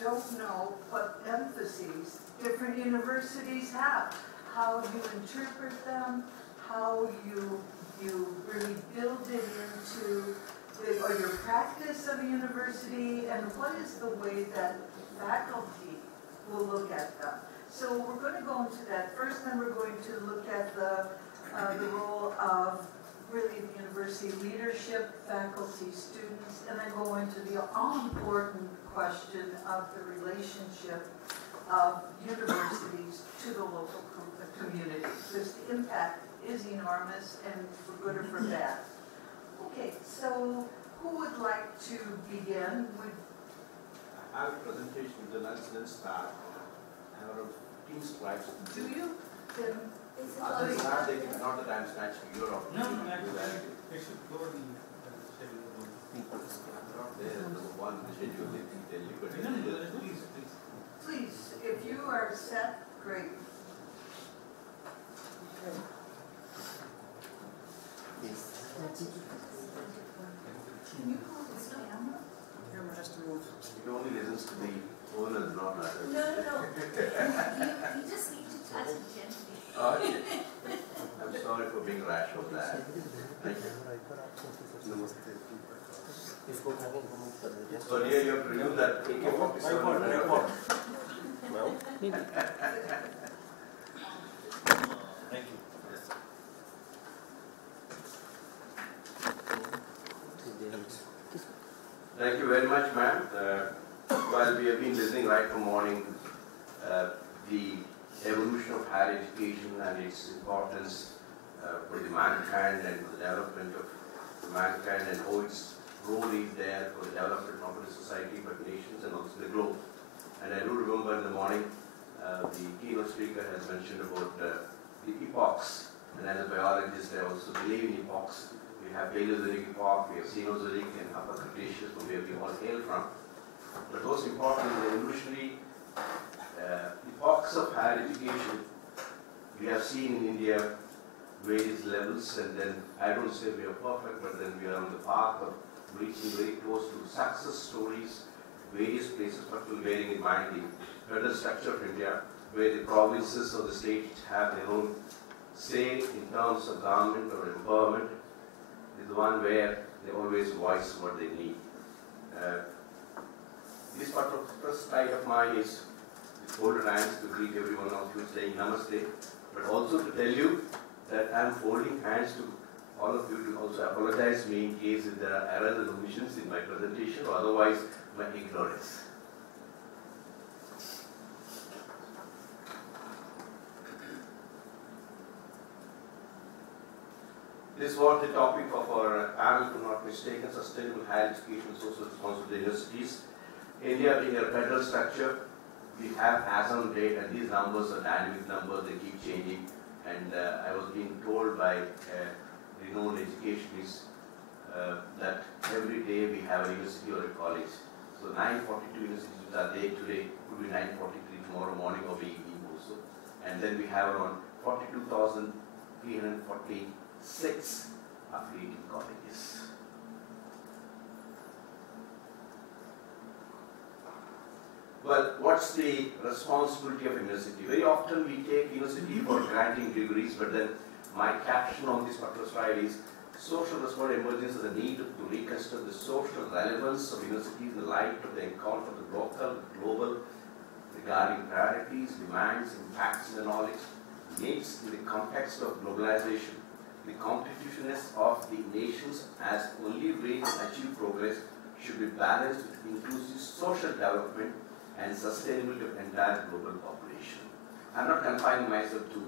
don't know what emphases different universities have, how you interpret them, how you really build it into or your practice of a university, and what is the way that faculty will look at them. So we're going to go into that first, then we're going to look at the role of really the university leadership, faculty, students, and then go into the all-important question of the relationship of universities to the local community, because the impact is enormous, and for good or for bad. Okay, so who would like to begin? I have a presentation with the London Star. I have around 15 slides. Do you? Then Other start, they can not that I'm snatching Europe. No, actually, it should go in the schedule. There is number one, the schedule, they can tell you, but please. Please, if you are set, great. Can you hold this camera? He only listens to the owners, not others. No. You just need to touch it gently. Okay. I'm sorry for being rash of that. Thank you. So here you have to remove that AK-47. Well, thank you. Thank you very much, ma'am. While we have been listening right from morning, the evolution of higher education and its importance for the mankind and for the development of mankind, and how its role is there for the development not only society but nations and also the globe. And I do remember in the morning, the keynote speaker has mentioned about the epochs, and as a biologist I also believe in epochs. We have Paleozoic epoch, we have Cenozoic and Upper Cretaceous, from where we all hail from. But most importantly, the evolutionary epochs of higher education, we have seen in India various levels, and then I don't say we are perfect, but then we are on the path of reaching very close to success stories, various places, but varying in mind the federal structure of India, where the provinces or the states have their own say in terms of government or empowerment, is the one where they always voice what they need. This particular first slide of mine is folded hands to greet everyone of you saying namaste, but also to tell you that I am folding hands to all of you to also apologize me in case if there are errors and omissions in my presentation or otherwise my ignorance. This was the topic of our panel, if I'm not mistaken, sustainable higher education and social responsibility universities. India being a federal structure, we have as on date, and these numbers are dynamic numbers, they keep changing. And I was being told by renowned educationists that every day we have a university or a college. So 942 universities are there today, could be 943 tomorrow morning or evening also. And then we have around 42,346 affiliated colleges. Well, what's the responsibility of university? Very often we take university for granting degrees, but then my caption on this particular slide is social responsibility emerges as a need to reconsider the social relevance of universities in the light of the encounter of the local, global, regarding priorities, demands, impacts in the knowledge, needs in the context of globalization. The competitiveness of the nations as only way to achieve progress should be balanced with inclusive social development and sustainability of the entire global population. I'm not confining myself to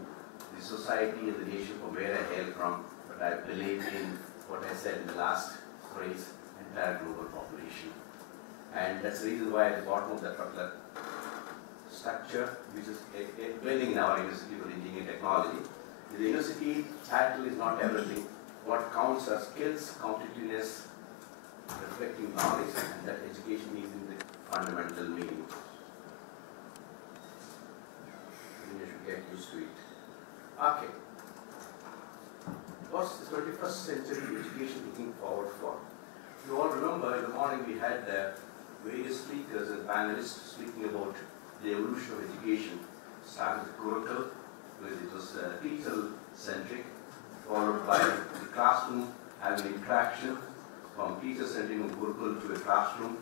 the society and the nation from where I hail from, but I believe in what I said in the last phrase, entire global population. And that's the reason why at the bottom of that particular structure, which is a building in our university for engineering and technology, the university title is not everything. What counts are skills, competitiveness, reflecting knowledge, and that education is in the fundamental meaning. You should get used to it. Okay. What's the 21st century education looking forward for? You all remember in the morning we had various speakers and panelists speaking about the evolution of education, starting with Gurukul, where it was teacher-centric, followed by the classroom having interaction from teacher-centric in Gurukul to a classroom,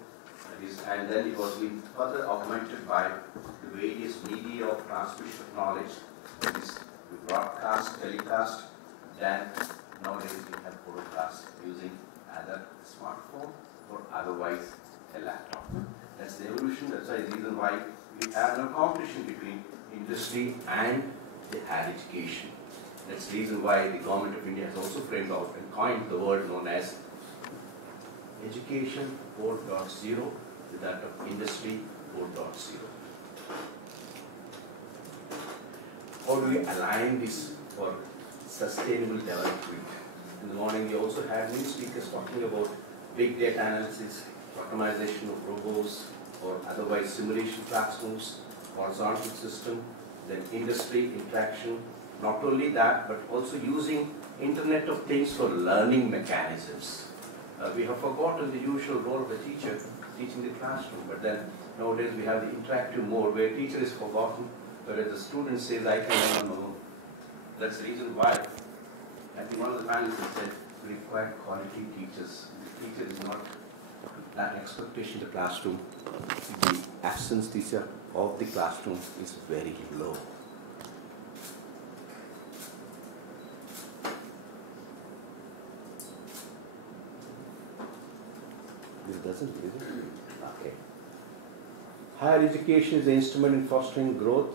and then it was being further augmented by the various media of transmission of knowledge, that is broadcast, telecast, then nowadays we have broadcast using either a smartphone or otherwise a laptop. That's the evolution, that's the reason why we have no competition between industry and the higher education. That's the reason why the government of India has also framed out and coined the word known as Education 4.0 with that of Industry 4.0. How do we align this for sustainable development? In the morning we also had new speakers talking about big data analysis, automation of robots, or otherwise simulation classrooms, horizontal system, then industry interaction. Not only that, but also using Internet of Things for learning mechanisms. We have forgotten the usual role of the teacher teaching the classroom, but then nowadays we have the interactive mode where teacher is forgotten, whereas the student says, I can learn alone. That's the reason why I think one of the panelists said we require quality teachers. The teacher is not that expectation in the classroom. The absence teacher of the classroom is very low. This doesn't, is it? Okay. Higher education is an instrument in fostering growth.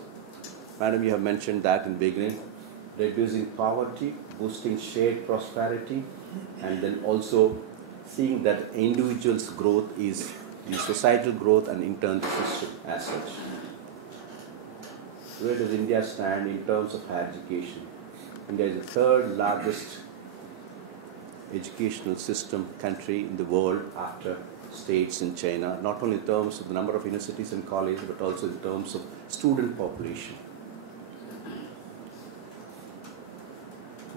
Madam, you have mentioned that in the beginning. Reducing poverty, boosting shared prosperity, and then also seeing that individual's growth is the societal growth and in turn the system as such. Where does India stand in terms of higher education? India is the third largest educational system country in the world after states in China, not only in terms of the number of universities and colleges, but also in terms of student population.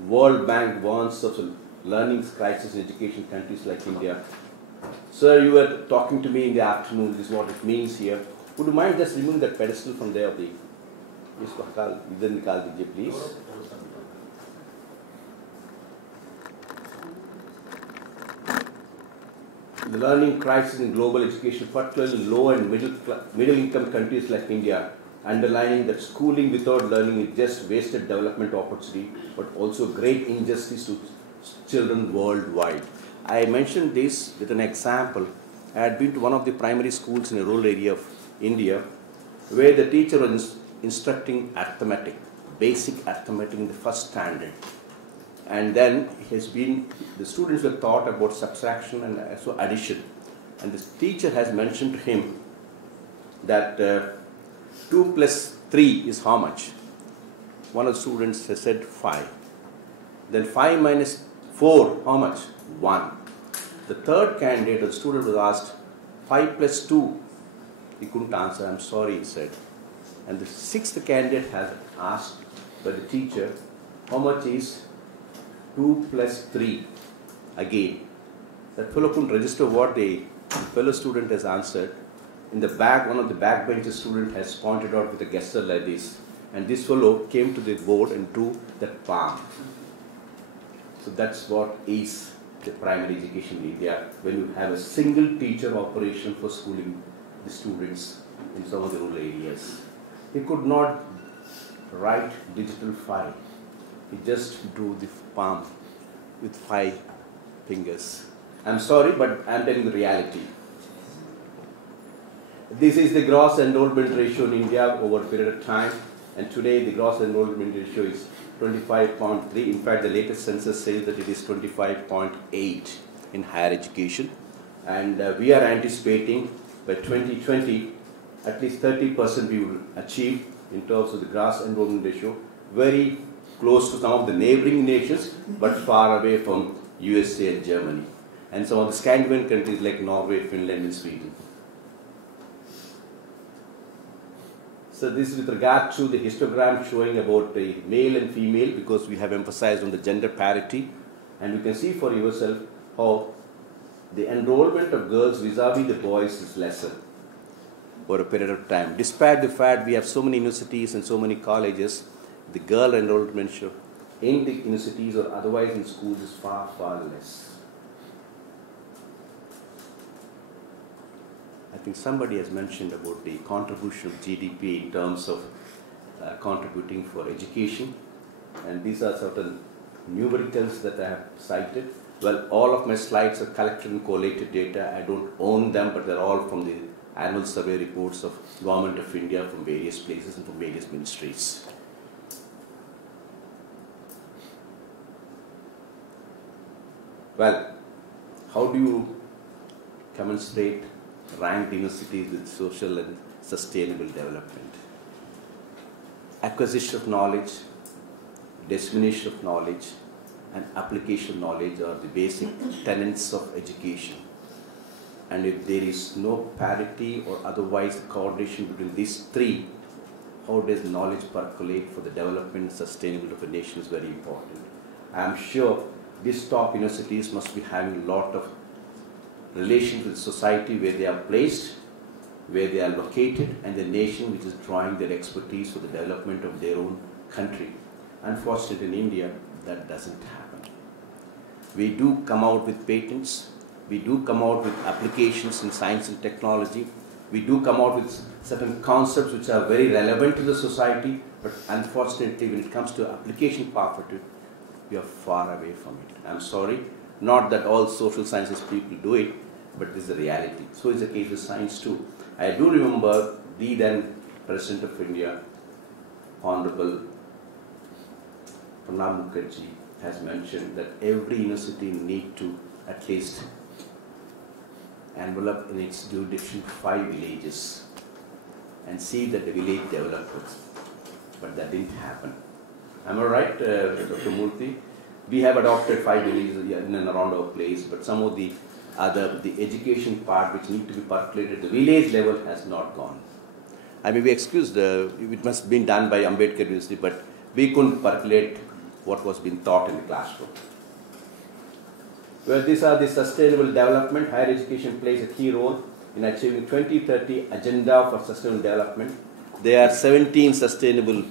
World Bank warns of a learning crisis in education countries like India. Sir, you were talking to me in the afternoon, this is what it means here. Would you mind just removing that pedestal from there of the इसको इधर निकाल दीजिए please. The learning crisis in global education, particularly in low and middle income countries like India, underlining that schooling without learning is just wasted development opportunity, but also great injustice to children worldwide. I mentioned this with an example. I had been to one of the primary schools in a rural area of India, where the teacher was instructing arithmetic, basic arithmetic in the first standard. And then the students were taught about subtraction and also addition. And the teacher has mentioned to him that 2 plus 3 is how much? One of the students has said 5. Then 5 minus 4, how much? 1. The third candidate, the student was asked, 5 plus 2. He couldn't answer, I'm sorry, he said. And the sixth candidate has asked by the teacher, how much is 2 plus 3? Again. That fellow couldn't register what the fellow student has answered. In the back, one of the backbencher student has pointed out with a gesture like this. And this fellow came to the board and drew that palm. So that's what is the primary education in India, when you have a single teacher operation for schooling the students in some of the rural areas. He could not write digital 5. He just drew the palm with 5 fingers. I'm sorry, but I'm telling the reality. This is the gross enrollment ratio in India over a period of time, and today the gross enrollment ratio is 25.3. In fact, the latest census says that it is 25.8 in higher education. And we are anticipating by 2020, at least 30% we will achieve in terms of the gross enrollment ratio, very close to some of the neighboring nations, but far away from USA and Germany, and some of the Scandinavian countries like Norway, Finland, and Sweden. So this is with regard to the histogram showing about the male and female, because we have emphasized on the gender parity, and you can see for yourself how the enrollment of girls vis-a-vis the boys is lesser for a period of time. Despite the fact we have so many universities and so many colleges, the girl enrollment in the universities or otherwise in schools is far, far less. I think somebody has mentioned about the contribution of GDP in terms of contributing for education, and these are certain numericals that I have cited. Well, all of my slides are collected and collated data. I don't own them, but they're all from the annual survey reports of Government of India from various places and from various ministries. Well, how do you commensurate ranked universities with social and sustainable development? Acquisition of knowledge, dissemination of knowledge, and application of knowledge are the basic tenets of education. And if there is no parity or otherwise coordination between these three, how does knowledge percolate for the development and sustainability of a nation is very important. I am sure these top universities must be having a lot of relations with society where they are placed, where they are located, and the nation which is drawing their expertise for the development of their own country. Unfortunately, in India, that doesn't happen. We do come out with patents, we do come out with applications in science and technology, we do come out with certain concepts which are very relevant to the society, but unfortunately, when it comes to application part of it, we are far away from it. I'm sorry, not that all social sciences people do it, but this is the reality. So is the case with science too. I do remember the then President of India, Honorable Pranab Mukherjee, has mentioned that every university need to at least envelop in its jurisdiction 5 villages and see that the village develops. But that didn't happen. Am I right, Dr. Murthy? We have adopted 5 villages in and around our place, but some of the education part which need to be percolated at the village level has not gone. I may be excused, it must have been done by Ambedkar University, but we couldn't percolate what was being taught in the classroom. Well, these are the sustainable development. Higher education plays a key role in achieving 2030 agenda for sustainable development. There are 17 sustainable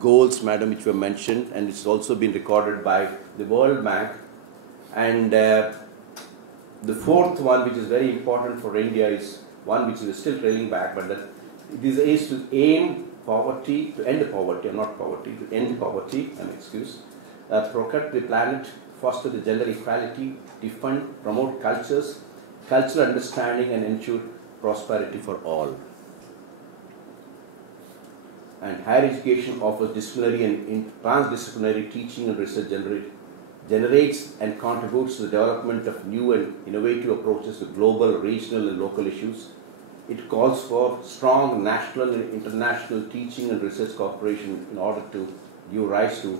goals, madam, which were mentioned, and it's also been recorded by the World Bank. And the fourth one, which is very important for India, is one which is still trailing back, but that it is to aim poverty, to end poverty, or not poverty, to end poverty, protect the planet, foster the gender equality, defend, promote cultures, cultural understanding, and ensure prosperity for all. And higher education offers disciplinary and transdisciplinary teaching and research, generates and contributes to the development of new and innovative approaches to global, regional, and local issues. It calls for strong national and international teaching and research cooperation in order to give rise to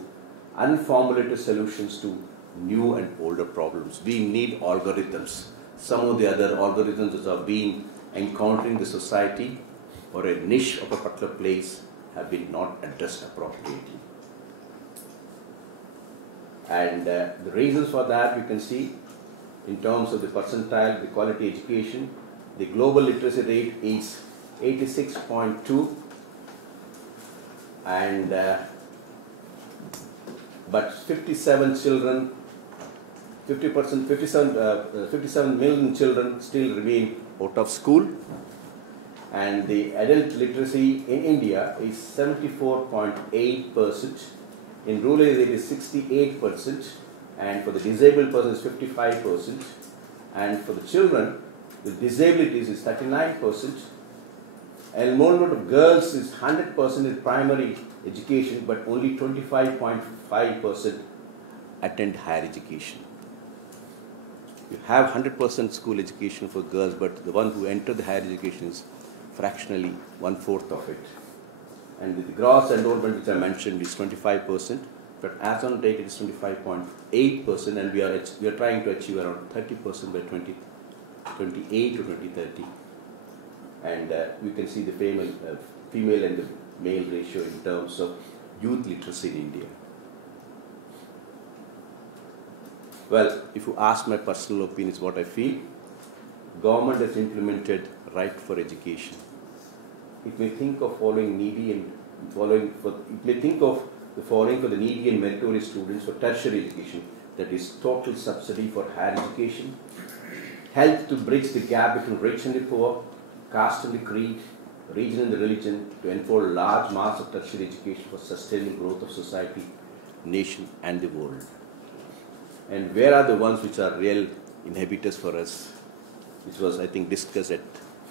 unformulated solutions to new and older problems. We need algorithms. Some of the other algorithms that are being encountering the society or a niche of a particular place have been not addressed appropriately. And the reasons for that we can see in terms of the percentile, the quality education. The global literacy rate is 86.2, and but 57 million children still remain out of school. And the adult literacy in India is 74.8%. In rural area it is 68%, and for the disabled persons 55%, and for the children with disabilities is 39%. Enrollment of girls is 100% in primary education, but only 25.5% attend higher education. You have 100% school education for girls, but the one who enter the higher education is fractionally 1/4 of it. And the gross enrollment which I mentioned is 25%, but as on date it is 25.8%, and we are trying to achieve around 30% by 2028 to 2030. And we can see the female and the male ratio in terms of youth literacy in India. Well, if you ask my personal opinion, is what I feel. Government has implemented right for education. It may think of following needy and it may think of the following for the needy and meritorious students for tertiary education, that is total subsidy for higher education, help to bridge the gap between rich and the poor, caste and the creed, region and the religion, to enfold large mass of tertiary education for sustaining growth of society, nation and the world. And where are the ones which are real inhibitors for us, which was, I think, discussed at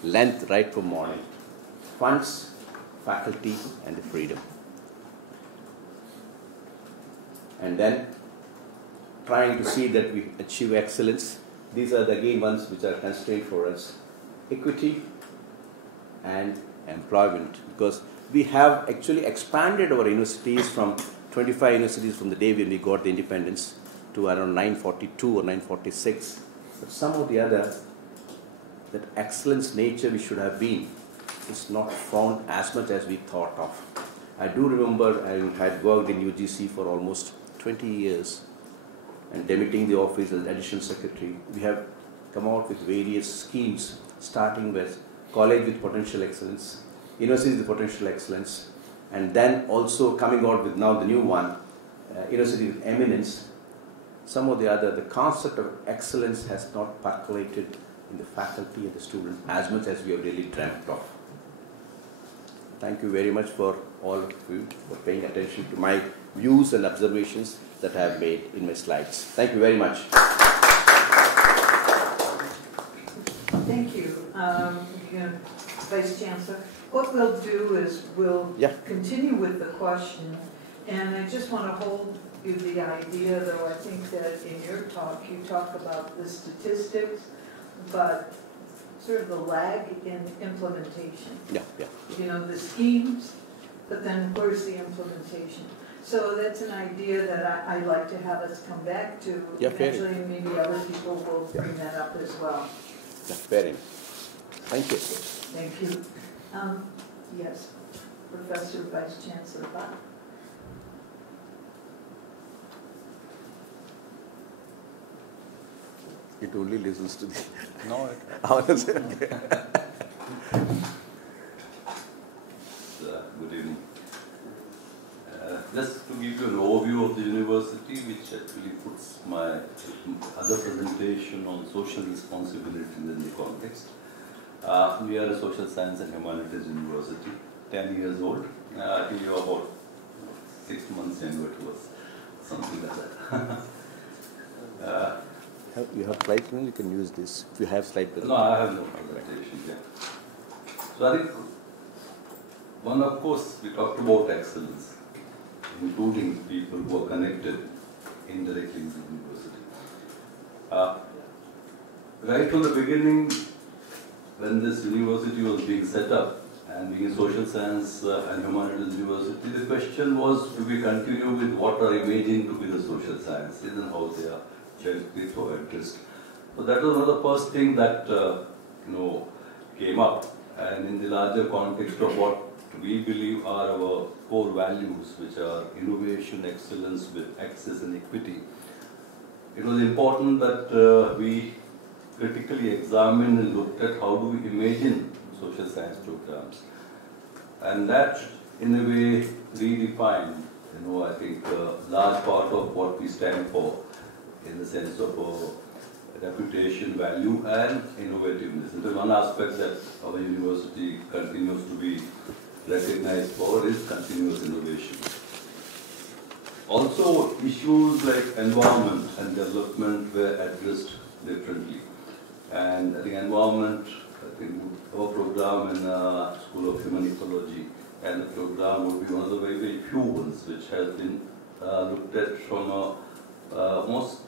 length right from morning? Funds, faculty, and the freedom. And then trying to see that we achieve excellence. These are the again ones which are constrained for us. Equity and employment, because we have actually expanded our universities from 25 universities from the day when we got the independence to around 942 or 946. But some of the other, that excellence nature we should have been, is not found as much as we thought of. I do remember I had worked in UGC for almost 20 years and demitting the office as additional secretary. We have come out with various schemes, starting with college with potential excellence, universities with potential excellence, and then also coming out with now the new one, university with eminence. Some of the other, the concept of excellence has not percolated in the faculty and the students as much as we have really dreamt of. Thank you very much for all of you for paying attention to my views and observations that I have made in my slides. Thank you very much. Thank you. Vice Chancellor, what we'll do is we'll continue with the question, and I just want to hold you the idea, though I think that in your talk you talk about the statistics, but sort of the lag in implementation. You know, the schemes, but then where's the implementation? So that's an idea that I'd like to have us come back to. Eventually, maybe other people will bring that up as well. Fair enough. Thank you. Thank you. Yes, Professor Vice Chancellor Bhatt. It only listens to the... No, it... actually puts my other presentation on social responsibility in the context. We are a social science and humanities university, 10 years old. I think you are about 6 months younger to us, something like that. You have slides, you can use this. If you have slide presentation. No, I have no presentation, yeah. So I think, one, of course, we talked about excellence, including people who are connected indirectly with the university. Right from the beginning, when this university was being set up, and being a social science and humanities university, the question was, do we continue with what are imagined to be the social sciences and how they are generally so addressed? So that was one of the first thing that came up, and in the larger context of what we believe are our core values, which are innovation, excellence with access and equity. It was important that we critically examined and looked at how do we imagine social science programs. And that, in a way, redefined, I think, a large part of what we stand for in the sense of reputation, value, and innovativeness. And the one aspect that our university continues to be recognized for is continuous innovation. Also, issues like environment and development were addressed differently. And I think environment, our program in School of Human Ecology and the program would be one of the very, very few ones which has been looked at from a most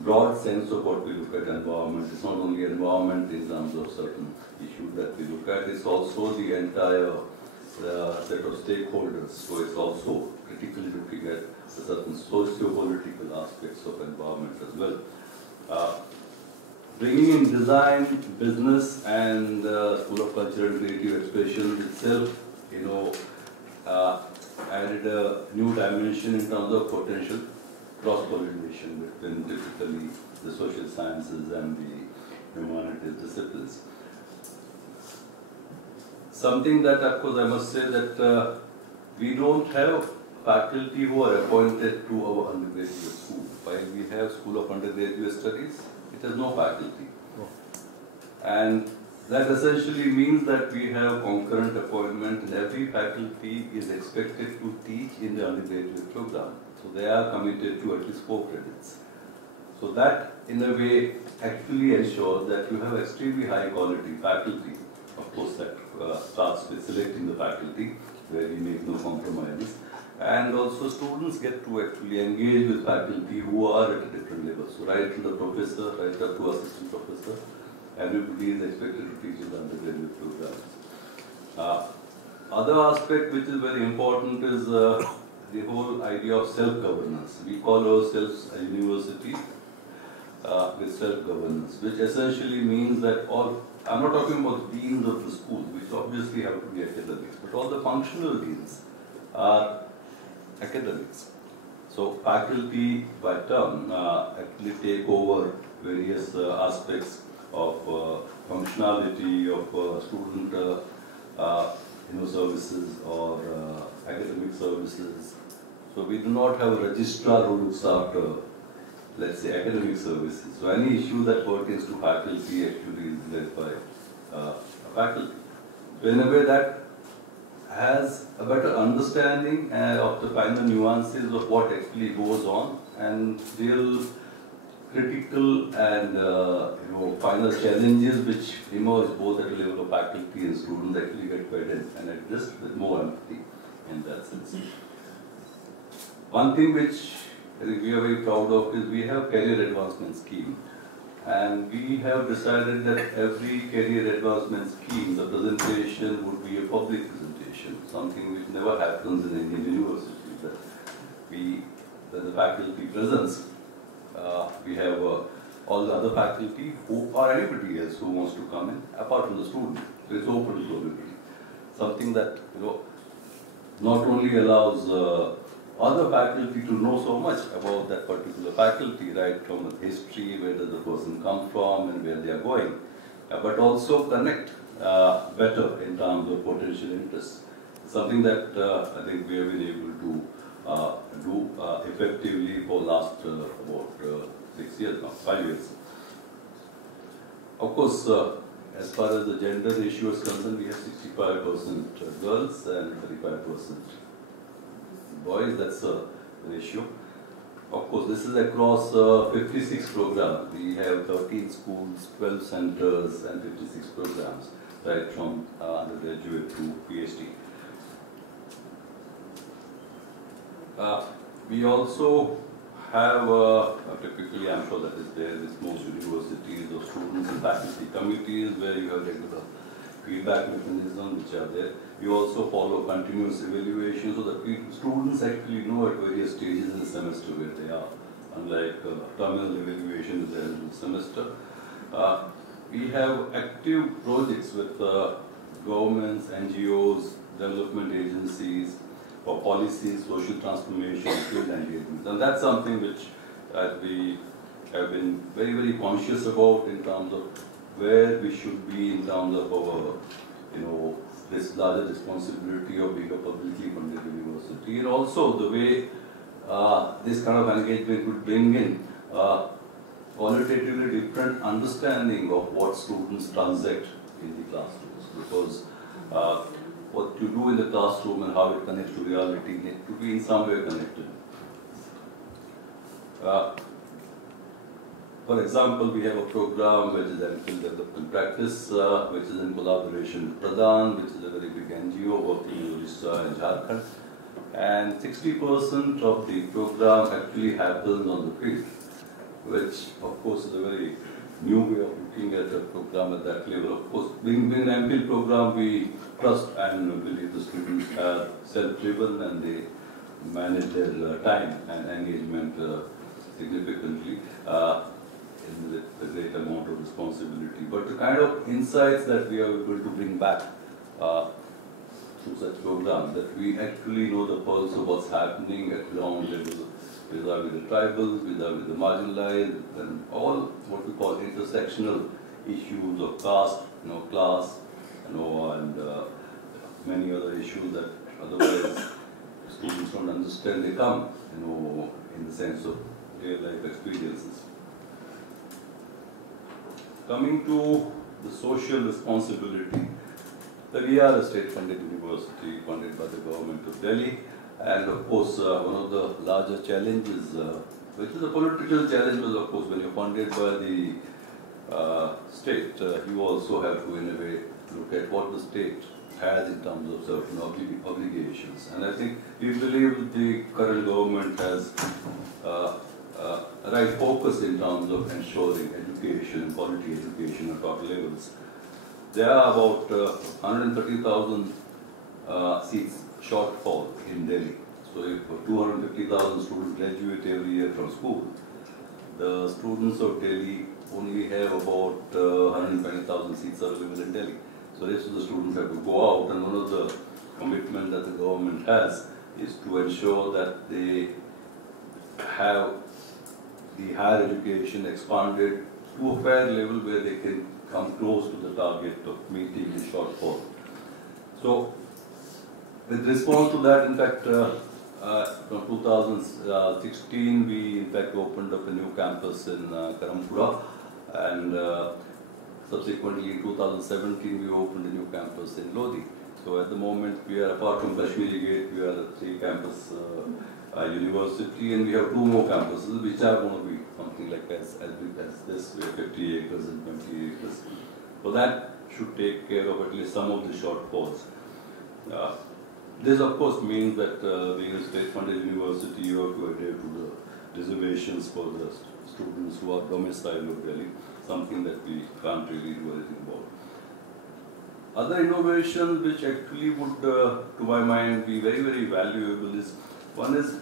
broad sense of what we look at environment. It's not only environment in terms of certain issues that we look at, it's also the entire set of stakeholders. So it's also critically looking at certain socio-political aspects of environment as well. Bringing in design, business, and School of Culture and Creative Expression itself, added a new dimension in terms of potential cross-pollination between typically the social sciences and the humanities disciplines. Something that, of course, I must say that we don't have faculty who are appointed to our undergraduate school. While we have School of Undergraduate Studies, it has no faculty. And that essentially means that we have concurrent appointment, and every faculty is expected to teach in the undergraduate program. So they are committed to at least 4 credits. So that, in a way, actually ensures that you have extremely high quality faculty. Of course, that starts with selecting the faculty, where we make no compromises. And also students get to actually engage with faculty who are at a different level. So right from the professor, right up to assistant professor, everybody is expected to teach in the undergraduate programs. Other aspect which is very important is the whole idea of self-governance. We call ourselves a university with self-governance, which essentially means that I'm not talking about deans of the schools, which obviously have to be academics, but all the functional deans are academics. So faculty by term actually take over various aspects of functionality of student services or academic services. So we do not have a registrar who looks after, let's say, academic services. So any issue that pertains to faculty actually is led by faculty. So in a way that has a better understanding of the final nuances of what actually goes on, and real critical and final challenges which emerge both at the level of faculty and students actually get vetted and addressed with more empathy in that sense. One thing which I think we are very proud of is we have career advancement scheme, and we have decided that every career advancement scheme, the presentation would be a public presentation, something which never happens in Indian universities, that the faculty presence, we have all the other faculty who, or anybody else who wants to come in, apart from the student. So it's open to everybody. Something that not only allows other faculty to know so much about that particular faculty, right from the history, where does the person come from and where they are going, but also connect better in terms of potential interests. Something that I think we have been able to do effectively for last about 6 years now, 5 years. Of course, as far as the gender ratio is concerned, we have 65% girls and 35% boys. That's the ratio. Of course, this is across 56 programs. We have 13 schools, 12 centers, and 56 programs, right from undergraduate to PhD. We also have, typically I'm sure that is there, with most universities or students and faculty committees where you have regular feedback mechanisms which are there. We also follow continuous evaluation so that students actually know at various stages in the semester where they are, unlike terminal evaluation at the end of the semester. We have active projects with governments, NGOs, development agencies, for policies, social transformation, field engagement. And that's something which we have been very, very conscious about in terms of where we should be in terms of our, this larger responsibility of being a publicly funded university, and also the way this kind of engagement would bring in qualitatively different understanding of what students transact in the classrooms, because what you do in the classroom and how it connects to reality need to be in some way connected. For example, we have a program which is an skill development practice, which is in collaboration with Pradhan, which is a very big NGO working in Odisha and Jharkhand. And 60% of the program actually happens on the field, which of course is a very new way of looking at a program at that level. Of course, being an MPhil program, we trust and believe the students are self-driven and they manage their time and engagement significantly with a great amount of responsibility. But the kind of insights that we are able to bring back through such programs, that we actually know the pulse of what's happening at ground level, with the tribal, with the marginalized, and all what we call intersectional issues of caste, class, and many other issues that otherwise students don't understand. They come, in the sense of real life experiences. Coming to the social responsibility, we are a state-funded university funded by the government of Delhi. And of course, one of the larger challenges, which is a political challenge, was of course when you're funded by the state, you also have to in a way look at what the state has in terms of certain obligations. And I think we believe the current government has a right focus in terms of ensuring education, quality education at all levels. There are about 130,000 seats shortfall in Delhi. So if 250,000 students graduate every year from school, the students of Delhi only have about 120,000 seats available in Delhi. So rest of the students have to go out, and one of the commitments that the government has is to ensure that they have the higher education expanded to a fair level where they can come close to the target of meeting the shortfall. So with response to that, in fact, from 2016, we in fact opened up a new campus in Karampura, and subsequently in 2017, we opened a new campus in Lodi. So at the moment, we are, apart from Kashmiri Gate, we are a 3-campus university, and we have 2 more campuses, which are going to be something like as big as this, with 50 acres and 20 acres. So that should take care of at least some of the shortfalls. This of course means that being a state-funded university, you have to adhere to the reservations for the students who are domiciled of Delhi, something that we can't really do anything about. Other innovations which actually would, to my mind, be very, very valuable is, one is,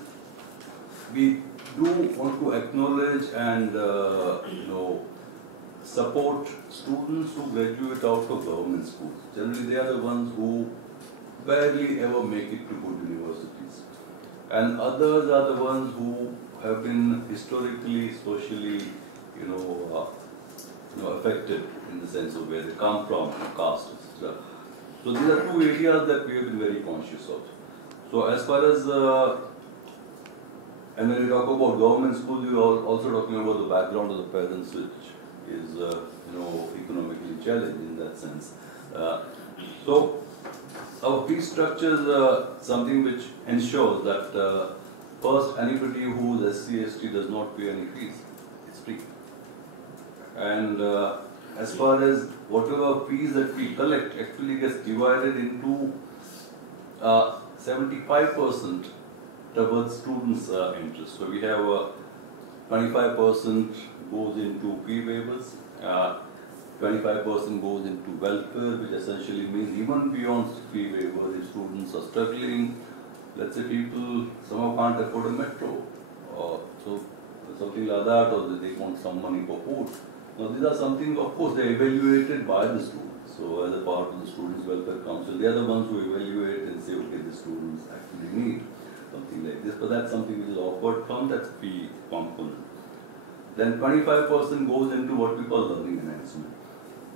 we do want to acknowledge and support students who graduate out of government schools. Generally, they are the ones who barely ever make it to good universities. And others are the ones who have been historically, socially, affected in the sense of where they come from, caste, etc. So these are 2 areas that we have been very conscious of. So as far as And when you talk about government schools, you are also talking about the background of the parents, which is economically challenged in that sense. So our fee structure is something which ensures that first, anybody who is SC/ST does not pay any fees. It's free. And as far as whatever fees that we collect actually gets divided into 75% towards students' interest. So we have 25% goes into fee waivers, 25% goes into welfare, which essentially means even beyond fee waivers, if students are struggling, let's say people somehow can't afford a metro, or so something like that, or they want some money for food. Now these are something, of course, they're evaluated by the students. So as a part of the Students' Welfare Council, they are the ones who evaluate and say, okay, the students actually need something like this, but that's something which is offered from that fee component. Then 25% goes into what we call learning enhancement.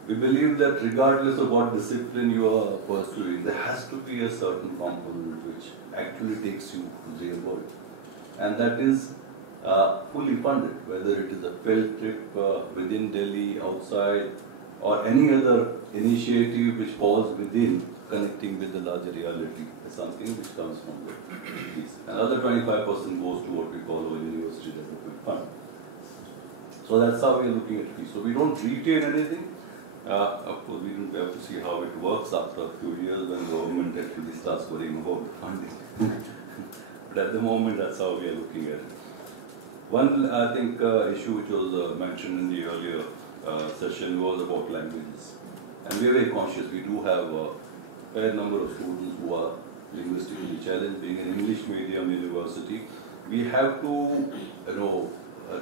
We believe that regardless of what discipline you are pursuing, there has to be a certain component which actually takes you to the real world. And that is fully funded, whether it is a field trip within Delhi, outside, or any other initiative which falls within connecting with the larger reality, is something which comes from the fees. Another 25% goes to what we call our University Development Fund. So that's how we are looking at fees. So we don't retain anything. Of course, we don't have to see how it works after a few years when the government actually starts worrying about funding. But at the moment, that's how we are looking at it. One, I think, issue which was mentioned in the earlier session was about languages. And we are very conscious. We do have a fair number of students who are linguistically challenged. Being an English medium university, we have to,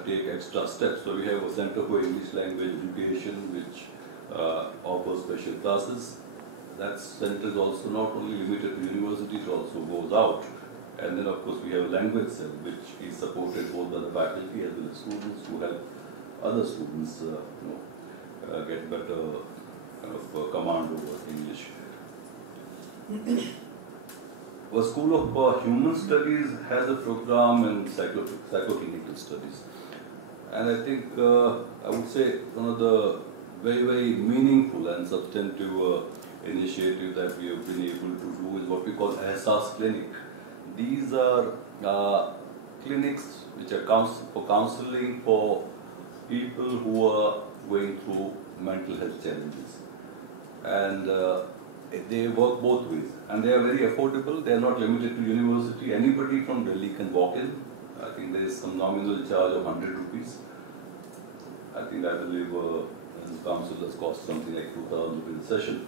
take extra steps. So we have a Center for English Language Education, which offers special classes. That center is also not only limited to universities, it also goes out. And then, of course, we have a language cell, which is supported both by the faculty as well as students who help other students, get better kind of command over English. The School of Human Studies has a program in psychoclinical studies. And I think, I would say, one of the very, very meaningful and substantive initiative that we have been able to do is what we call Ehsaas Clinic. These are clinics which are for counseling for people who are going through mental health challenges. And they work both ways. And they are very affordable. They are not limited to university. Anybody from Delhi can walk in. I think there is some nominal charge of 100 rupees. I think I believe the council has cost something like 2,000 rupees a session.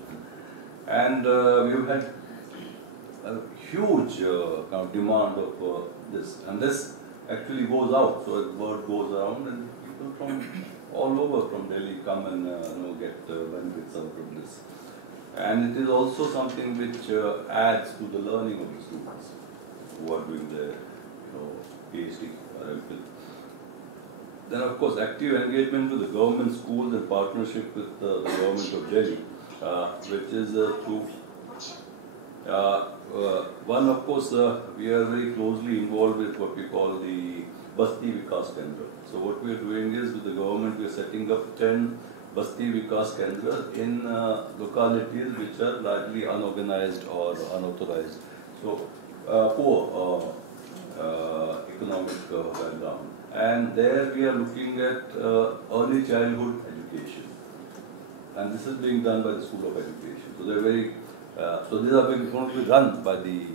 And we have had a huge kind of demand of this. And this actually goes out, so word goes around and people from all over from Delhi come and get benefits out of this. And it is also something which adds to the learning of the students who are doing their PhD or MPhil. Then, of course, active engagement with the government schools and partnership with the government of Delhi, which is through one, of course, we are very closely involved with what we call the Basti Vikas Kendra. So what we are doing is, with the government, we are setting up 10 Basti Vikas Kendras in localities which are largely unorganized or unauthorized. So poor economic background. And there we are looking at early childhood education. And this is being done by the School of Education. So they're very, so these are going to be run by the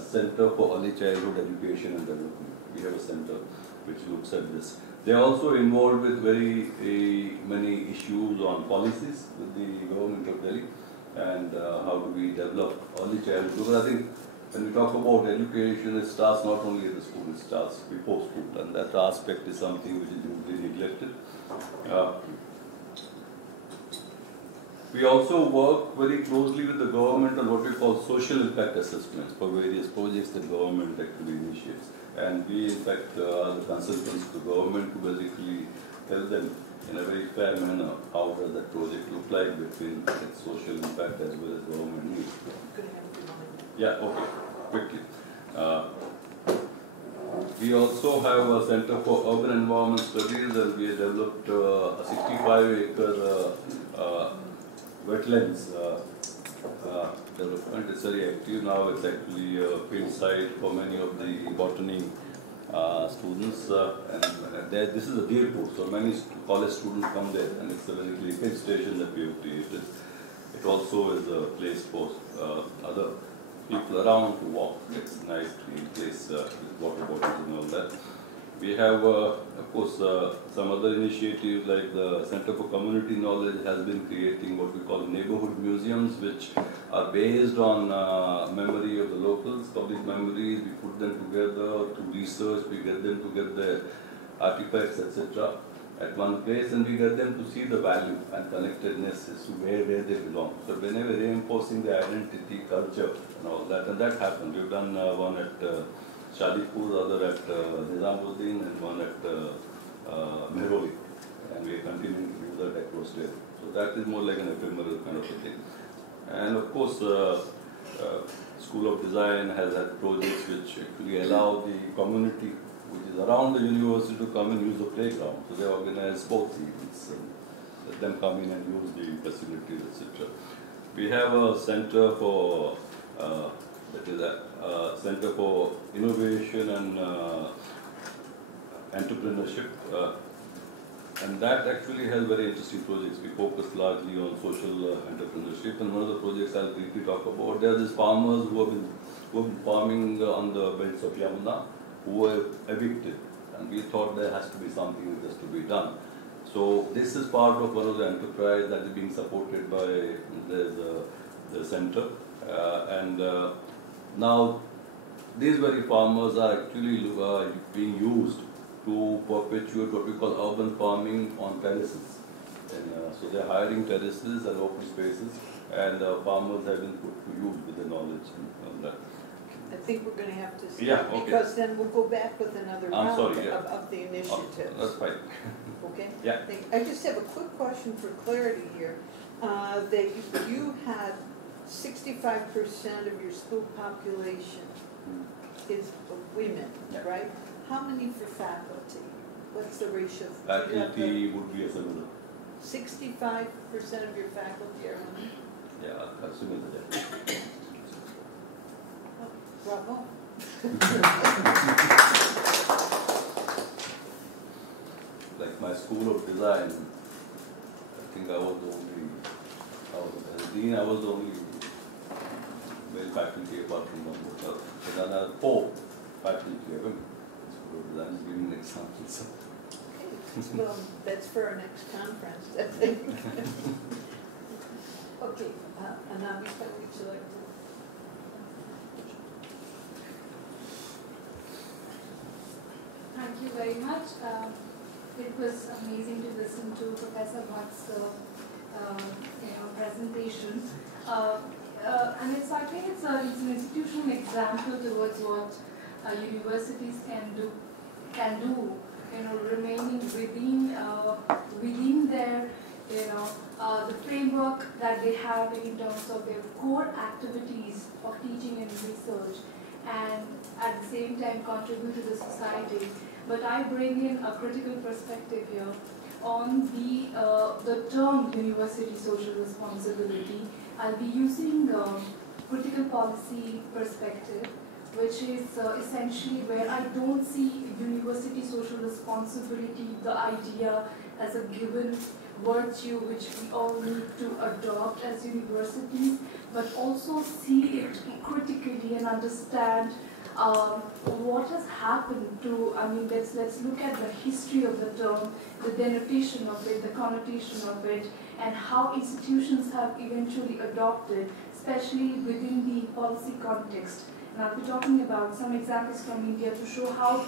Center for Early Childhood Education and Development. We have a center which looks at this. They are also involved with very many issues on policies with the government of Delhi and how do we develop early childhood. Because I think when we talk about education, it starts not only at the school, it starts before school, and that aspect is something which is usually neglected. We also work very closely with the government on what we call social impact assessments for various projects that government actually initiates. And we, in fact, are the consultants to the government to basically tell them in a very fair manner how does that project look like between its social impact as well as government needs. Yeah, okay, quickly. We also have a Center for Urban Environment Studies, and we have developed a 65-acre wetlands development. It's very active now. It's actually a field site for many of the botany students. This is a Deerpur, so many college students come there, and it's a very hill station that we have created. It also is a place for other people around to walk. It's a nice clean place with water bottles and all that. We have, of course, some other initiatives like the Center for Community Knowledge has been creating what we call neighborhood museums, which are based on memory of the locals, public memories. We put them together to research, we get them to get the artifacts, etc. at one place, and we get them to see the value and connectedness as to where they belong. So whenever reinforcing the identity, culture, and all that, and that happened. We've done one at Shadipur, other at Nizamuddin, and one at Mehroli, and we are continuing to do that across there. So that is more like an ephemeral kind of a thing. And of course, School of Design has had projects which actually allow the community which is around the university to come and use the playground. So they organize sports events and let them come in and use the facilities, etc. We have a center for Center for Innovation and Entrepreneurship, and that actually has very interesting projects. We focus largely on social entrepreneurship, and one of the projects I'll briefly talk about. There are these farmers who have been farming on the banks of Yamuna, who were evicted, and we thought there has to be something that has to be done. So this is part of one of the enterprise that is being supported by the center, and now these very farmers are actually being used to perpetuate what we call urban farming on terraces. And, so they're hiring terraces and open spaces, and farmers have been put to use with the knowledge and that. I think we're going to have to stop, yeah, okay. Because then we'll go back with another round yeah. of the initiatives. Oh, that's fine. Okay? Yeah. I just have a quick question for clarity here. That you had 65% of your school population is women, right? How many for faculty? What's the ratio? Faculty would be a similar. 65% of your faculty are women? Yeah, a similar. Bravo. Like my School of Design, I think I was the only, as dean, I was the only male faculty apart from one more. And then 4 faculty are women. School of Design is giving an example. So. Okay, well, that's for our next conference, I think. Okay, Anamika, would you like to? Thank you very much. It was amazing to listen to Professor Bhatt's presentation. And it's, I think it's an institutional example towards what universities can do, remaining within their, the framework that they have in terms of their core activities of teaching and research, and at the same time contribute to the society. But I bring in a critical perspective here on the term university social responsibility. I'll be using critical policy perspective, which is essentially where I don't see university social responsibility, the idea as a given virtue which we all need to adopt as universities, but also see it critically and understand what has happened to, let's look at the history of the term, the denotation of it, the connotation of it, and how institutions have eventually adopted, especially within the policy context. And I'll be talking about some examples from India to show how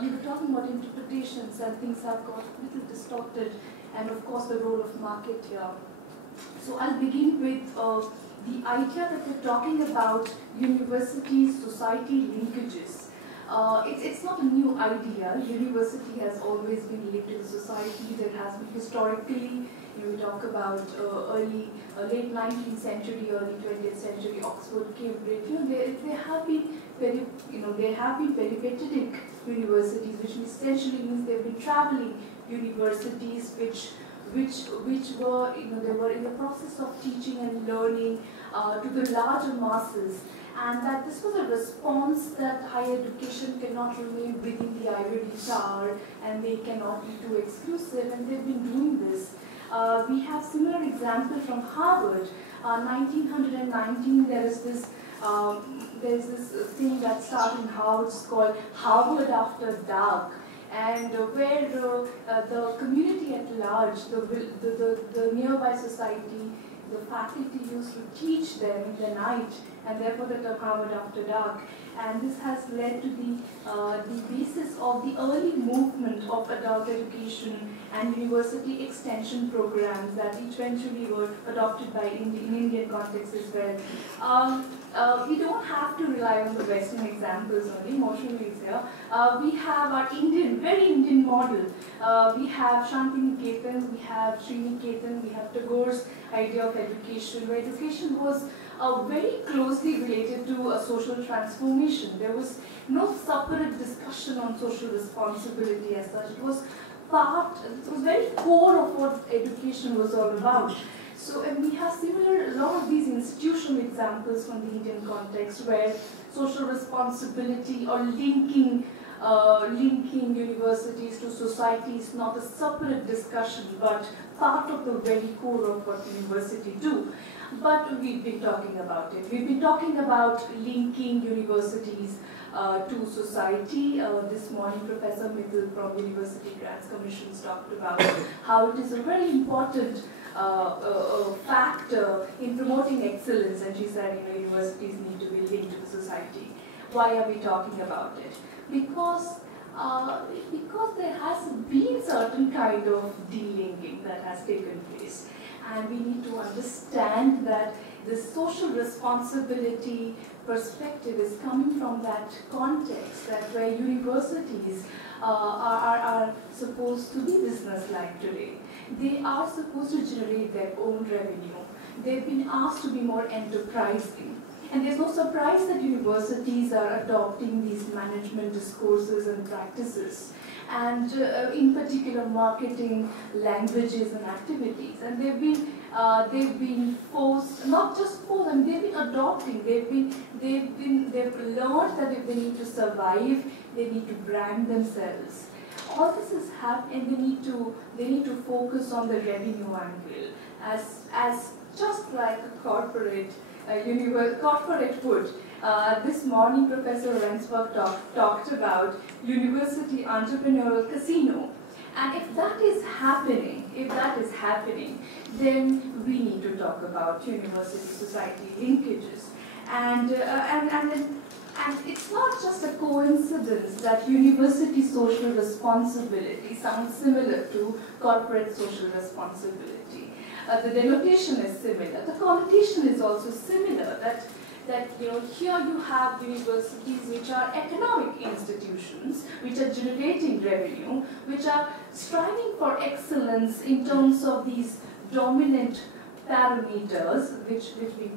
you were talking about interpretations and things have got a little distorted, and of course the role of market here. So I'll begin with the idea that we're talking about university-society linkages. It's not a new idea. University has always been linked to the society. There has been historically, we talk about late 19th century, early 20th century, Oxford, Cambridge. They have been very, they have been peripatetic universities, which essentially means they've been traveling universities which were, they were in the process of teaching and learning to the larger masses, and that this was a response that higher education cannot remain within the ivory tower and they cannot be too exclusive, and they've been doing this. We have similar example from Harvard. 1919, there is this thing that started in Harvard, it's called Harvard After Dark, and where the community at large, the nearby society, the faculty used to teach them in the night, and therefore the term Harvard After Dark. And this has led to the basis of the early movement of adult education and university extension programs that eventually were adopted by in Indian context as well. We don't have to rely on the Western examples only, Moshuli is here. We have our very Indian model. We have Shantiniketan, we have Sriniketan, we have Tagore's idea of education, where education was very closely related to a social transformation. There was no separate discussion on social responsibility as such. It was very core of what education was all about. So, and we have a lot of these institutional examples from the Indian context where social responsibility or linking universities to society is not a separate discussion, but part of the very core of what university do. But we've been talking about it. We've been talking about linking universities to society. This morning, Professor Mittal from University Grants Commissions talked about how it is a very important factor in promoting excellence, and she said, universities need to be linked to the society. Why are we talking about it? Because there has been certain kind of delinking that has taken place. And we need to understand that the social responsibility perspective is coming from that context, that where universities are supposed to be business-like today. They are supposed to generate their own revenue. They've been asked to be more enterprising. And there's no surprise that universities are adopting these management discourses and practices, and in particular marketing languages and activities. And they've been forced, not just forced, I mean, they've been adopting. They've learned that if they need to survive, they need to brand themselves. All this is happening, and they need to focus on the revenue angle, as just like a corporate would. This morning, Professor Rensburg talked about university entrepreneurial casino. And if that is happening, then we need to talk about university-society linkages. And it's not just a coincidence that university social responsibility sounds similar to corporate social responsibility. The denotation is similar. The connotation is also similar. That here you have universities which are economic institutions, which are generating revenue, which are striving for excellence in terms of these dominant parameters, which we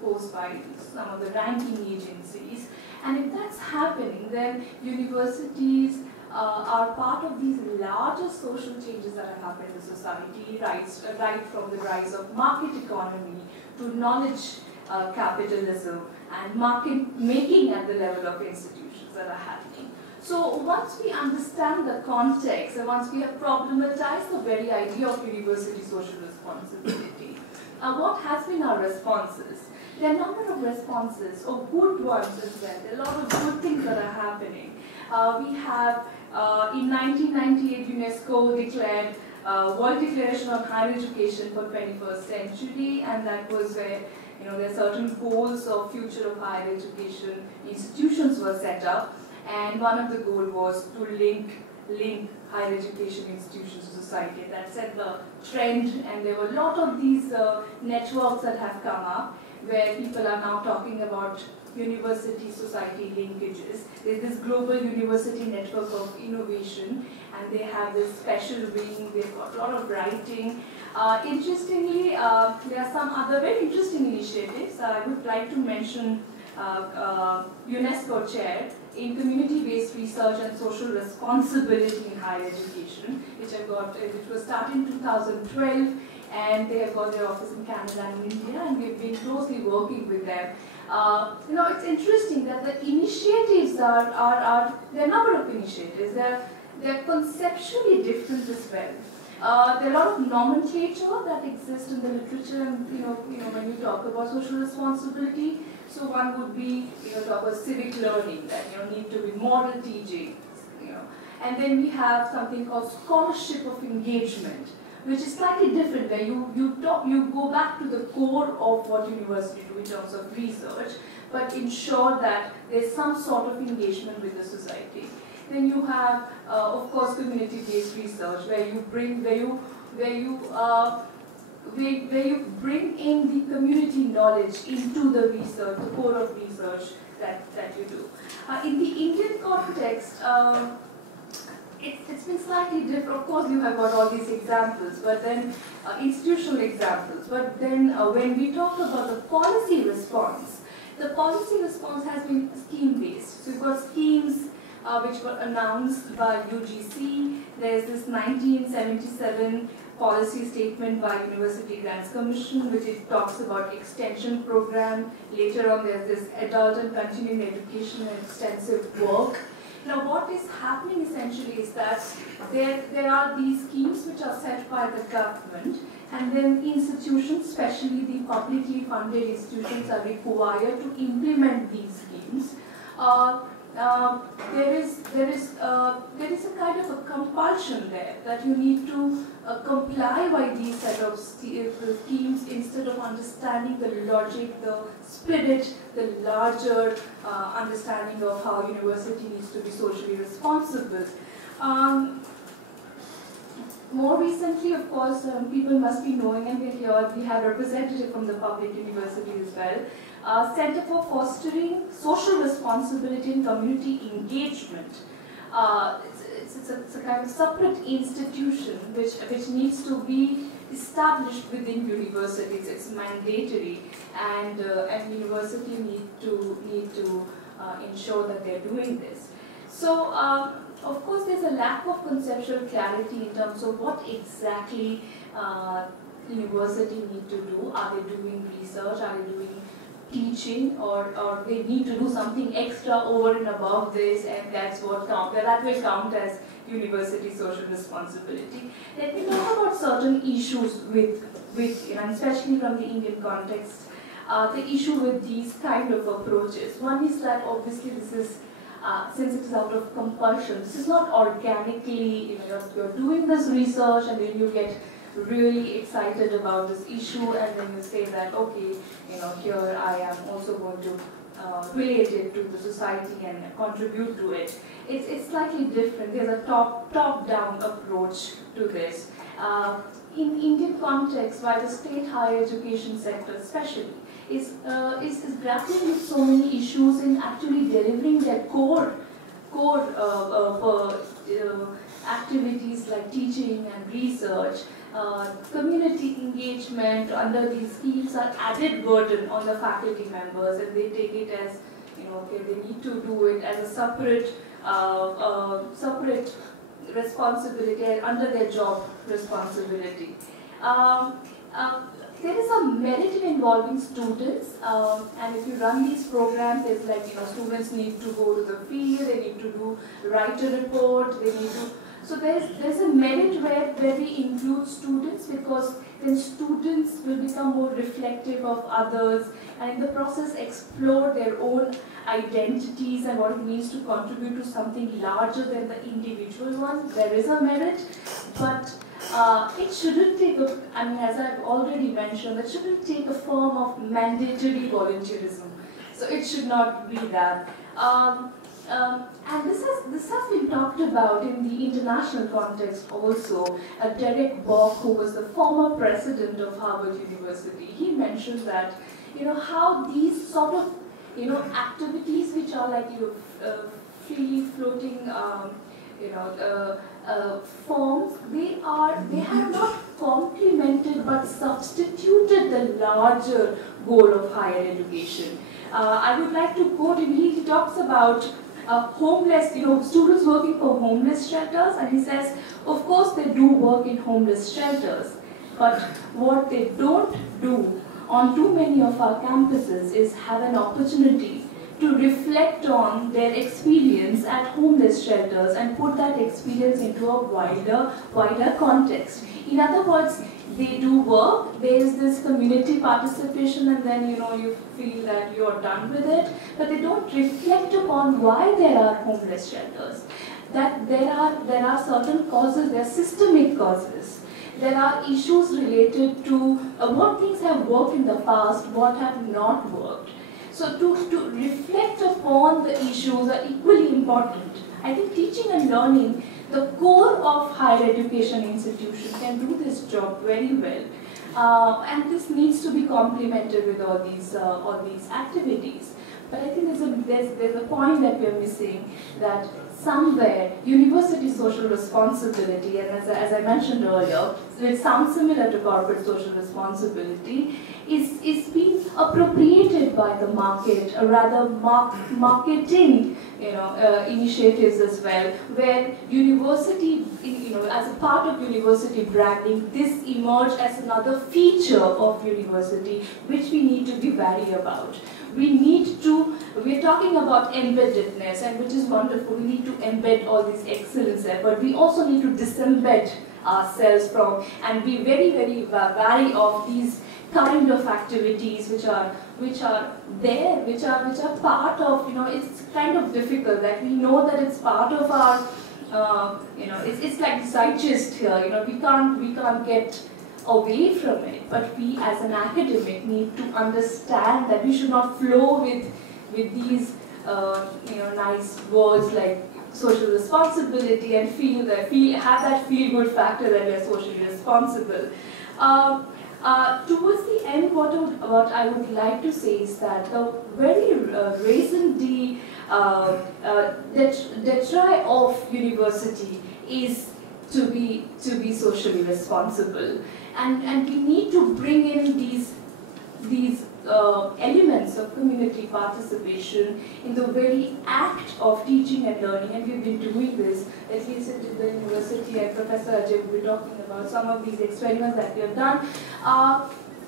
posed by some of the ranking agencies. And if that's happening, then universities are part of these larger social changes that have happened in society, right from the rise of market economy to knowledge capitalism and market making at the level of institutions that are happening. So once we understand the context and once we have problematized the very idea of university social responsibility, what has been our responses? There are a number of responses, or good ones as well. There are a lot of good things that are happening. We have, in 1998, UNESCO declared World Declaration on Higher Education for 21st Century, and that was where there are certain goals of future of higher education institutions were set up, and one of the goals was to link higher education institutions to society. That set the trend, and there were a lot of these networks that have come up, where people are now talking about university-society linkages. There's this global university network of innovation, and they have this special wing. They've got a lot of writing. Interestingly, there are some other very interesting initiatives. I would like to mention UNESCO chair in community-based research and social responsibility in higher education, which was started in 2012, and they have got their office in Canada and India, and we've been closely working with them. It's interesting that the initiatives there are a number of initiatives. They're conceptually different as well. There are a lot of nomenclature that exists in the literature, and when you talk about social responsibility, so one would be talk about civic learning, that need to be moral teaching, and then we have something called scholarship of engagement, which is slightly different, where you go back to the core of what university do in terms of research, but ensure that there's some sort of engagement with the society. Then you have, of course, community-based research, where you bring in the community knowledge into the research, the core of research that you do. In the Indian context, it's been slightly different. Of course, you have got all these examples, but then institutional examples. But then when we talk about the policy response has been scheme-based. So you've got schemes which were announced by UGC. There's this 1977 policy statement by University Grants Commission, which it talks about extension program. Later on, there's this adult and continuing education and extensive work. Now, what is happening essentially is that there are these schemes which are set by the government, and then institutions, especially the publicly funded institutions, are required to implement these schemes. There is a kind of a compulsion there that you need to comply by these set of schemes instead of understanding the logic, the spirit, the larger understanding of how university needs to be socially responsible. More recently, of course, people must be knowing, and we have representative from the public universities as well, Center for Fostering Social Responsibility and Community Engagement. It's a kind of separate institution which needs to be established within universities. It's mandatory, and university need to ensure that they're doing this. So, of course, there's a lack of conceptual clarity in terms of what exactly university need to do. Are they doing research? Are they doing teaching? Or they need to do something extra over and above this, and that will count as university social responsibility. Let me talk about certain issues with especially from the Indian context, the issue with these kind of approaches. One is that obviously this is since it is out of compulsion, this is not organically, you're doing this research and then you get really excited about this issue and then you say that, okay, here I am also going to relate it to the society and contribute to it. It's slightly different. There's a top-down approach to this. In Indian context, while the state higher education sector especially is grappling with so many issues in actually delivering their core activities like teaching and research, community engagement under these schemes are added burden on the faculty members, and they take it as, okay, they need to do it as a separate responsibility under their job responsibility. There is a merit in involving students, and if you run these programs, it's like, students need to go to the field, they need to write a report, they need to. So there's a merit where we include students, because then students will become more reflective of others, and in the process explore their own identities and what it means to contribute to something larger than the individual one. There is a merit, but it shouldn't take as I've already mentioned, it shouldn't take a form of mandatory volunteerism. So it should not be that. And this has been talked about in the international context also. Derek Bock, who was the former president of Harvard University, he mentioned that, how these sort of, activities which are like freely floating, forms, they have not complemented but substituted the larger goal of higher education. I would like to quote him. He talks about homeless, students working for homeless shelters, and he says, of course they do work in homeless shelters, but what they don't do on too many of our campuses is have an opportunity to reflect on their experience at homeless shelters and put that experience into a wider context. In other words, they do work, there is this community participation, and then you feel that you are done with it, but they don't reflect upon why there are homeless shelters. That there are certain causes, there are systemic causes. There are issues related to what things have worked in the past, what have not worked. So to reflect upon the issues are equally important. I think teaching and learning, the core of higher education institution, can do this job very well. And this needs to be complemented with all these activities. But I think there's a point that we're missing, that somewhere university social responsibility, and as I mentioned earlier, it sounds similar to corporate social responsibility, is being appropriated by the market, or rather marketing initiatives as well, where university, as a part of university branding, this emerged as another feature of university, which we need to be wary about. We're talking about embeddedness, and which is wonderful. We need to embed all this excellence there, but we also need to disembed ourselves from and be very, very wary of these kind of activities which are there, which are part of, it's kind of difficult that we know that it's part of our, it's like zeitgeist here, we can't get away from it, but we as an academic need to understand that we should not flow with these nice words like social responsibility and have that feel-good factor that we are socially responsible. Towards the end, what I would like to say is that the very raison d'etre of university is to be socially responsible. And we need to bring in these elements of community participation in the very act of teaching and learning, and we've been doing this, at least at the university, and Professor Ajay will be talking about some of these experiments that we have done,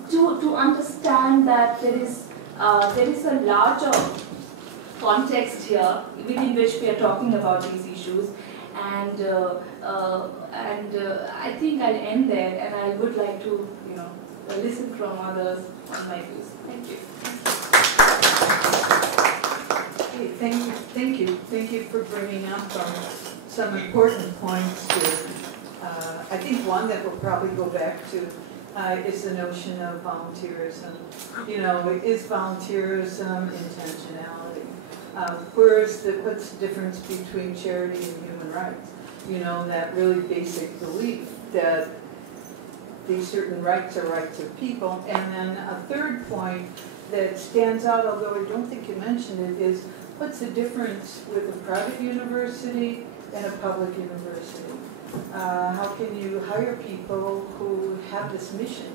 to understand that there is a larger context here within which we are talking about these issues, and I think I'll end there, and I would like to listen from others on my views. Thank you. Okay, thank you for bringing up some important points here. I think one that we'll probably go back to is the notion of volunteerism. Is volunteerism intentionality? What's the difference between charity and human rights? That really basic belief that these certain rights are rights of people. And then a third point that stands out, although I don't think you mentioned it, is what's the difference with a private university and a public university? How can you hire people who have this mission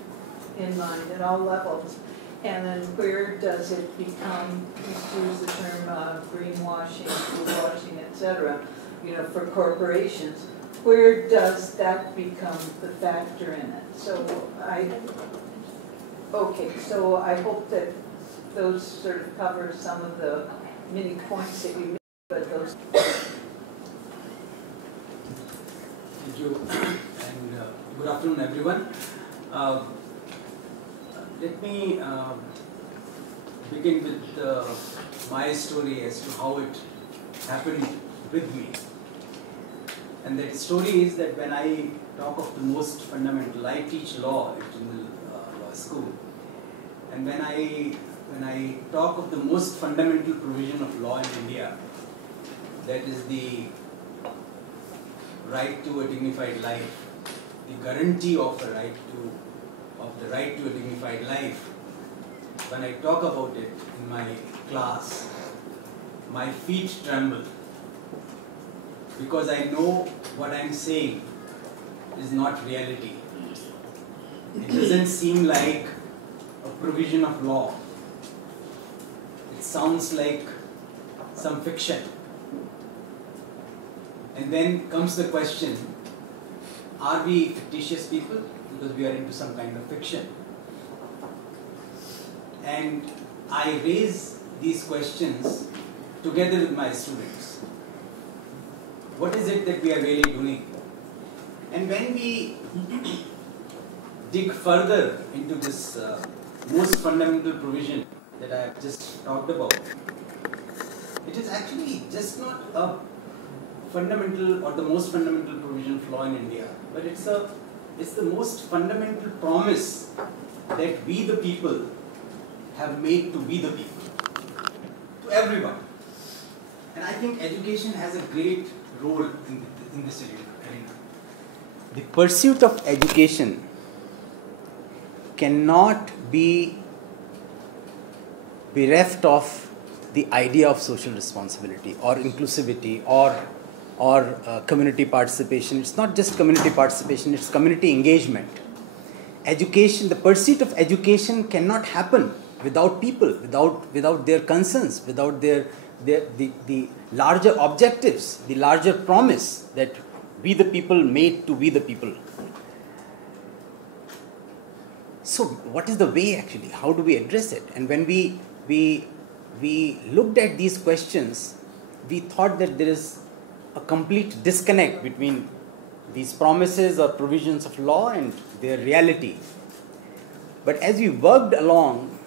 in mind at all levels? And then where does it become, you use the term greenwashing, bluewashing, etc., for corporations? Where does that become the factor in it? So I hope that those sort of cover some of the many points that you made, but those. Thank you, and good afternoon, everyone. Let me begin with my story as to how it happened with me. And that story is that when I talk of the most fundamental, I teach law at Jindal Law School, and when I talk of the most fundamental provision of law in India, that is the right to a dignified life, the guarantee of the right to a dignified life. When I talk about it in my class, my feet tremble, because I know what I'm saying is not reality. It doesn't seem like a provision of law. it sounds like some fiction. And then comes the question, are we fictitious people? Because we are into some kind of fiction. And I raise these questions together with my students. What is it that we are really doing? And when we dig further into this most fundamental provision that I have just talked about, it is actually just not a fundamental or the most fundamental provision flaw in India, but it's the most fundamental promise that we the people have made to be the people, to everyone. And I think education has a great role in this arena. The pursuit of education cannot be bereft of the idea of social responsibility or inclusivity or community participation. It's not just community participation, it's community engagement. Education, the pursuit of education cannot happen without people, without their concerns, without the larger objectives, the larger promise that we the people made to be the people. So what is the way actually? How do we address it? And when we looked at these questions, we thought that there is a complete disconnect between these promises or provisions of law and their reality. But as we worked along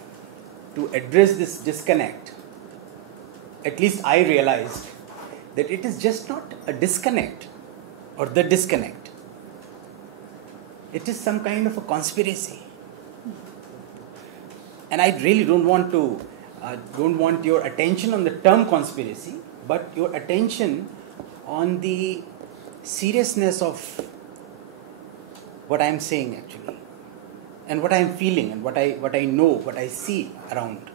to address this disconnect, at least I realized that it is just not a disconnect or the disconnect. It is some kind of a conspiracy. And I really don't want your attention on the term conspiracy, but your attention on the seriousness of what I am saying actually, and what I am feeling, and what I know, what I see around.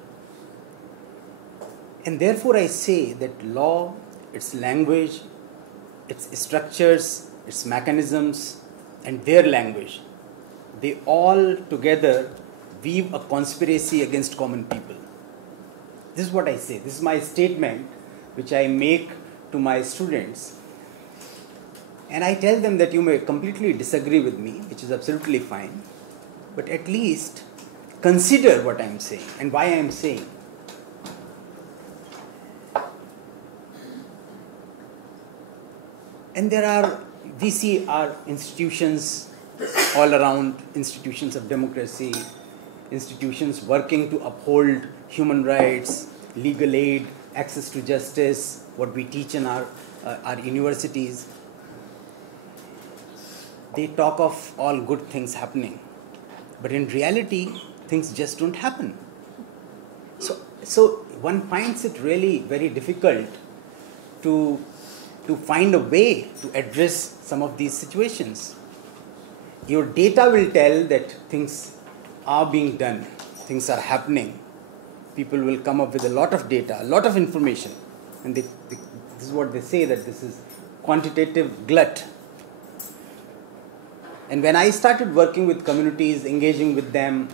And therefore I say that law, its language, its structures, its mechanisms, and their language, they all together weave a conspiracy against common people. This is what I say. This is my statement which I make to my students. And I tell them that you may completely disagree with me, which is absolutely fine, but at least consider what I am saying and why I am saying. And we see our institutions all around, institutions of democracy, institutions working to uphold human rights, legal aid, access to justice, what we teach in our universities. They talk of all good things happening, but in reality, things just don't happen. So one finds it really very difficult to find a way to address some of these situations. Your data will tell that things are being done, things are happening. People will come up with a lot of data, a lot of information. And this is what they say, that this is quantitative glut. And when I started working with communities, engaging with them,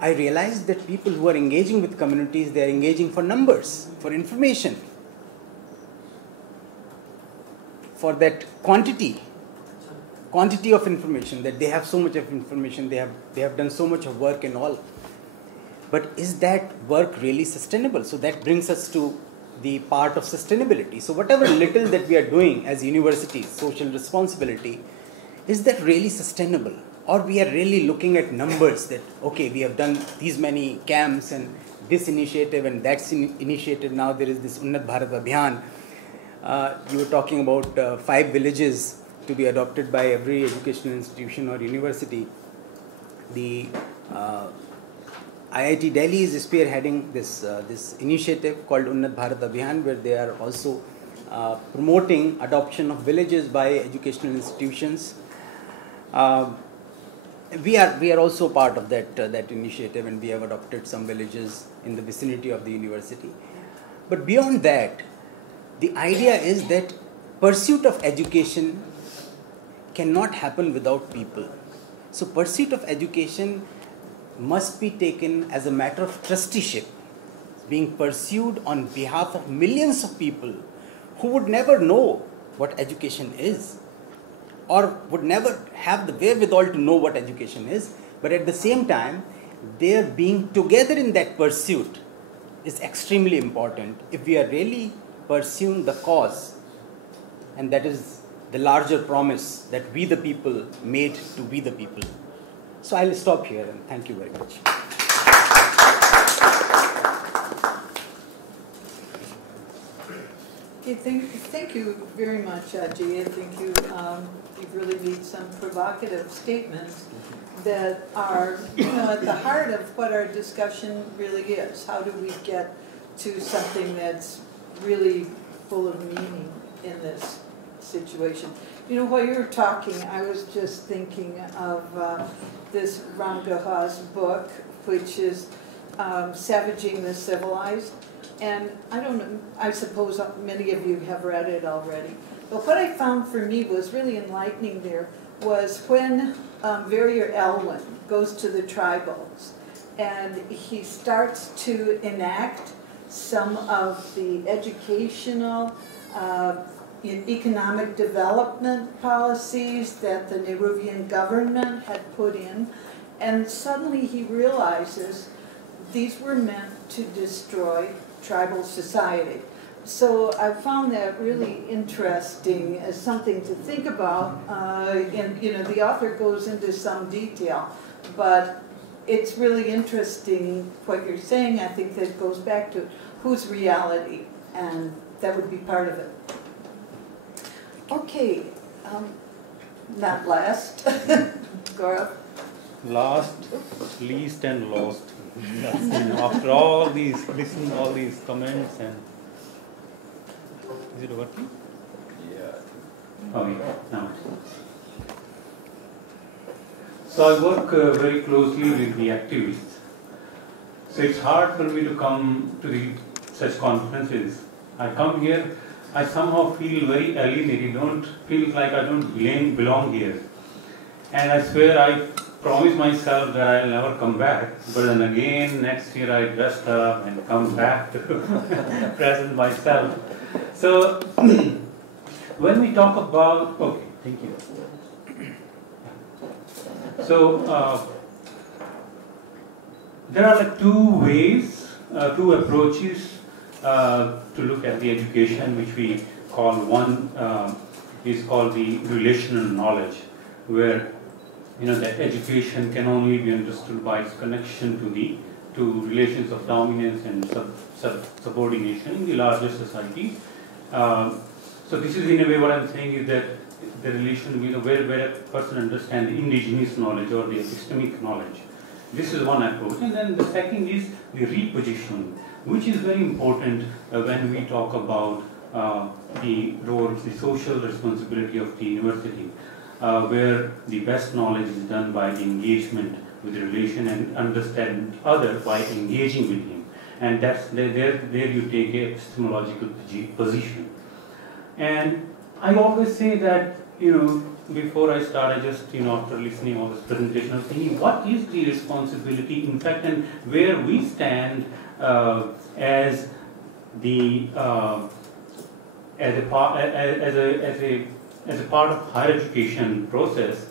I realized that people who are engaging with communities, they are engaging for numbers, for information, for that quantity of information, that they have so much of information, they have done so much of work and all. But is that work really sustainable? So that brings us to the part of sustainability. So whatever little that we are doing as universities, social responsibility, is that really sustainable? Or we are really looking at numbers that, okay, we have done these many camps and this initiative and that initiative, now there is this Unnat Bharat Abhiyan. You were talking about 5 villages to be adopted by every educational institution or university. The IIT Delhi is spearheading this initiative called Unnat Bharat Abhiyan, where they are also promoting adoption of villages by educational institutions. We are also part of that initiative, and we have adopted some villages in the vicinity of the university. But beyond that, the idea is that pursuit of education cannot happen without people. So pursuit of education must be taken as a matter of trusteeship. being pursued on behalf of millions of people who would never know what education is, or would never have the wherewithal to know what education is, but at the same time, their being together in that pursuit is extremely important if we are really pursuing the cause, and that is the larger promise that we the people made to be the people. So I'll stop here and thank you very much. Okay, thank you very much, Jay. I think you've really made some provocative statements that are, at the heart of what our discussion really is. How do we get to something that's really full of meaning in this situation? While you were talking, I was just thinking of this Ramgala's book, which is Savaging the Civilized. And I don't know, I suppose many of you have read it already. But what I found for me was really enlightening there was when Verrier Elwin goes to the tribals and he starts to enact some of the educational economic development policies that the Nehruvian government had put in. And suddenly he realizes these were meant to destroy tribal society. So I found that really interesting as something to think about. And the author goes into some detail, but it's really interesting what you're saying. I think that goes back to whose reality, and that would be part of it. Okay, not last, Gaurav. Last, least, and lost. After all these, listening to all these comments, and is it working? Yeah. Okay, now. So I work very closely with the activists. So it's hard for me to come to such conferences. I come here, I somehow feel very alienated. Don't feel like I don't belong here. And I swear I promise myself that I'll never come back, but then again next year I dressed up and come back to present myself. So when we talk about, okay, thank you. So there are like two ways, two approaches to look at the education, which we call one is called the relational knowledge, where that education can only be understood by its connection to relations of dominance and subordination in the larger society. So this is in a way what I'm saying is that the relation where a person understands the indigenous knowledge or the epistemic knowledge. This is one approach. And then the second is the repositioning, which is very important when we talk about the role, the social responsibility of the university. Where the best knowledge is done by the engagement with the relation and understand other by engaging with him. And that's there you take a epistemological position. And I always say that, before I start, I just, after listening all this presentation, I was thinking, what is the responsibility, in fact, and where we stand as a part of higher education process,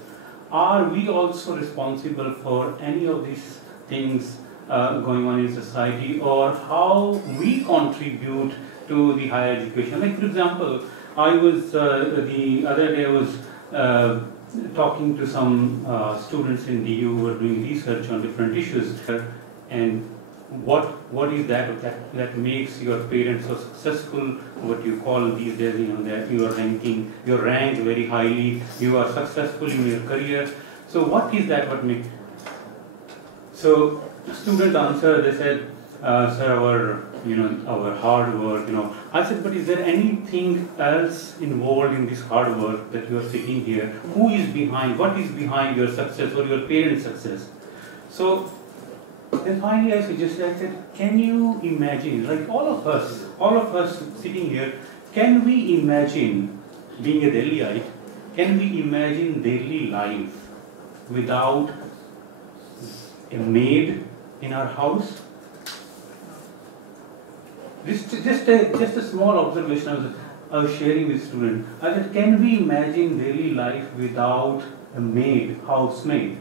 are we also responsible for any of these things going on in society, or how we contribute to the higher education? Like, for example, I was, the other day I was talking to some students in DU who were doing research on different issues, and what is that makes your parents so successful? What you call these days, that you're ranked very highly, you are successful in your career. So what is that? What makes? So students answered. They said, "Sir, our hard work." I said, "But is there anything else involved in this hard work that you are sitting here? Who is behind? What is behind your success or your parents' success?" So then finally I said, can you imagine, like all of us sitting here, can we imagine being a Delhiite, can we imagine daily life without a maid in our house? Just a small observation I was sharing with students. I said, can we imagine daily life without a maid, housemaid?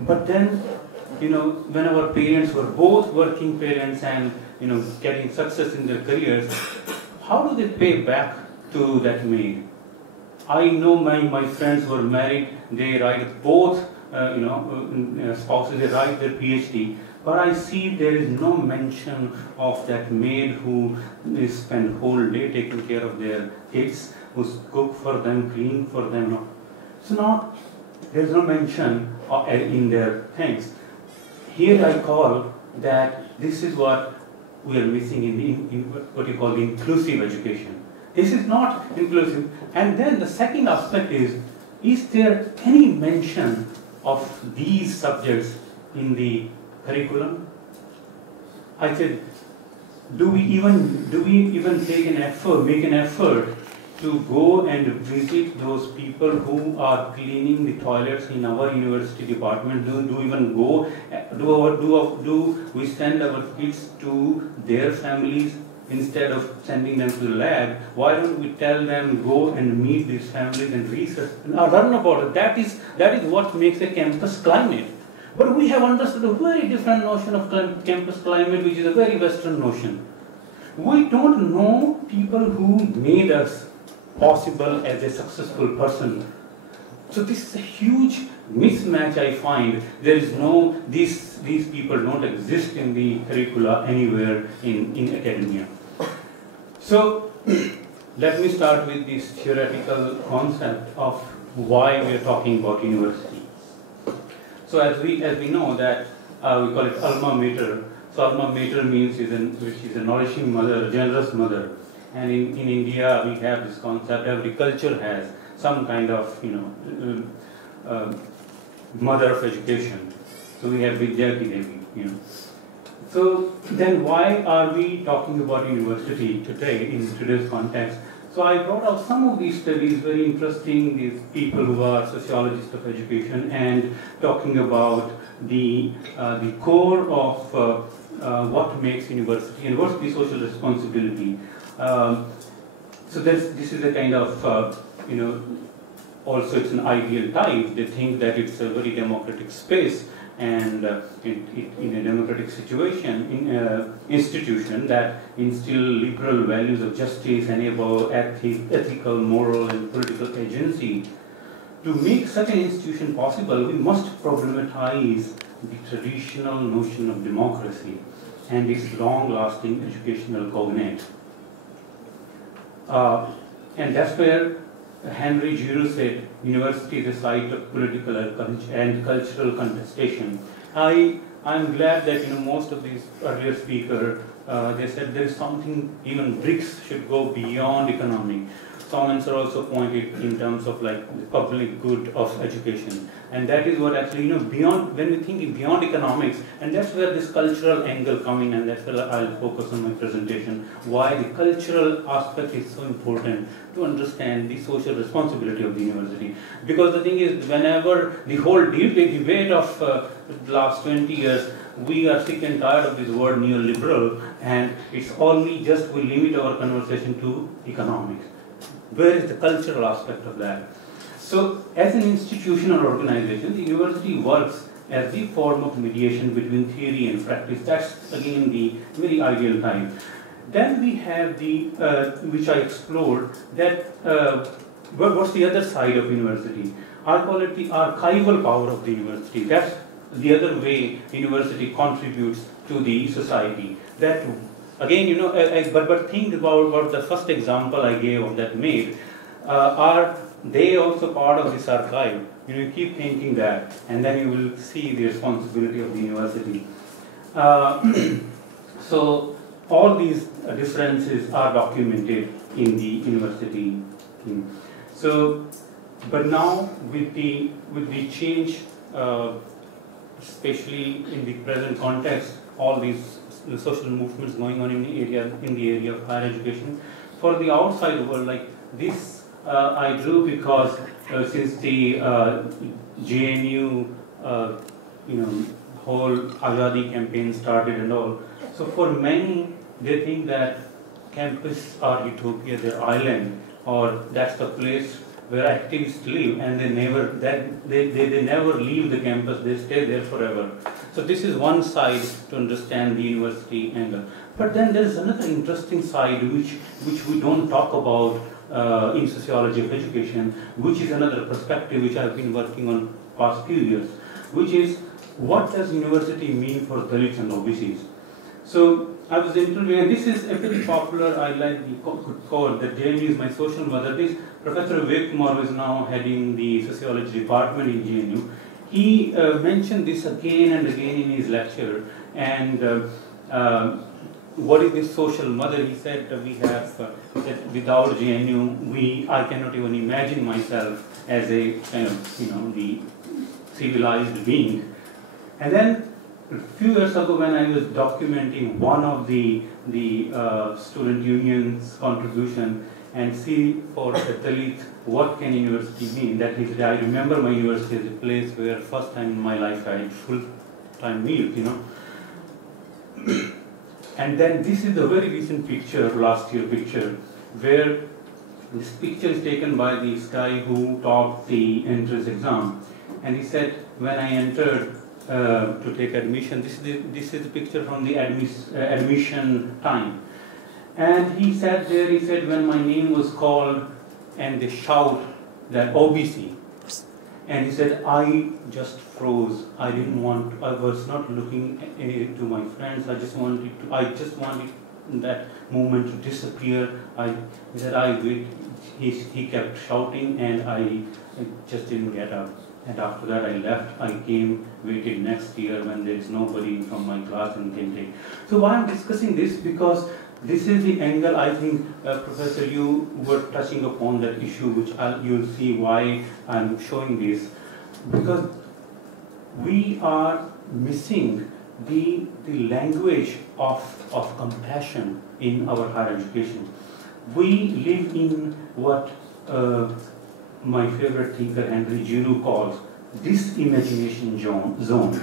But then, you know, when our parents were both working parents and, you know, getting success in their careers, how do they pay back to that maid? I know my friends who are married, they write both, spouses, they write their PhD, but I see there is no mention of that maid who spend whole day taking care of their kids, who cook for them, clean for them. No. So there's no mention in their things. Here I call that this is what we are missing in what you call the inclusive education. This is not inclusive. And then the second aspect is there any mention of these subjects in the curriculum? I said, do we even make an effort to go and visit those people who are cleaning the toilets in our university department? Do we send our kids to their families instead of sending them to the lab? Why don't we tell them go and meet these families and research and learn about it? That is what makes a campus climate. But we have understood a very different notion of campus climate, which is a very Western notion. We don't know people who made us possible as a successful person. So this is a huge mismatch I find. There is these people don't exist in the curricula anywhere in academia. So let me start with this theoretical concept of why we are talking about university. So as we know that we call it alma mater. So alma mater means which is a nourishing mother, a generous mother. And in India we have this concept. Every culture has some kind of mother of education. So we have Vidyarthi Devi. So then why are we talking about university today in today's context? So I brought out some of these studies, very interesting, these people who are sociologists of education, and talking about the core of what makes university and what's the social responsibility. So this is a kind of, also it's an ideal type. They think that it's a very democratic space, and in a democratic situation, institution that instill liberal values of justice, enable ethical, moral, and political agency. To make such an institution possible, we must problematize the traditional notion of democracy and its long-lasting educational cognate. And that's where Henry Giroux said, university is a site of political and cultural contestation. I'm glad that most of these earlier speakers, they said there is something, even BRICS should go beyond economic. Comments are also pointed in terms of like the public good of education. And that is what actually, beyond, when we think beyond economics, and that's where this cultural angle coming, and that's where I'll focus on my presentation, why the cultural aspect is so important to understand the social responsibility of the university. Because the thing is, whenever the whole debate of the last 20 years, we are sick and tired of this word neoliberal, and it's only just we limit our conversation to economics. Where is the cultural aspect of that? So, as an institution or organization, the university works as the form of mediation between theory and practice. That's again the very ideal time. Then we have the, which I explored, that what's the other side of university? I call it the archival power of the university. That's the other way university contributes to the society. That again, but think about the first example I gave of that maid. Are they also part of this archive? You keep thinking that, and then you will see the responsibility of the university. So all these differences are documented in the university. So, but now with the change, especially in the present context, all these social movements going on in the area of higher education, for the outside world, like this I drew because since the JNU whole Azadi campaign started and all, so for many they think that campus are utopia, they're island, or that's the place where activists live, and they never leave the campus, they stay there forever. So this is one side to understand the university angle. But then there's another interesting side which we don't talk about in sociology of education, which is another perspective which I've been working on past few years, which is what does university mean for Dalits and OBCs? So I was interviewing, and this is a pretty popular, I like the quote that JNU is my social mother. This Professor Vivek Kumar, who is now heading the sociology department in JNU, he mentioned this again and again in his lecture. And what is this social mother? He said we have that without JNU, I cannot even imagine myself as a kind of the civilized being. And then a few years ago, when I was documenting one of the student union's contribution and see for a Dalit what can university mean, that is, I remember my university as a place where first time in my life I had full-time meals, And then this is the very recent picture, last year picture, where this picture is taken by this guy who taught the entrance exam. And he said, when I entered to take admission, this is the picture from the admission time. And he said there, he said, when my name was called and they shout that OBC, and he said, I just froze. I was not looking to my friends. I just wanted that moment to disappear. He said, he kept shouting, and I just didn't get up. And after that I left. I waited next year when there is nobody from my class and came take. So why I'm discussing this, because this is the angle, I think, Professor, you were touching upon that issue, which you'll see why I'm showing this. Because we are missing the language of compassion in our higher education. We live in what my favorite thinker, Henry Giroux, calls disimagination zone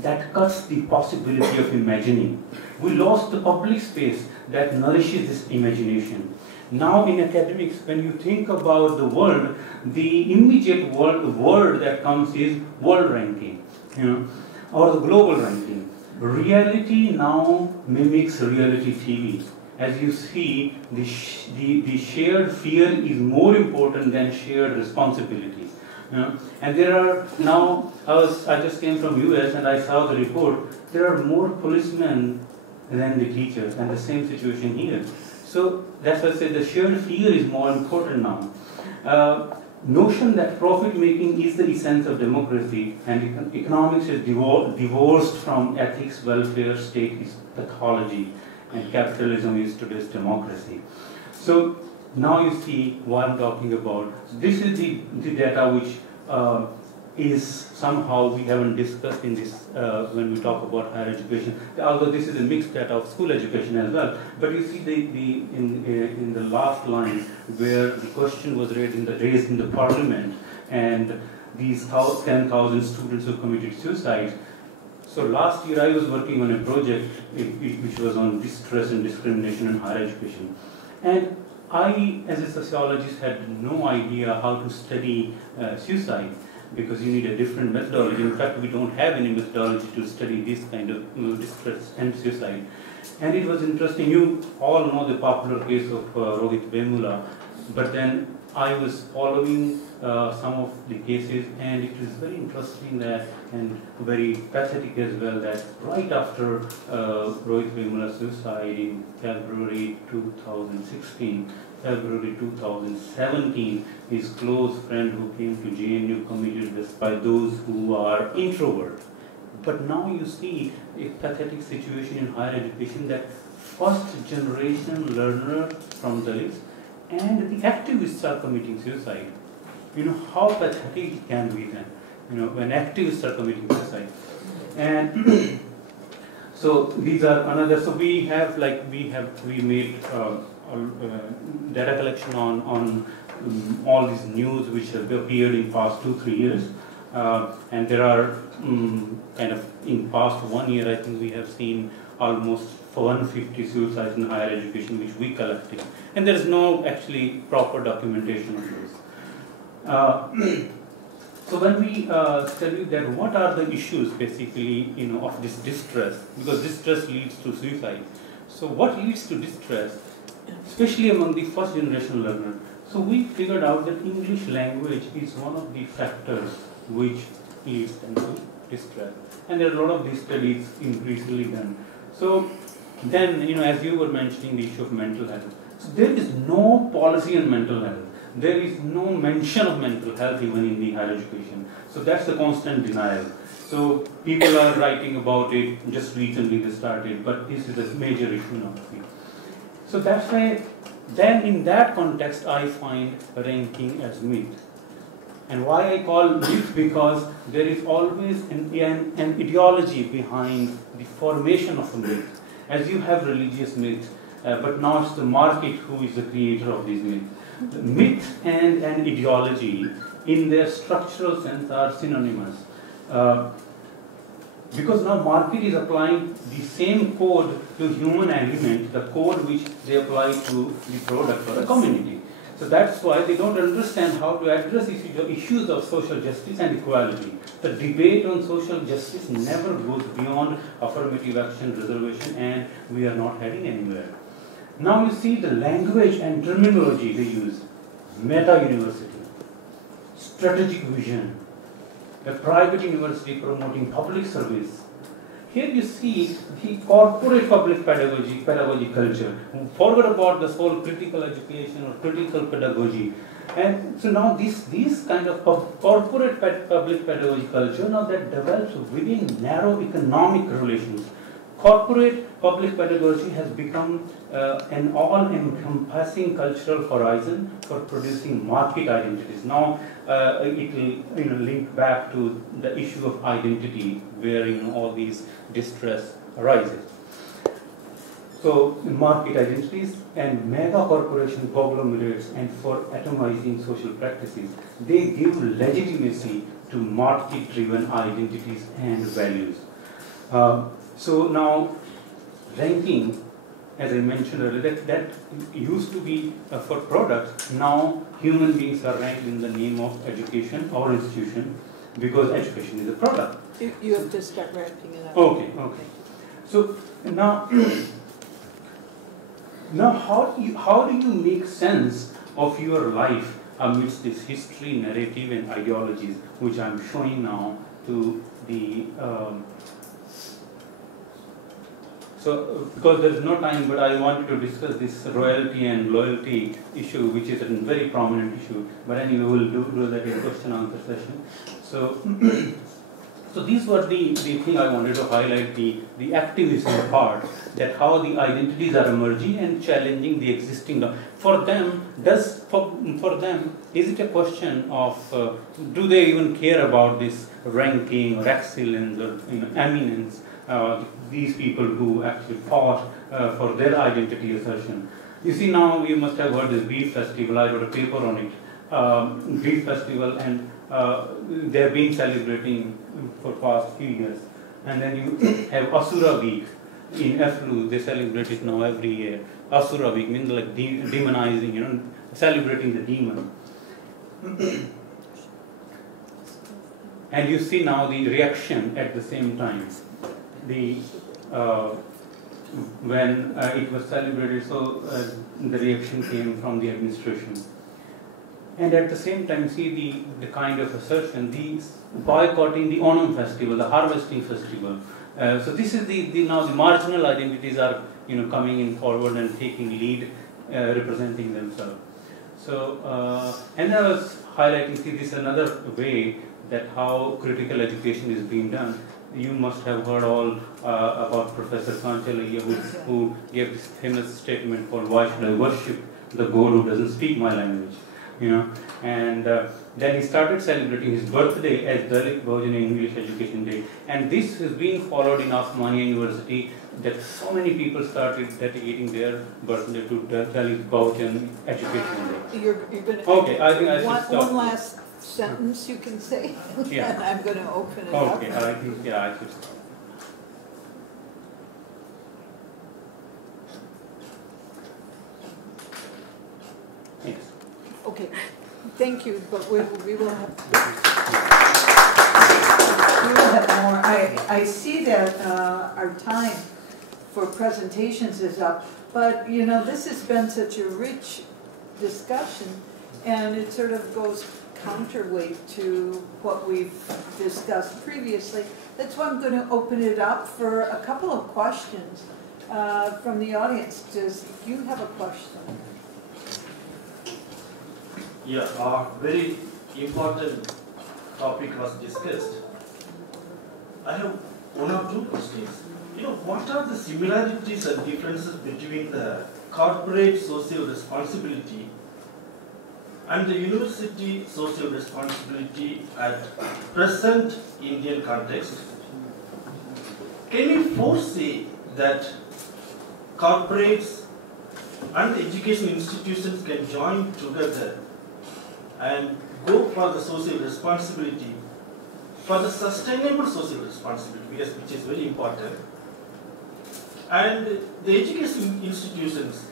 that cuts the possibility of imagining. We lost the public space that nourishes this imagination. Now in academics, when you think about the world, the immediate word that comes is world ranking, or the global ranking. Reality now mimics reality TV. As you see, the shared fear is more important than shared responsibility. And there are now, I just came from US and I saw the report, there are more policemen than the teachers, and the same situation here. So that's why I said the shared fear is more important now. Notion that profit making is the essence of democracy and economics is divorced from ethics, welfare, state is pathology, and capitalism is today's democracy. So now you see what I'm talking about. This is the data which is somehow we haven't discussed in this when we talk about higher education. Although this is a mixed data of school education as well. But you see in the last line where the question was raised in the parliament, and these 10,000 students who committed suicide. So last year I was working on a project which was on distress and discrimination in higher education. And I, as a sociologist, had no idea how to study suicide, because you need a different methodology. In fact, we don't have any methodology to study this kind of distress and suicide. And it was interesting. You all know the popular case of Rohit Vemula, but then I was following some of the cases, and it was very interesting that, and very pathetic as well, that right after Rohit Vemula's suicide in February 2016, February 2017, his close friend who came to JNU committed this by those who are introvert. But now you see a pathetic situation in higher education that first generation learner from Dalits and the activists are committing suicide. How pathetic it can be then, when activists are committing suicide. And so these are another, so we made data collection on all these news which have appeared in past 2-3 years. And there are kind of in past 1 year, I think we have seen almost 150 suicides in higher education, which we collected. And there is no actually proper documentation of those. So when we study that, what are the issues basically, of this distress? Because distress leads to suicide. So what leads to distress, especially among the first generation learners? So we figured out that English language is one of the factors which leads them to distress. And there are a lot of these studies increasingly done. So then, as you were mentioning the issue of mental health, so there is no policy on mental health. There is no mention of mental health even in the higher education. So that's the constant denial. So people are writing about it, just recently they started, but this is a major issue now. So that's why, then in that context, I find ranking as myth. And why I call myth? Because there is always an ideology behind the formation of a myth. As you have religious myths, but now it's the market who is the creator of these myths. The myth and an ideology in their structural sense are synonymous. Because now market is applying the same code to human element, the code which they apply to the product or the community. So that's why they don't understand how to address issues of social justice and equality. The debate on social justice never goes beyond affirmative action, reservation, and we are not heading anywhere. Now you see the language and terminology they use. Meta-university, strategic vision, a private university promoting public service. Here you see the corporate public pedagogy culture. Forget about this whole critical education or critical pedagogy. And so now these kind of corporate public pedagogy culture, now that develops within narrow economic relations. Corporate public pedagogy has become an all-encompassing cultural horizon for producing market identities. Now it will link back to the issue of identity, where all these distress arises. So market identities and mega corporation conglomerates, and for atomizing social practices, they give legitimacy to market-driven identities and values. So now, ranking, as I mentioned earlier, that used to be for products. Now, human beings are ranked in the name of education or institution, because education is a product. You have to start wrapping it up. Okay. So now, how do you make sense of your life amidst this history, narrative, and ideologies, which I'm showing now to the. So, because there's no time, but I wanted to discuss this royalty and loyalty issue, which is a very prominent issue. But anyway, we'll do that in question-answer session. So, so these were the thing I wanted to highlight, the activism part, that how the identities are emerging and challenging the existing. For them, is it a question of do they even care about this ranking or excellence or eminence? These people who actually fought for their identity assertion. You see, now you must have heard this Beef Festival. I wrote a paper on it. Beef Festival, and they have been celebrating for past few years. And then you have Asura Week in FLU. They celebrate it now every year. Asura Week means like demonizing, celebrating the demon. And you see now the reaction at the same time. When it was celebrated, so the reaction came from the administration. And at the same time, see the kind of assertion, these boycotting the Onam festival, the harvesting festival. So this is now the marginal identities are coming in forward and taking lead, representing themselves. So and I was highlighting, see, this is another way that how critical education is being done. You must have heard all about Professor Kanchalaya, who gave this famous statement called, "Why should I worship the God who doesn't speak my language?" And then he started celebrating his birthday as Dalit Bahujan English Education Day. And this has been followed in Osmania University, that so many people started dedicating their birthday to Dalit Bahujan Education Day. You're going to okay, I think I should stop. One last sentence you can say, yeah. and I'm going to open it up. up. Okay, I think, I should stop. thank you, but we will have more. I see that our time for presentations is up, but you know, this has been such a rich discussion, and it sort of goes counterweight to what we've discussed previously. That's why I'm going to open it up for a couple of questions from the audience. Does you have a question? Yeah, very important topic was discussed. I have one or two questions. You know, what are the similarities and differences between the corporate social responsibility and the university social responsibility at present Indian context? Can you foresee that corporates and education institutions can join together and go for the social responsibility, for the sustainable social responsibility, yes, which is very important? And the education institutions,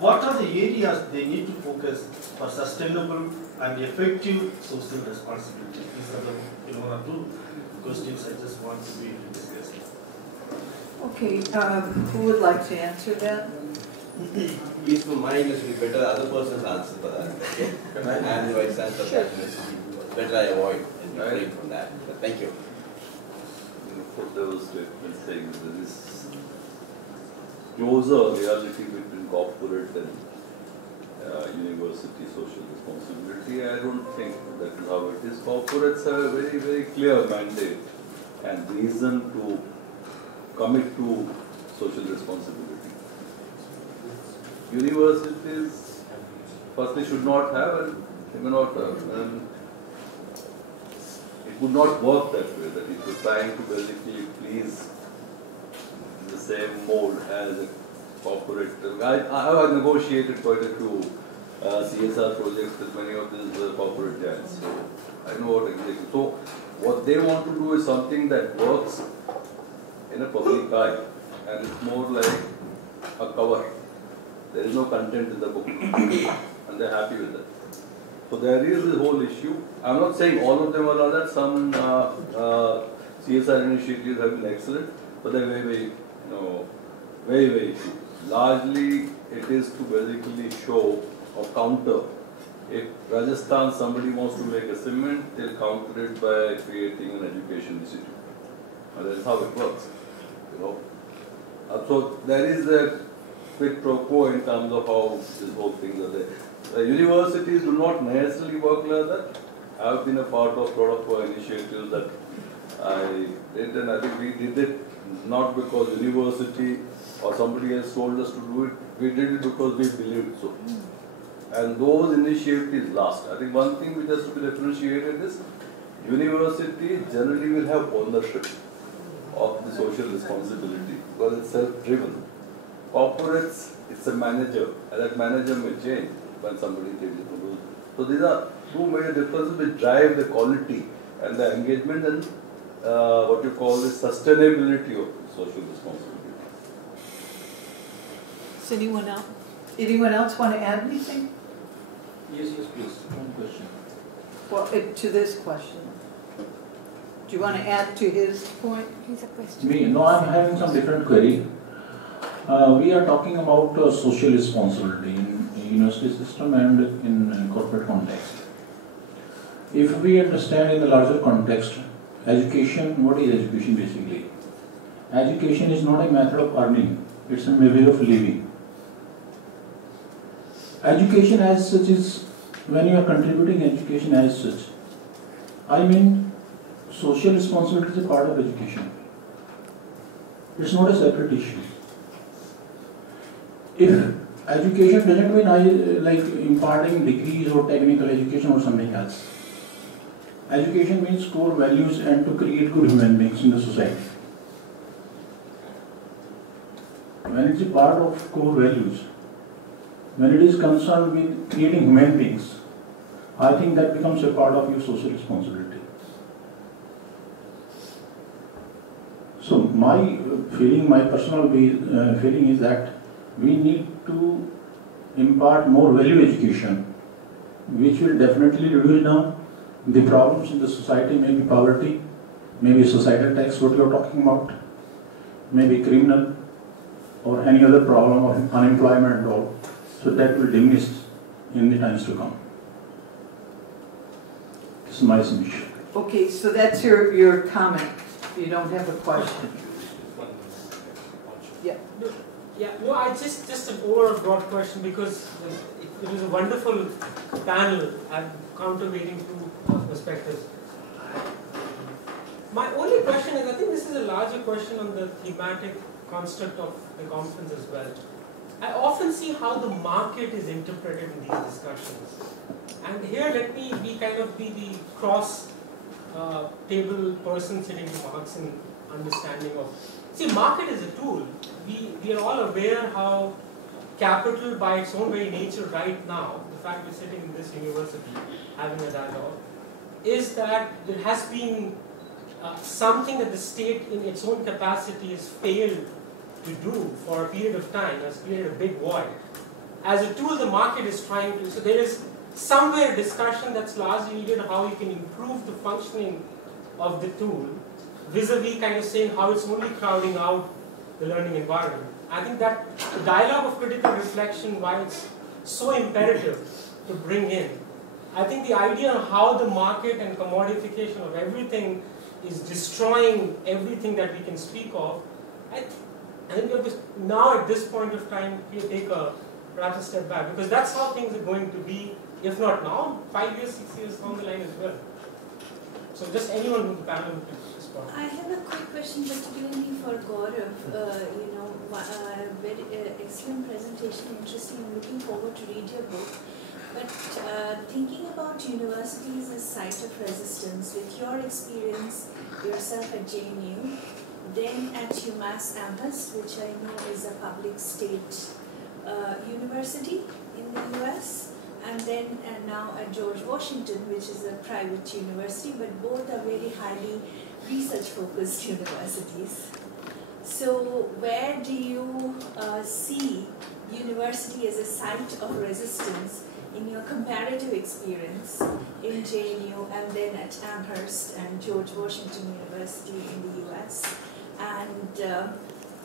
what are the areas they need to focus for sustainable and effective social responsibility? These are the one or two questions I just want to be discussed. Okay, who would like to answer that? Please, for mine is be better other person's answer for that. Okay? And the vice answer Sure. better I avoid and refrain from that. But thank you. Those statements saying that this closer reality between corporate and university social responsibility, I don't think that is how it is. Corporates have a very, very clear mandate and reason to commit to social responsibility. Universities, firstly, should not have and they may not have. And it would not work that way, that if you're trying to basically please the same mold as a corporate. I have negotiated quite a few CSR projects with many of these corporate giants, so I know what exactly. So what they want to do is something that works in a public eye, and it's more like a cover. There is no content in the book, and they're happy with that. So there is this whole issue. I'm not saying all of them are like that. Some CSR initiatives have been excellent, but they're very, very, very, very few. Largely, it is to basically show or counter. If Rajasthan, somebody wants to make a cement, they'll counter it by creating an education institute. And that's how it works. So there is a quid pro quo in terms of how these whole things are there. Universities do not necessarily work like that. I have been a part of a lot of initiatives that I did, and I think we did it not because university or somebody else told us to do it. We did it because we believed so. And those initiatives last. I think one thing which has to be differentiated is university generally will have ownership of the social responsibility because it's self-driven. Corporates, it's a manager, and that manager may change when somebody takes it. So these are two major differences which drive the quality and the engagement and what you call the sustainability of social responsibility. Does anyone else want to add anything? Yes, please. One question. Well, to this question. Do you want to add to his point? He's a question. No, I'm having some different query. We are talking about social responsibility in university system and in corporate context. If we understand in the larger context, education, what is education basically? Education is not a method of earning, it's a way of living. Education as such is, when you are contributing education as such, I mean social responsibility is a part of education. It's not a separate issue. If education doesn't mean like imparting degrees or technical education or something else. Education means core values and to create good human beings in the society. When it's a part of core values, when it is concerned with creating human beings, I think that becomes a part of your social responsibility. So my feeling, my personal feeling is that we need to impart more value education which will definitely reduce down the problems in the society, maybe poverty, maybe societal tax, what you are talking about, maybe criminal, or any other problem of unemployment and all. So that will diminish in the times to come. This is my submission. Okay, so that's your comment. You don't have a question. Yeah. Yeah, no, I just an overall broad question, because it was a wonderful panel. I'm counterweighting two perspectives. My only question is, I think this is a larger question on the thematic construct of the conference as well. I often see how the market is interpreted in these discussions. And here let me be the cross table person sitting in Marxian understanding of, see, market is a tool. We are all aware how capital by its own very nature right now, the fact we're sitting in this university having a dialogue, is that there has been something that the state in its own capacity has failed to do for a period of time, has created a big void. As a tool, the market is trying to, so there is somewhere a discussion that's largely needed how you can improve the functioning of the tool, vis-a-vis kind of saying how it's only crowding out the learning environment. I think that the dialogue of critical reflection, why it's so imperative to bring in, I think the idea of how the market and commodification of everything is destroying everything that we can speak of, I think we have to, now at this point of time, we take perhaps a step back, because that's how things are going to be, if not now, 5 years, 6 years down the line as well. So just anyone in the panel would respond. I have a quick question, particularly for Gaurav. Very excellent presentation, interesting. I'm looking forward to read your book. But thinking about universities as site of resistance, with your experience yourself at JNU, then at UMass Amherst, which I know is a public state university in the US, and then now at George Washington, which is a private university, but both are very highly research-focused universities. So where do you see university as a site of resistance in your comparative experience in JNU and then at Amherst and George Washington University in the US? And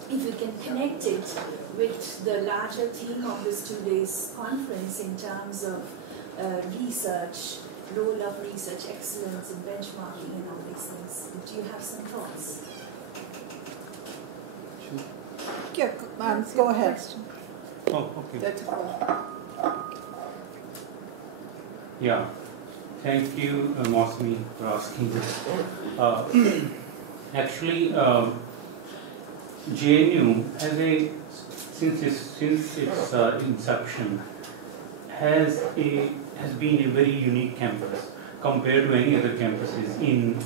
if you can connect it with the larger theme of this 2 days conference in terms of research, role of research excellence in benchmarking and all these things. Do you have some thoughts? Yeah, go ahead. Oh, okay. That's cool. Yeah, thank you, Mosmi, for asking this. Actually, JNU since its inception has been a very unique campus compared to any other campuses in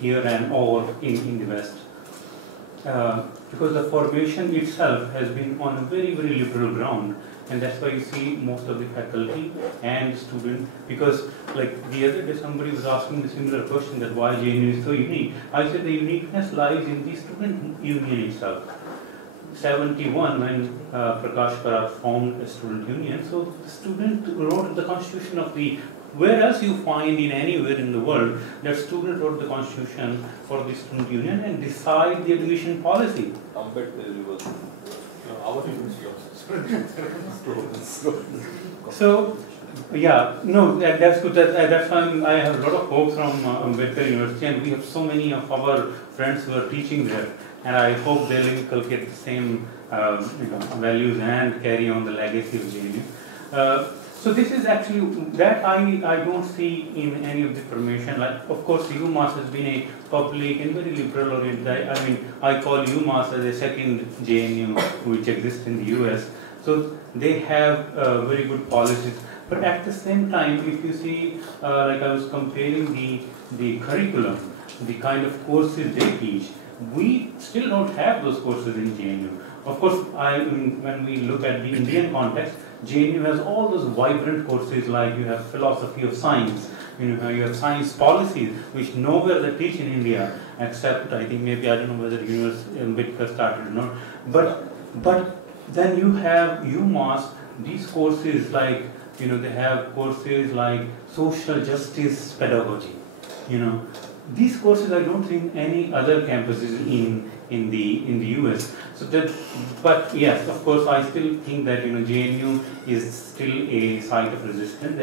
here and or in the West. Because the formation itself has been on a very, very liberal ground, and that's why you see most of the faculty and students, because like the other day somebody was asking the similar question that why JNU is so unique. I said the uniqueness lies in the student union itself. 71 when Prakash Karat formed a student union, so the student wrote the constitution of the, where else you find in anywhere in the world that student wrote the constitution for the student union and decide the admission policy. So, yeah, no, that's good. That's why I have a lot of hope from Ambedkar University, and we have so many of our friends who are teaching there, and I hope they'll inculcate the same values and carry on the legacy of JNU. So this is actually, that I don't see in any of the formation. Like, of course, UMass has been a public and very liberal oriented. I mean, I call UMass as a second JNU which exists in the US. So they have very good policies. But at the same time, if you see, like I was comparing the curriculum, the kind of courses they teach, we still don't have those courses in JNU. Of course, when we look at the Indian context, JNU has all those vibrant courses, like you have philosophy of science, you have science policies, which nowhere they teach in India, except I think maybe, I don't know whether Ambedkar started or not. But then you have UMass, these courses like They have courses like social justice pedagogy. These courses I don't think any other campuses in the US. So that, but yes, of course, I still think that JNU is still a site of resistance.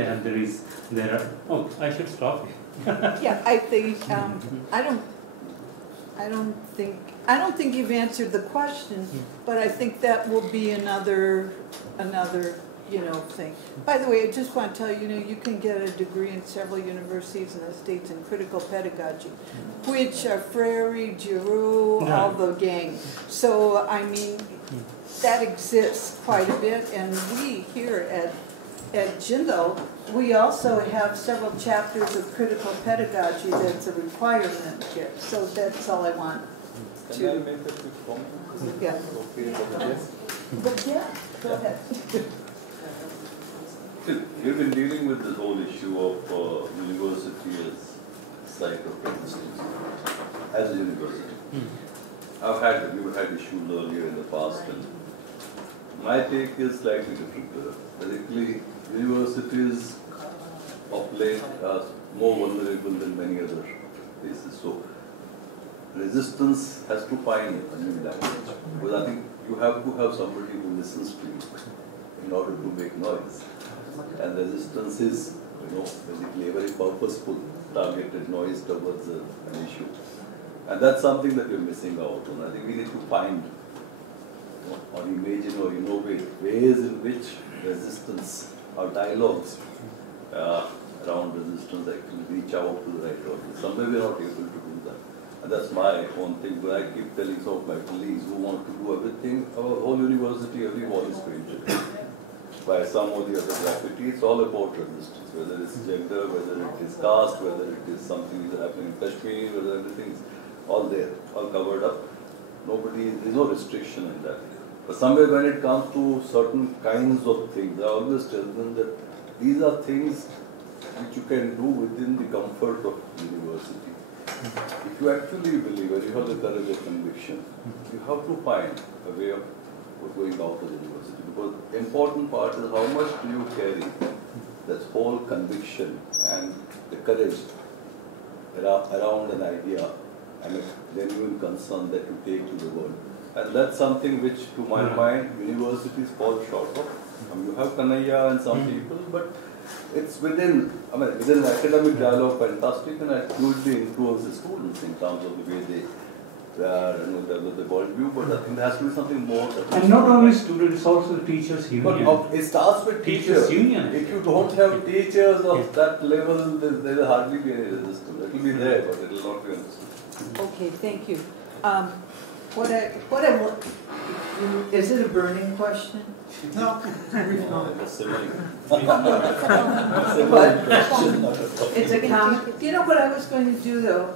I should stop. Yeah, I think I don't think you've answered the question, but I think that will be another thing. By the way, I just want to tell you, you can get a degree in several universities in the States in critical pedagogy, which are Freire, Giroux, all the gang. So, I mean, that exists quite a bit, and we here at Jindal, we also have several chapters of critical pedagogy that's a requirement here. So that's all I want to. Can I make a quick comment? Yeah. But yeah, go ahead. See, we've been dealing with this whole issue of university as site of resistance, as a university. We've had issues earlier in the past, and my take is slightly different. Basically, universities of late are more vulnerable than many other places. So, resistance has to find a new language. Because I think you have to have somebody who listens to you in order to make noise. And resistance is, basically a very purposeful, targeted noise towards an issue. And that's something that we're missing out on. I think we need to find or imagine or innovate ways in which resistance or dialogues around resistance actually reach out to the right audience. Somewhere we're not able to do that. And that's my own thing. When I keep telling some of my colleagues who want to do everything, our whole university, every wall is painted by some or the other graffiti. It's all about resistance, whether it's gender, whether it is caste, whether it is something that is happening in Kashmir, whether everything's all there, all covered up. There's no restriction in that. But somewhere when it comes to certain kinds of things, I always tell them that these are things which you can do within the comfort of university. If you actually believe and you have the courage of conviction, you have to find a way of going out of the university. Because the important part is how much do you carry that whole conviction and the courage around an idea and a genuine concern that you take to the world. And that's something which, to my mind, universities fall short of. You have Kanhaiya and some people, but it's within the academic dialogue, fantastic, and it hugely influences students in terms of the way they develop the worldview, but I think there has to be something more. And not only students, it's also the teachers' union. But it starts with teachers. Union. If you don't have teachers of that level, there will hardly be any resistance. It will be there, but it will not be understood. Okay, thank you. Is it a burning question? No. It's a comment. You know what I was going to do though?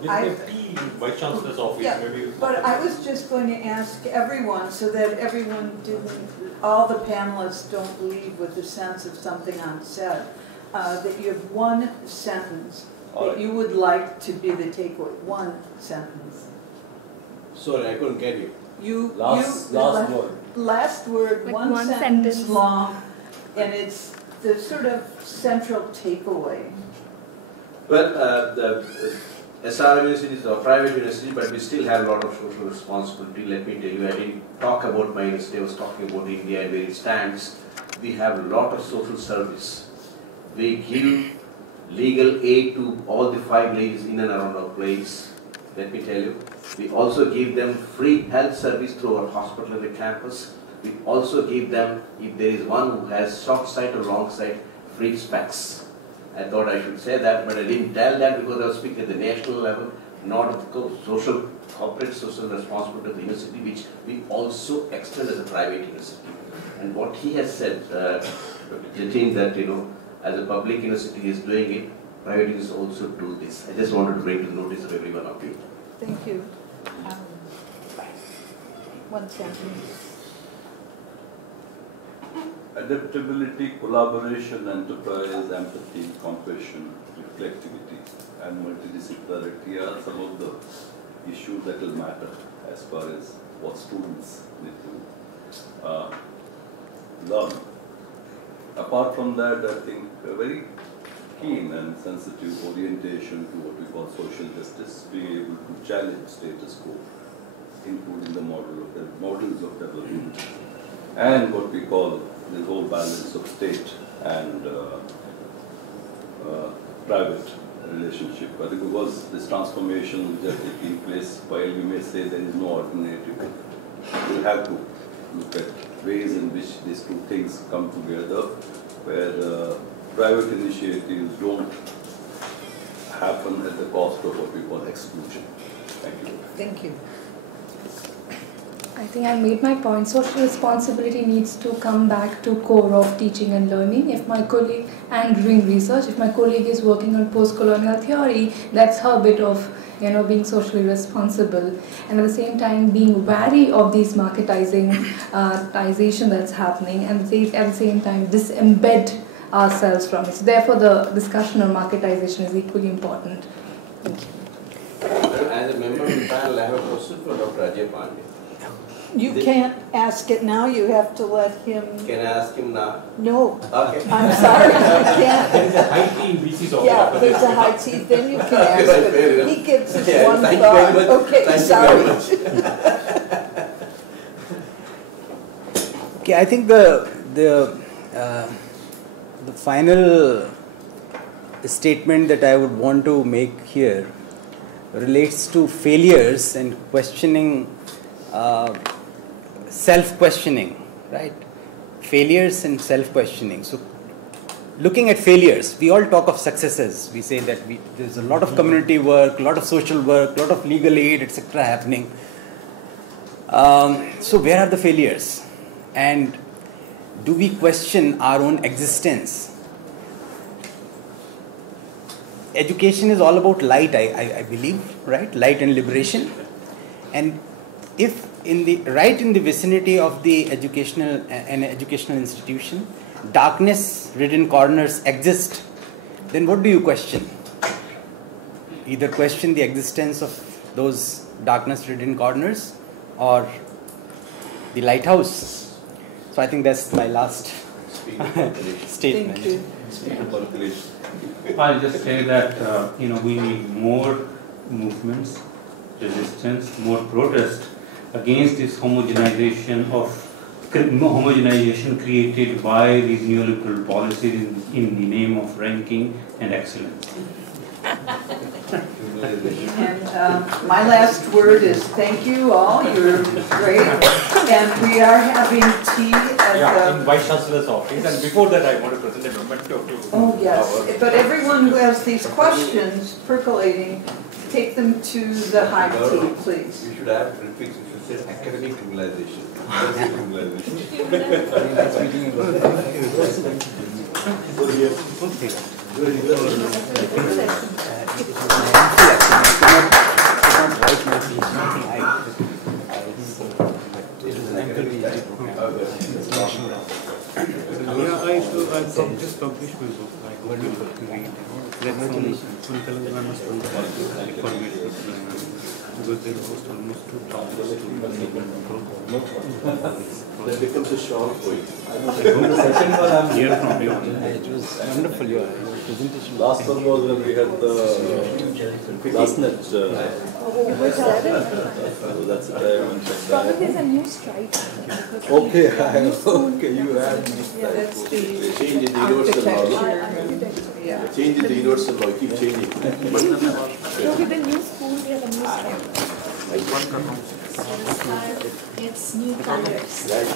Vice Chancellor's office. Yeah, but I was just going to ask everyone so that everyone all the panelists don't leave with the sense of something unsaid, that you have one sentence that you would like to be the takeaway. One sentence. Sorry, I couldn't get you. Last word. Last word, like one sentence long, and it's the sort of central takeaway. Well, the SR University is a private university, but we still have a lot of social responsibility. Let me tell you, I didn't talk about my university, I was talking about India and where it stands. We have a lot of social service. We give legal aid to all the 5 ladies in and around our place. Let me tell you. We also give them free health service through our hospital and the campus. We also give them, if there is one who has short sight or long sight, free specs. I thought I should say that, but I didn't tell that because I was speaking at the national level, not of the corporate social responsibility of the university, which we also extend as a private university. And what he has said, Jatin, that as a public university is doing it, private universities also do this. I just wanted to bring to the notice of every one of you. Thank you. One sentence. Adaptability, collaboration, enterprise, empathy, compassion, reflectivity, and multidisciplinarity are some of the issues that will matter as far as what students need to learn. apart from that, I think a very keen and sensitive orientation to what we call social justice, being able to challenge status quo, including the models of development, and what we call the whole balance of state and private relationship. I think because this transformation which is taking place, while we may say there is no alternative, we'll have to look at ways in which these two things come together, where private initiatives don't happen at the cost of what we call exclusion. Thank you. Thank you. I think I made my point. Social responsibility needs to come back to core of teaching and learning. If my colleague, and doing research, if my colleague is working on post-colonial theory, that's her bit of being socially responsible, and at the same time being wary of these marketization that's happening, and at the same time disembed ourselves from it. So therefore, the discussion on marketization is equally important. Thank you. As a member of the panel, I have a question for Dr. Ajay Pandey. You can't ask it now, you have to let him... Can I ask him now? No. Okay. I'm sorry, you can't. There is a high tea which is Yeah, there's a high tea, then you can ask it. He gives us one thank thought. You very much. Okay, thank sorry. You very much. Okay, I think the final statement that I would want to make here relates to failures and questioning, self-questioning, right? Failures and self-questioning. So, looking at failures, we all talk of successes. We say that there's a lot of community work, a lot of social work, a lot of legal aid, etc. happening. So, where are the failures? And do we question our own existence? Education is all about light, I believe, right? Light and liberation. And if right in the vicinity of the an educational institution, darkness-ridden corners exist, then what do you question? Either question the existence of those darkness-ridden corners or the lighthouse. So I think that's my last statement. I'll just say that we need more movements, resistance, more protest against this homogenization created by these neoliberal policies in the name of ranking and excellence. And my last word is thank you all. You're great. And we are having tea at in Vice Chancellor's office. And before that, I want to present a memento to Oh, yes. But everyone who has these questions percolating, take them to the high tea, please. You should have prefix, you should say academic criminalization. I just published my book. I hope you will read. That's from Telangana because they lost almost 2,000. That becomes a shock for you. The second one I'm here from you. It was wonderful, your presentation. Last one was when we had the last net. What was that? So that's the time when Probably there's a new strike. Okay, okay, you have Yeah, that's the change in the universal law. Yeah. Change in the universal law, keep changing. So with the new school, we have a new strike. It's new colors. Right.